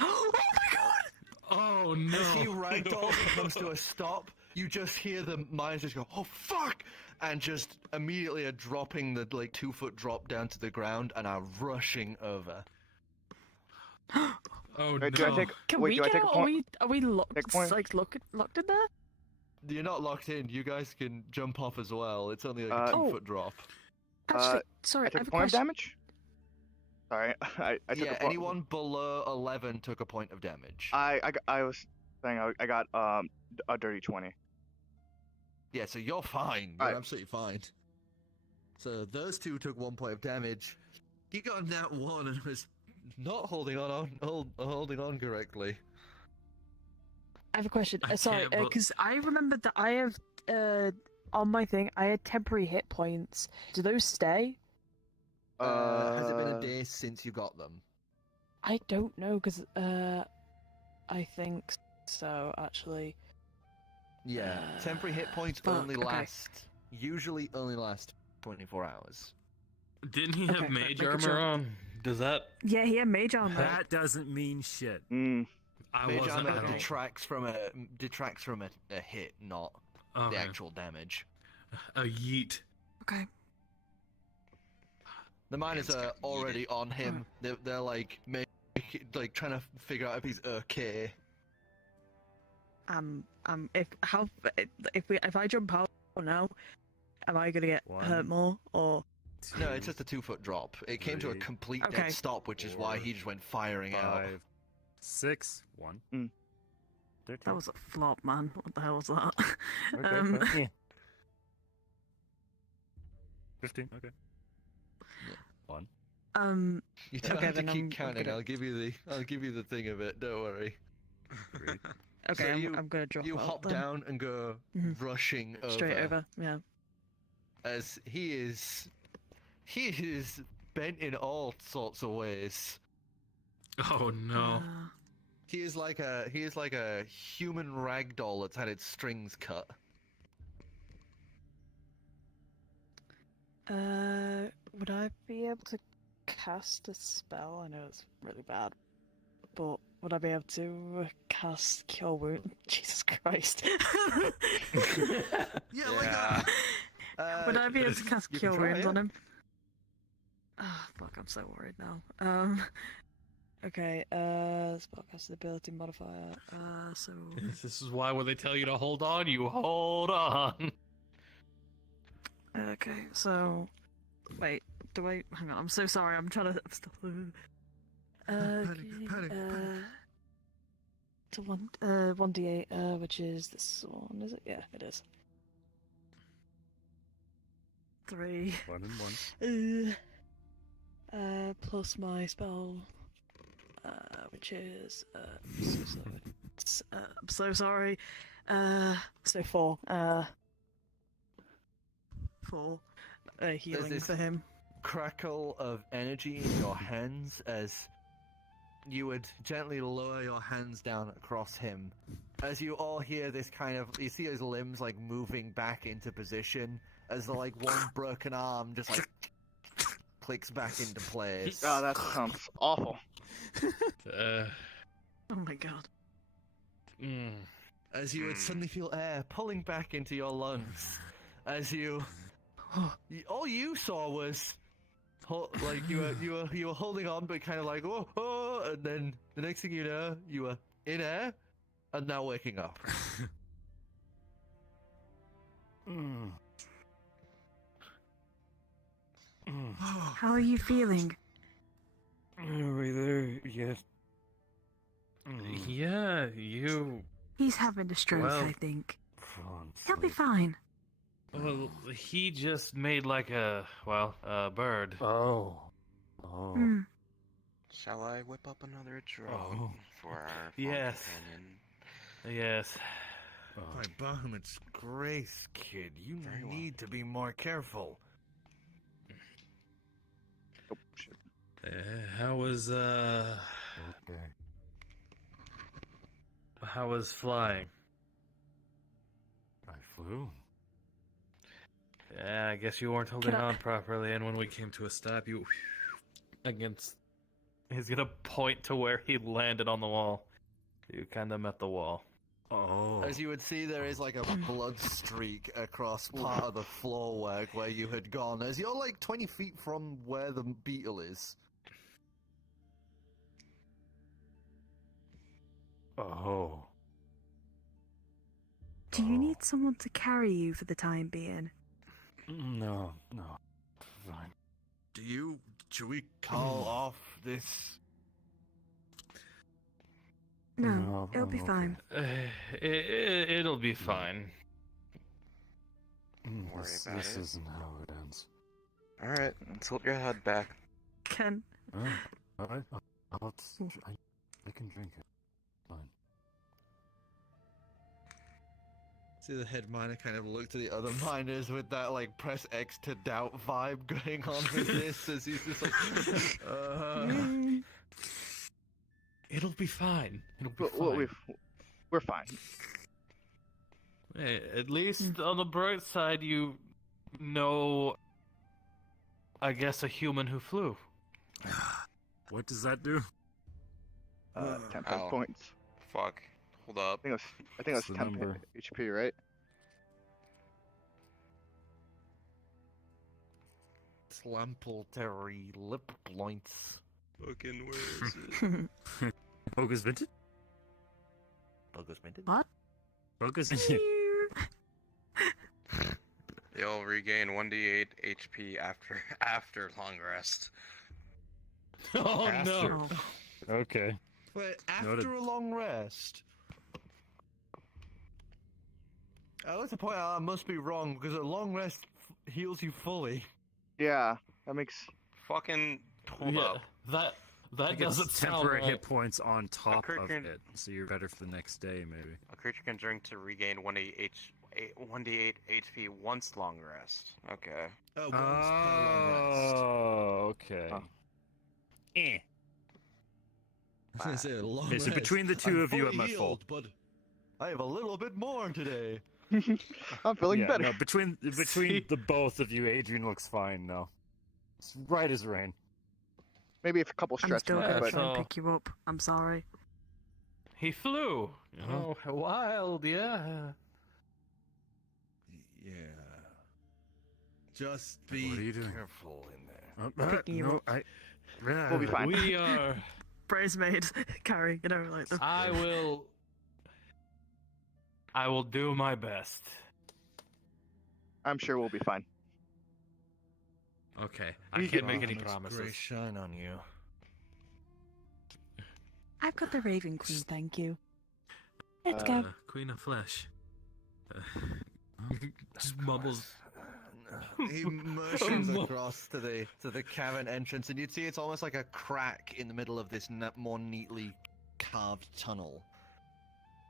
Oh my god! Oh no. As he ragdolls and comes to a stop, you just hear the mines just go, "Oh fuck!" and just immediately are dropping the 2-foot drop down to the ground and are rushing over. Oh Wait, no. Can wait, we do I get take a out? point? Are we locked? Take a point? Like locked in there? You're not locked in. You guys can jump off as well. It's only like a Oh. 2-foot drop. Actually, sorry, I took have a a point of question. damage? Sorry, I took Yeah, a point. anyone below 11 took a point of damage. I was saying I got a dirty 20. Yeah, so you're fine. You're Alright. absolutely fine. So those two took 1 point of damage. He got a nat 1 and was not holding on correctly. I have a question. I Sorry, can't bel- because I remembered that I have on my thing I had temporary hit points. Do those stay? Has it been a day since you got them? I don't know, because I think so, actually. Yeah, temporary hit points fuck, only okay. usually only last 24 hours. Didn't he have Okay, mage making armor sure. on? Does that? Yeah, he had mage armor. That doesn't mean shit. Mage wasn't armor at all. detracts from a hit, not Okay. the actual damage. A yeet. Okay. The miners are already on him. They're like trying to figure out if he's okay. If I jump out now, am I gonna get hurt more or? No, it's just a 2-foot drop. It came to a complete Okay. dead stop, which is why he just went firing out. 5, 6, 1. 13. That was a flop, man. What the hell was that? Okay, yeah. 15. Okay. 1. You don't okay, have to then keep I'm counting. gonna- I'll give you the thing of it. Don't worry. 3. Okay, So I'm gonna drop. You out hop then. down and go rushing Straight over. Yeah. as he is bent in all sorts of ways. Oh no. He is like a human ragdoll that's had its strings cut. Would I be able to cast a spell? I know it's really bad, but would I be able to cast Cure Wound? Jesus Christ! Yeah, like that. Would I be able to cast you Cure can try Wounds it. on him? Ah, fuck! I'm so worried now. Okay. Spellcasting ability modifier. So. This is why when they tell you to hold on, you hold on. Okay, so wait, do I? Hang on, I'm so sorry. I'm trying to. I'm still. Panic. To 1d8, which is this one, is it? Yeah, it is. 3. 1 and 1. Plus my spell, which is I'm so sorry. so 4. 4. Healing this- for him. Crackle of energy in your hands as you would gently lower your hands down across him. As you all hear this you see his limbs like moving back into position as the one broken arm just like clicks back into place. Oh, that sounds awful. Oh my god. As you would suddenly feel air pulling back into your lungs. As all you saw was you were holding on, but kind of like oh, and then the next thing you know, you were in air, and now waking up. How are you feeling? Are we there yet? Yeah, you. He's having a stroke, Well, I think. Fall He'll be asleep. fine. Well, he just made like a bird. Oh. Hmm. Shall I whip up another drone Oh. for our fond Yes. companion? Yes. By Bahamut's grace, kid, you Very well. need to be more careful. Oh, shit. How was Okay. how was flying? I flew. Yeah, I guess you weren't holding Can I- on properly, and when we came to a stop, you against. He's gonna point to where he landed on the wall. You kind of met the wall. Oh. As you would see, there is like a blood streak across part of the floorwork where you had gone, as you're like 20 feet from where the beetle is. Oh. Do you need someone to carry you for the time being? No. Fine. Should we call off this? No, it'll be I'm fine. It'll be fine. Worry This about it. isn't how it ends. Alright, tilt your head back. Ken, I can drink it. Fine. See the head miner kind of look to the other miners with that like press X to doubt vibe going on with this as he's just like It'll be fine. It'll be Well, fine. we're fine. Hey, at least on the bright side, you know, I guess, a human who flew. What does that do? 10 Ow. points. Fuck. Hold up. I think it was the 10 number? HP, right? Slampletary lip points. Fucking where is it? Focus vintage? Focus minted? What? Focus. You'll regain 1d8 HP after long rest. Oh After. no! Okay. Wait, Noted. after a long rest? I like to point out I must be wrong, because a long rest heals you fully. Yeah, that makes... Fucking hold Yeah, up. that I think doesn't it's sound temporary right. hit points on top of cricket- it, so you're better for the next day, maybe. A creature can drink to regain 1d8 HP once long rest. Okay. Oh, okay. Oh. Eh. I was gonna say, a long Okay, so rest. between the two I'm of you, fully I'm at healed, fault. but I have a little bit more today. I'm feeling Yeah, better. no, between the both of you, Adrian looks fine now. It's right as rain. Maybe a couple I'm stretch still marks, gonna but try and so- pick you up. I'm sorry. He flew. You know, wild, yeah. Yeah. Just What are you be doing? careful in there. Picking you no, up. we'll be fine. We are. Praise made. Carry, you know, like the... I will do my best. I'm sure we'll be fine. Okay, I can't make any Gray promises. shine on you. I've got the Raven Queen, thank you. Let's go. Queen of Flesh. Just mumbles. He motions across to the cavern entrance, and you'd see it's almost like a crack in the middle of this more neatly carved tunnel.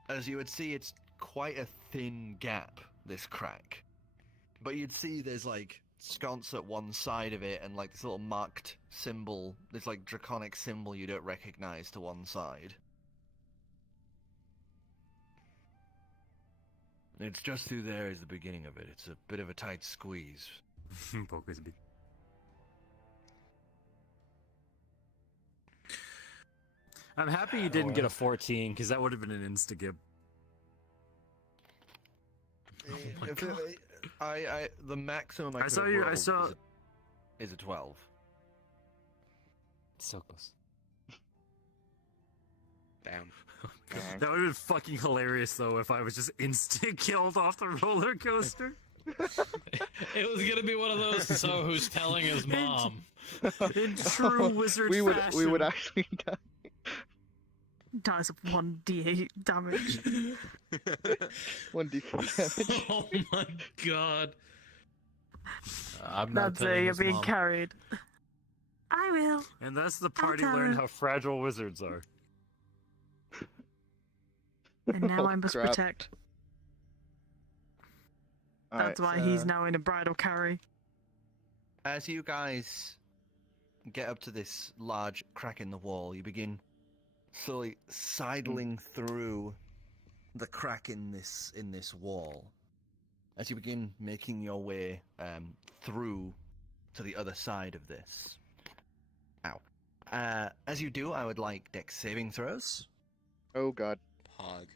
As you would see, it's quite a thin gap, this crack. But you'd see there's like sconce at one side of it, and like this little marked symbol, this like draconic symbol you don't recognize to one side. It's just through there is the beginning of it. It's a bit of a tight squeeze. Focus bit. I'm happy you didn't get a 14, because that would have been an insta-gib. If it- the maximum I, I could saw have you- I rolled saw- is a 12. So close. Damn. That would have been fucking hilarious, though, if I was just insta-killed off the roller coaster. It was gonna be one of those. So who's telling his mom? In true wizard we would fashion. actually die. Dies of 1d8 damage. 1d4 damage. Oh my god. I'm not That's telling you're his being mom. carried. I will. And that's the party tell learned her. how fragile wizards are. And now Oh, I must crap. protect. That's why he's now in a bridal carry. As you guys get up to this large crack in the wall, you begin slowly sidling through the crack in this wall. As you begin making your way through to the other side of this. Ow. As you do, I would like dex saving throws. Oh god. Pog.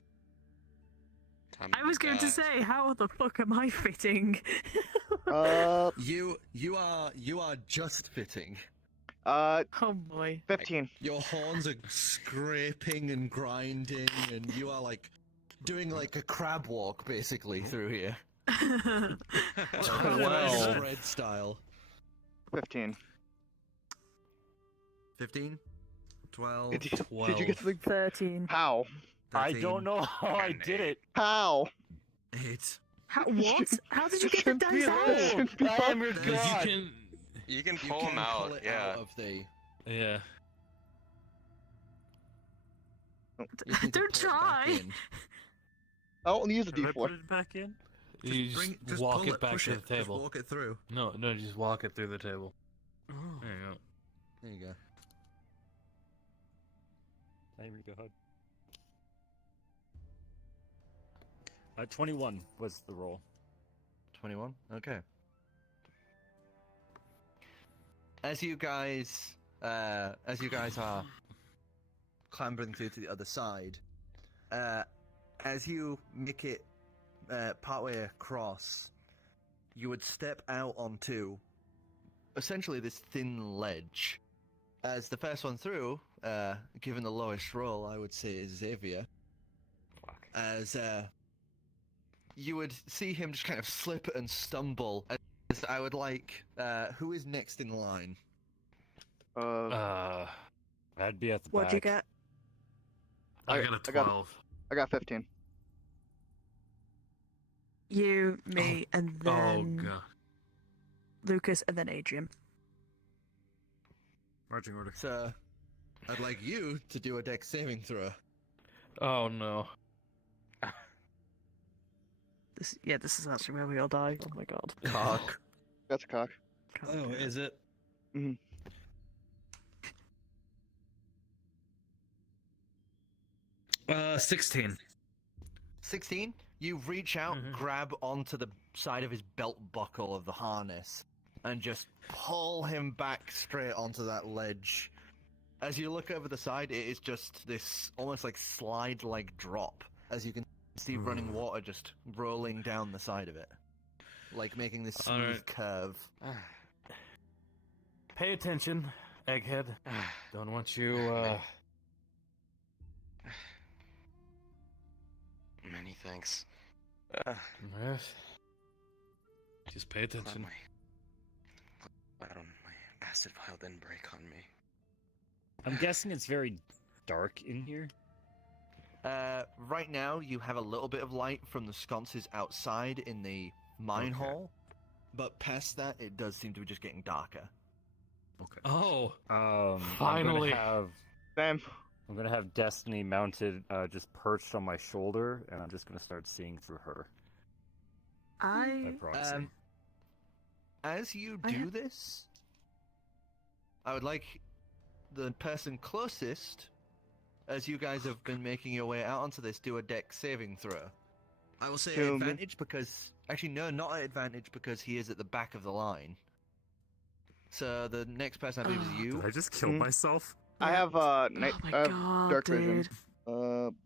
I was going to say, how the fuck am I fitting? You are just fitting. Oh boy. 15. Your horns are scraping and grinding, and you are like doing like a crab walk basically through here. Well. Red style. 15. 15? 12? Did you get something? 13. How? I don't know how I did it. How? 8. How, what? How did you get the dice out? I am your god. You can pull them out. Pull it Yeah. out of the. Yeah. You just need to Don't pull it back try. in. I'll use a Did I d4. put it back in? You just walk pull it back push to the Just table. walk it through. No, just walk it through the table. There you go. There you go. Angry God. 21 was the roll. 21? Okay. As you guys are clambering through to the other side, as you make it partway across, you would step out onto essentially this thin ledge. As the first one through, given the lowest roll, I would say is Xavier. Fuck. As you would see him just kind of slip and stumble. As I would like, who is next in line? I'd be at the What'd back. you get? I got a 12. I got 15. You, me, and Oh then god. Lucas, and then Adrian. Marching order. So, I'd like you to do a dex saving throw. Oh no. This is actually where we all die. Oh my god. Cock. That's a cock. Oh, is it? Mm-hmm. 16. 16? You reach out, grab onto the side of his belt buckle of the harness, and just pull him back straight onto that ledge. As you look over the side, it is just this almost like slide-like drop, as you can see running water just rolling down the side of it, like making this smooth curve. Pay attention, Egghead. Don't want you, Many thanks. Yes. Just pay attention. Glad my acid vial didn't break on me. I'm guessing it's very dark in here. Right now, you have a little bit of light from the sconces outside in the mine hall, but past that, it does seem to be just getting darker. Okay. Oh, finally. I'm gonna have Destiny mounted, just perched on my shoulder, and I'm just gonna start seeing through her. By proxy. As you do this, I would like the person closest, as you guys have been making your way out onto this, do a dex saving throw. I will say advantage because... Actually, no, not at advantage because he is at the back of the line. So the next person I believe is you. Did I just kill myself? I have God, dark vision. dude.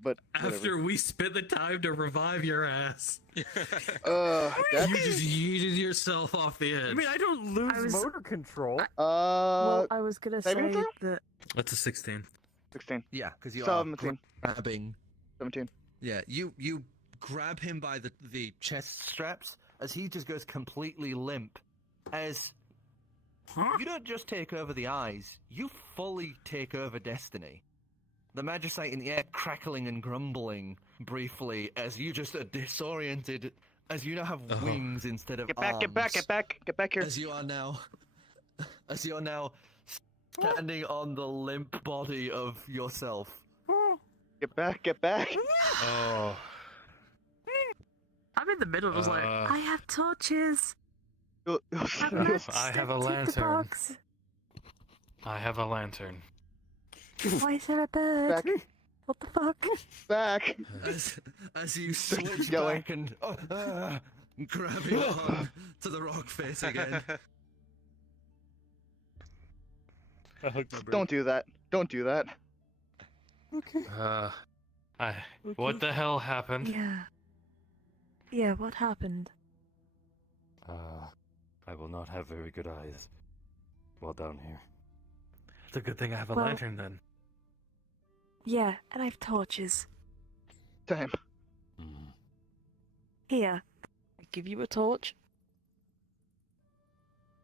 But after whatever. we spent the time to revive your ass, you that's... just yeeted yourself off the edge. I mean, I don't lose motor control. Well, I was gonna say saving throw? that. That's a 16. 16. Yeah, because you 17. are grabbing... 17. Yeah, you grab him by the chest straps as he just goes completely limp. As you don't just take over the eyes, you fully take over Destiny. The Magicite in the air crackling and grumbling briefly as you just are disoriented, as you now have wings instead of arms. Get back here. As you are now standing on the limp body of yourself. Get back. Oh. I'm in the middle. I was like, I have torches. I have a lantern. I have a lantern. Why is there a bird? Back. What the fuck? Back. As you switch back and grabbing on to the rock face again. Don't do that. Don't do that. Okay. What the hell happened? Yeah, what happened? I will not have very good eyes while down here. It's a good thing I have a Well- lantern then. Yeah, and I have torches. Damn. Here. I give you a torch.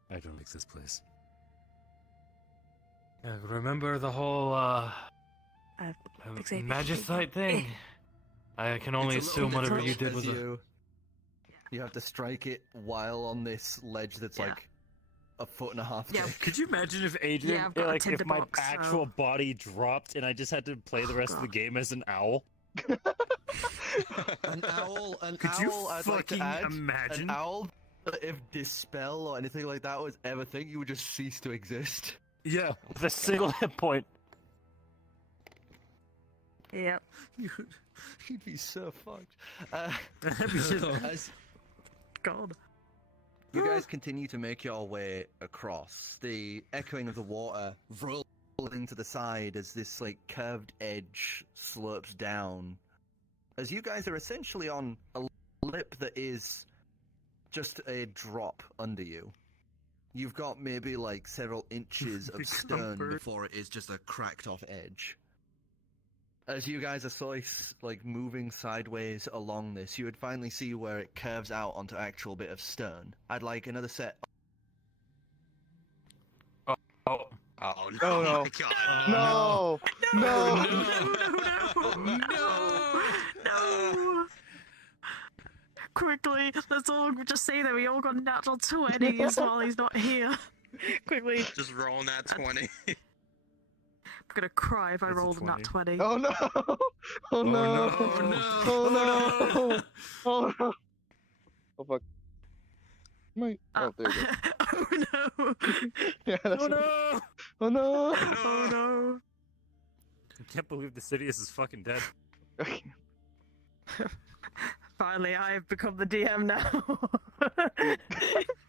I don't like this place. Remember the whole, Xavier, Magicite thing? I can only It's a little assume whatever bit you did as was you have to strike it while on this ledge that's like a foot and a half thick. Could you imagine if Adrian, Yeah, I've got a if my tinderbox, so- actual body dropped and I just had to play the rest of the game as an owl? An owl, Could you I'd like to fucking add, imagine? An owl, if Dispel or anything like that was ever a thing, you would just cease to exist. Yeah, with a single hit point. Yep. You'd be so fucked. As God. you guys continue to make your way across, the echoing of the water rolling to the side as this like curved edge slopes down. As you guys are essentially on a lip that is just a drop under you. You've got maybe like several inches of stone before it is just a cracked off edge. As you guys are sort of like moving sideways along this, you would finally see where it curves out onto actual bit of stone. I'd like another set. Oh no! Oh no! No! No! No! Quickly, let's all just say that we all got natural 20s while he's not here. Quickly. Just roll that 20. I'm gonna cry if I rolled a nat 20. Oh no! Oh no! Oh no! Oh no! Oh no! Oh fuck! Wait. Oh, there you go. Oh no! Yeah, that's Oh no! Oh no! Oh no! I can't believe Dicidius is fucking dead. Finally, I have become the DM now.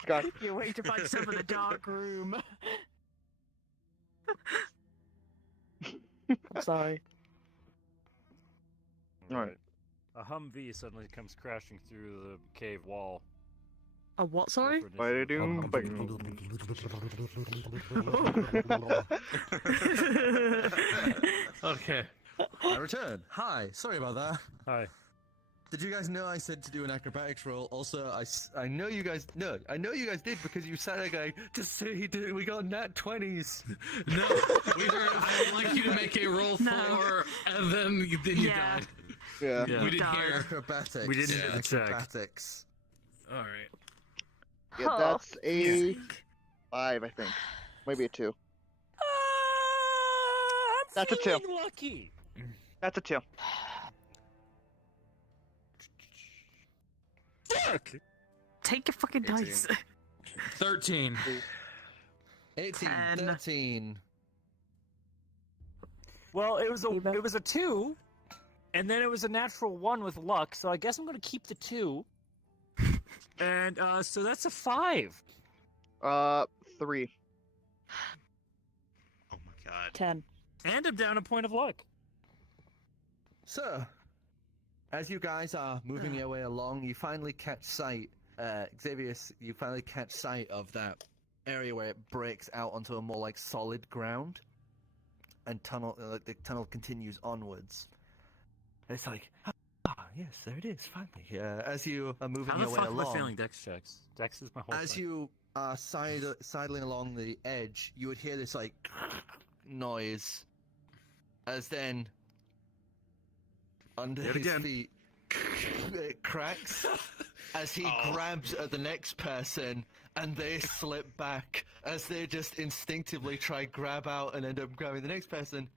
God. You wait to find yourself in a dark room. I'm sorry. Alright. A Humvee suddenly comes crashing through the cave wall. A what, sorry? Okay. I return. Hi. Sorry about that. Hi. Did you guys know I said to do an acrobatics roll? Also, I know you guys. No, I know you guys did because you sat there going to see we got nat 20s. No, we were. I would like you to make a roll for, and then you died. Yeah. We didn't hear acrobatics. We didn't hear the check. Acrobatics. All right. Yeah, that's a 5, I think. Maybe a 2. That's a 2. Lucky. That's a 2. Take your fucking dice. 13. 18. 13. Well, it was a 2, and then it was a natural 1 with luck. So I guess I'm gonna keep the 2. And so that's a 5. 3. Oh my god. 10. And I'm down a point of luck. So, as you guys are moving your way along, you finally catch sight, Xavier, you finally catch sight of that area where it breaks out onto a more like solid ground, and the tunnel continues onwards. And it's like, yes, there it is, finally. As you are moving your way along. How the fuck am I failing dex checks? Dex is my whole As thing. you are sidling along the edge, you would hear this like noise, as then under his feet it cracks as he grabs at the next person, and they slip back as they just instinctively try grab out and end up grabbing the next person,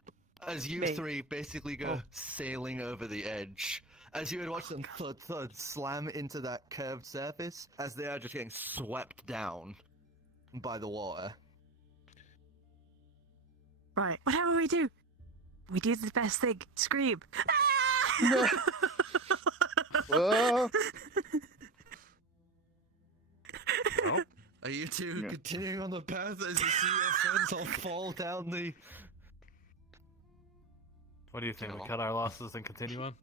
as you three basically go sailing over the edge. As you would watch them thud slam into that curved surface as they are just getting swept down by the water. Right, whatever we do the best thing. Scream. Whoa. Are you two continuing on the path as you see your friends all fall down the... What do you think? We cut our losses and continue on?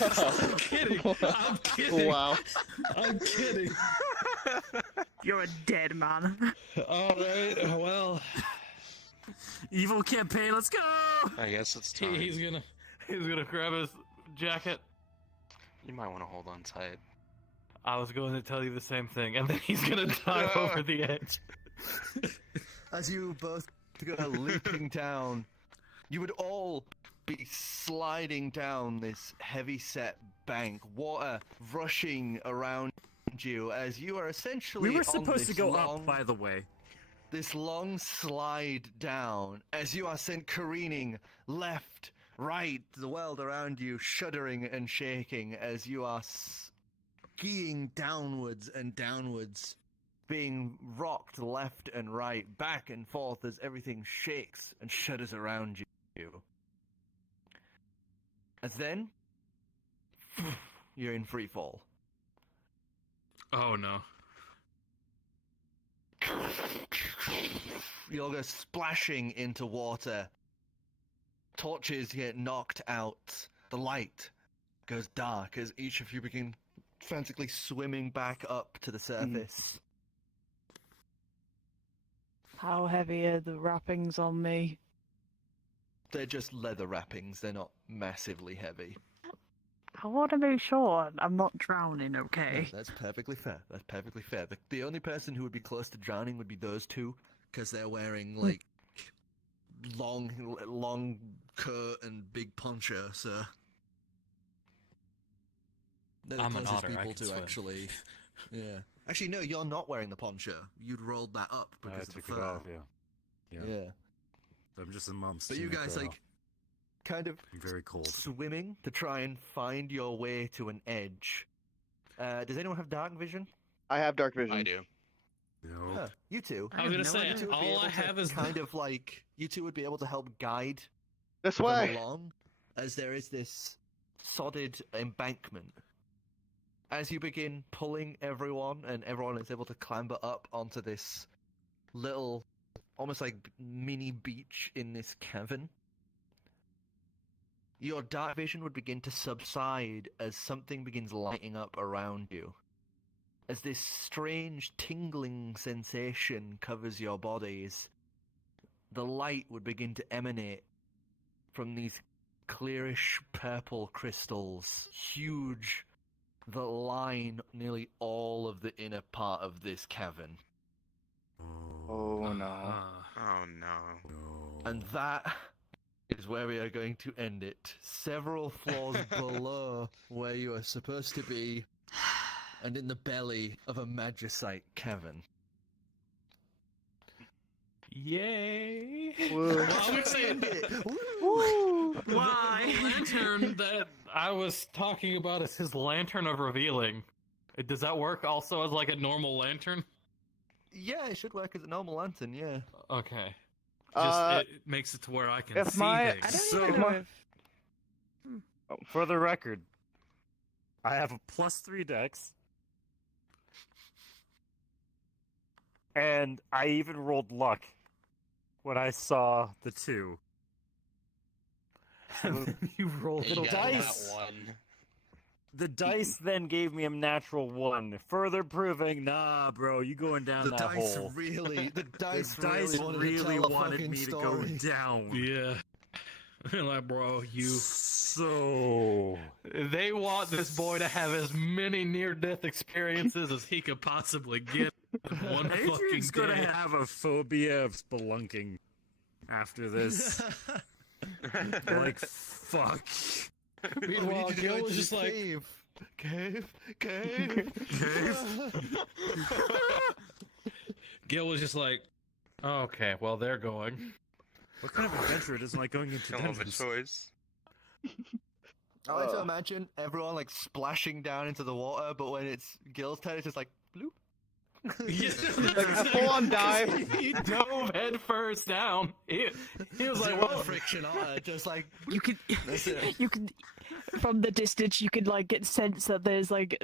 I'm kidding. I'm kidding. Wow. I'm kidding. You're a dead man. Alright, well. Evil campaign, let's go! I guess it's time. He's gonna grab his jacket. You might want to hold on tight. I was going to tell you the same thing, and then he's gonna dive over the edge. As you both go leaping down, you would all be sliding down this heavy-set bank, water rushing around you as you are essentially We were supposed to go long, up, by the way. This long slide down as you are sent careening left, right, the world around you shuddering and shaking as you are skiing downwards and downwards, being rocked left and right, back and forth as everything shakes and shudders around you. As then, you're in free fall. Oh no. You'll go splashing into water. Torches get knocked out. The light goes dark as each of you begin frantically swimming back up to the surface. How heavy are the wrappings on me? They're just leather wrappings. They're not massively heavy. I want to make sure I'm not drowning, No, okay? that's perfectly fair. That's perfectly fair. The only person who would be close to drowning would be those two, because they're wearing, like, long coat and big poncho, so... They're the I'm an closest otter, I people can to swim. actually... Yeah. Actually, no, you're not wearing the poncho. You'd rolled that up I because of the took it fur. off, yeah. Yeah. I'm just a mom. But you guys, like, kind of I'm very cold. swimming to try and find your way to an edge. Does anyone have dark vision? I have dark vision. I do. No. Huh, you two. I was gonna say, You two would be all able I to have is kind of like you two would be able to help guide This them way. along, as there is this sodded embankment. As you begin pulling everyone, and everyone is able to clamber up onto this little, almost like mini beach in this cavern, your dark vision would begin to subside as something begins lighting up around you. As this strange tingling sensation covers your bodies, the light would begin to emanate from these clearish purple crystals, huge, that line nearly all of the inner part of this cavern. Oh no. Oh no. And that is where we are going to end it. Several floors below where you are supposed to be, and in the belly of a magicite cavern. Yay! Whoa. Well, I would say Why? The lantern that I was talking about is his lantern of revealing. Does that work also as like a normal lantern? Yeah, it should work as a normal lantern, yeah. Okay. Just, it makes it to where I can if see my- things. I don't So- even know if... For the record, I have a +3 dex. And I even rolled luck when I saw the 2. You rolled The You got dice. that one. The dice then gave me a natural 1, further proving, nah, bro, you going down The that dice hole. really, the dice, The dice really really wanted, wanted me to go down. Yeah. Like, bro, you. So They want this boy to have as many near-death experiences as He could possibly get in one fucking Adrian's gonna day. have a phobia of spelunking after this. Like, fuck. Meanwhile, Gill was just like, cave. Gill was just like, Okay, well, they're going. What kind of adventure doesn't like going into Don't have a dungeons? choice. I like to imagine everyone like splashing down into the water, but when it's Gil's turn, it's just like bloop. Like a full-on dive. He dove head first down. He was like, Zero "Whoa!" friction on it, just like You could, that's it. you could, from the distance, you could like get sense that there's like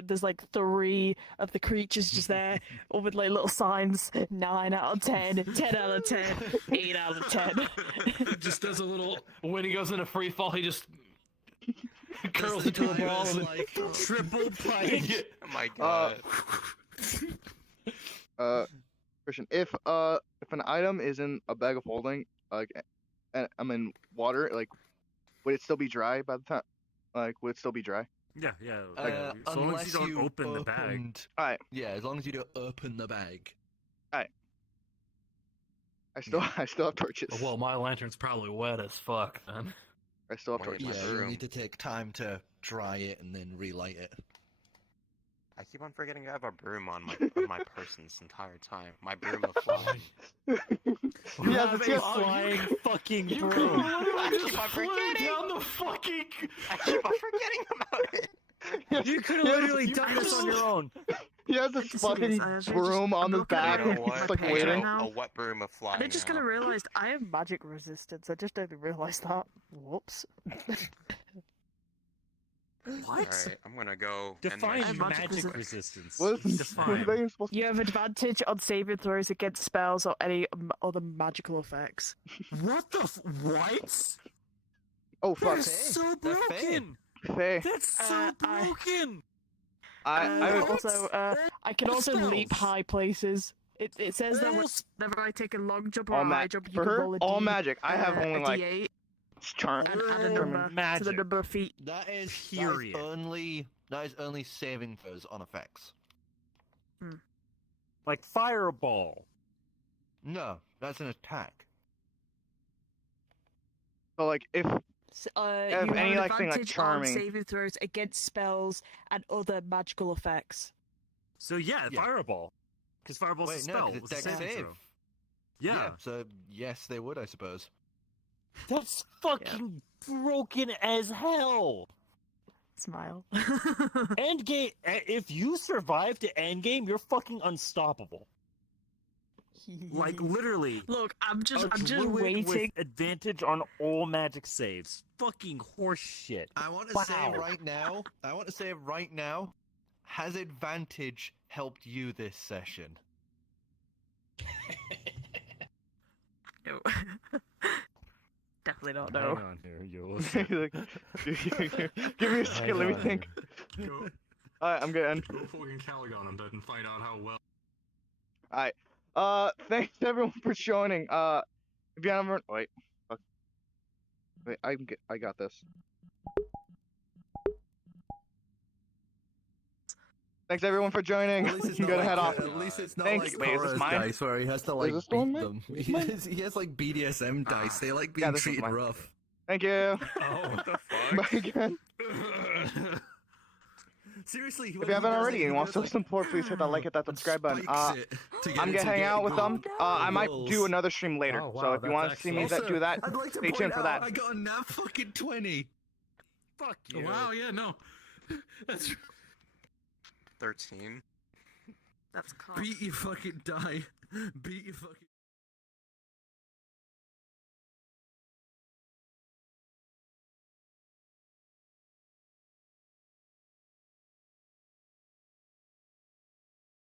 3 of the creatures just there, all with like little signs: 9 out of 10, 10 out of 10, 8 out of 10. just does a little. When he goes into free fall, he just curls the into a guy ball. who's And like Triple pike. Oh my god. Christian, if an item is in a bag of holding, like, and I'm in water, like, would it still be dry by the time? Like, would it still be dry? Yeah. As long unless as you don't open the bag. opened- Alright, Yeah, as long as you don't open the bag. I still have torches. Well, my lantern's probably wet as fuck. Then I still have Wait, torches. Yeah, you'll room. need to take time to dry it and then relight it. I keep on forgetting I have a broom on my person this entire time. My broom of flying. You Yeah, have it's a just- flying fucking you broom. just flew down the fucking. I keep on forgetting about it. You could have literally done this on your own. He has this Dicidius, fucking I actually broom just- on I'm his looking at back, You it. and know he's what? just like My I got waiting. now. a wet broom of flying. And I just kind of realized I have magic resistance. I just only realized that. Whoops. What? Alright, I'm gonna go. Define end my magic shift. resistance. What is that supposed to You have advantage on saving throws against spells or any other magical effects. What the what? Oh fuck. That's so broken. Faye. That's so broken. I I can also leap Spells. high places. It says that Spells. whenever I take a long jump or all a high mag jump, you for can her. roll a All D, magic. I have only a like D8 charm. and add a number to Magic. the number of feet. That is Period. That is only saving throws on effects. Like fireball. No, that's an attack. So like if You any, have an like, thing, like, advantage charming. on saving throws against spells and other magical effects. So yeah, Yeah. fireball. Because fireball's a Wait, spell. no, 'cause It's a it's dex saving save. throw. Yeah. So yes, they would, I suppose. That's fucking broken as hell. Smile. Endgame. If you survive to endgame, you're fucking unstoppable. Like literally. Look, I'm a just druid waiting. with advantage on all magic saves. Fucking horse shit. I want to Wow. say right now. Has advantage helped you this session? No. Definitely not. Hang No. on here, yo. Give me a second. Let me think. Go, Alright, I'm good. go fucking Ancalagon on that and find out how well. Alright. Thanks everyone for joining. If you haven't, wait, fuck. Wait, I got this. Thanks everyone for joining. At least it's You not can like, head off. At least it's not Thanks. like Wait, is this Cora's mine? dice where he has to like this beat one mine? them. Is He mine? has like BDSM dice. They like being Yeah, this is treated mine. rough. Thank you. Oh, what the Bye fuck? again. Seriously, If you haven't already and want to listen more, please hit that like, hit that subscribe button. I'm gonna hang out with them. I might do another stream later. Oh, wow, So if you that's want to see me excellent. do that, I'd like to stay point tuned for that. out I got a nat fucking 20. Fuck Oh, you. wow, yeah, no. That's 13. That's calm. Beat your fucking die. Beat your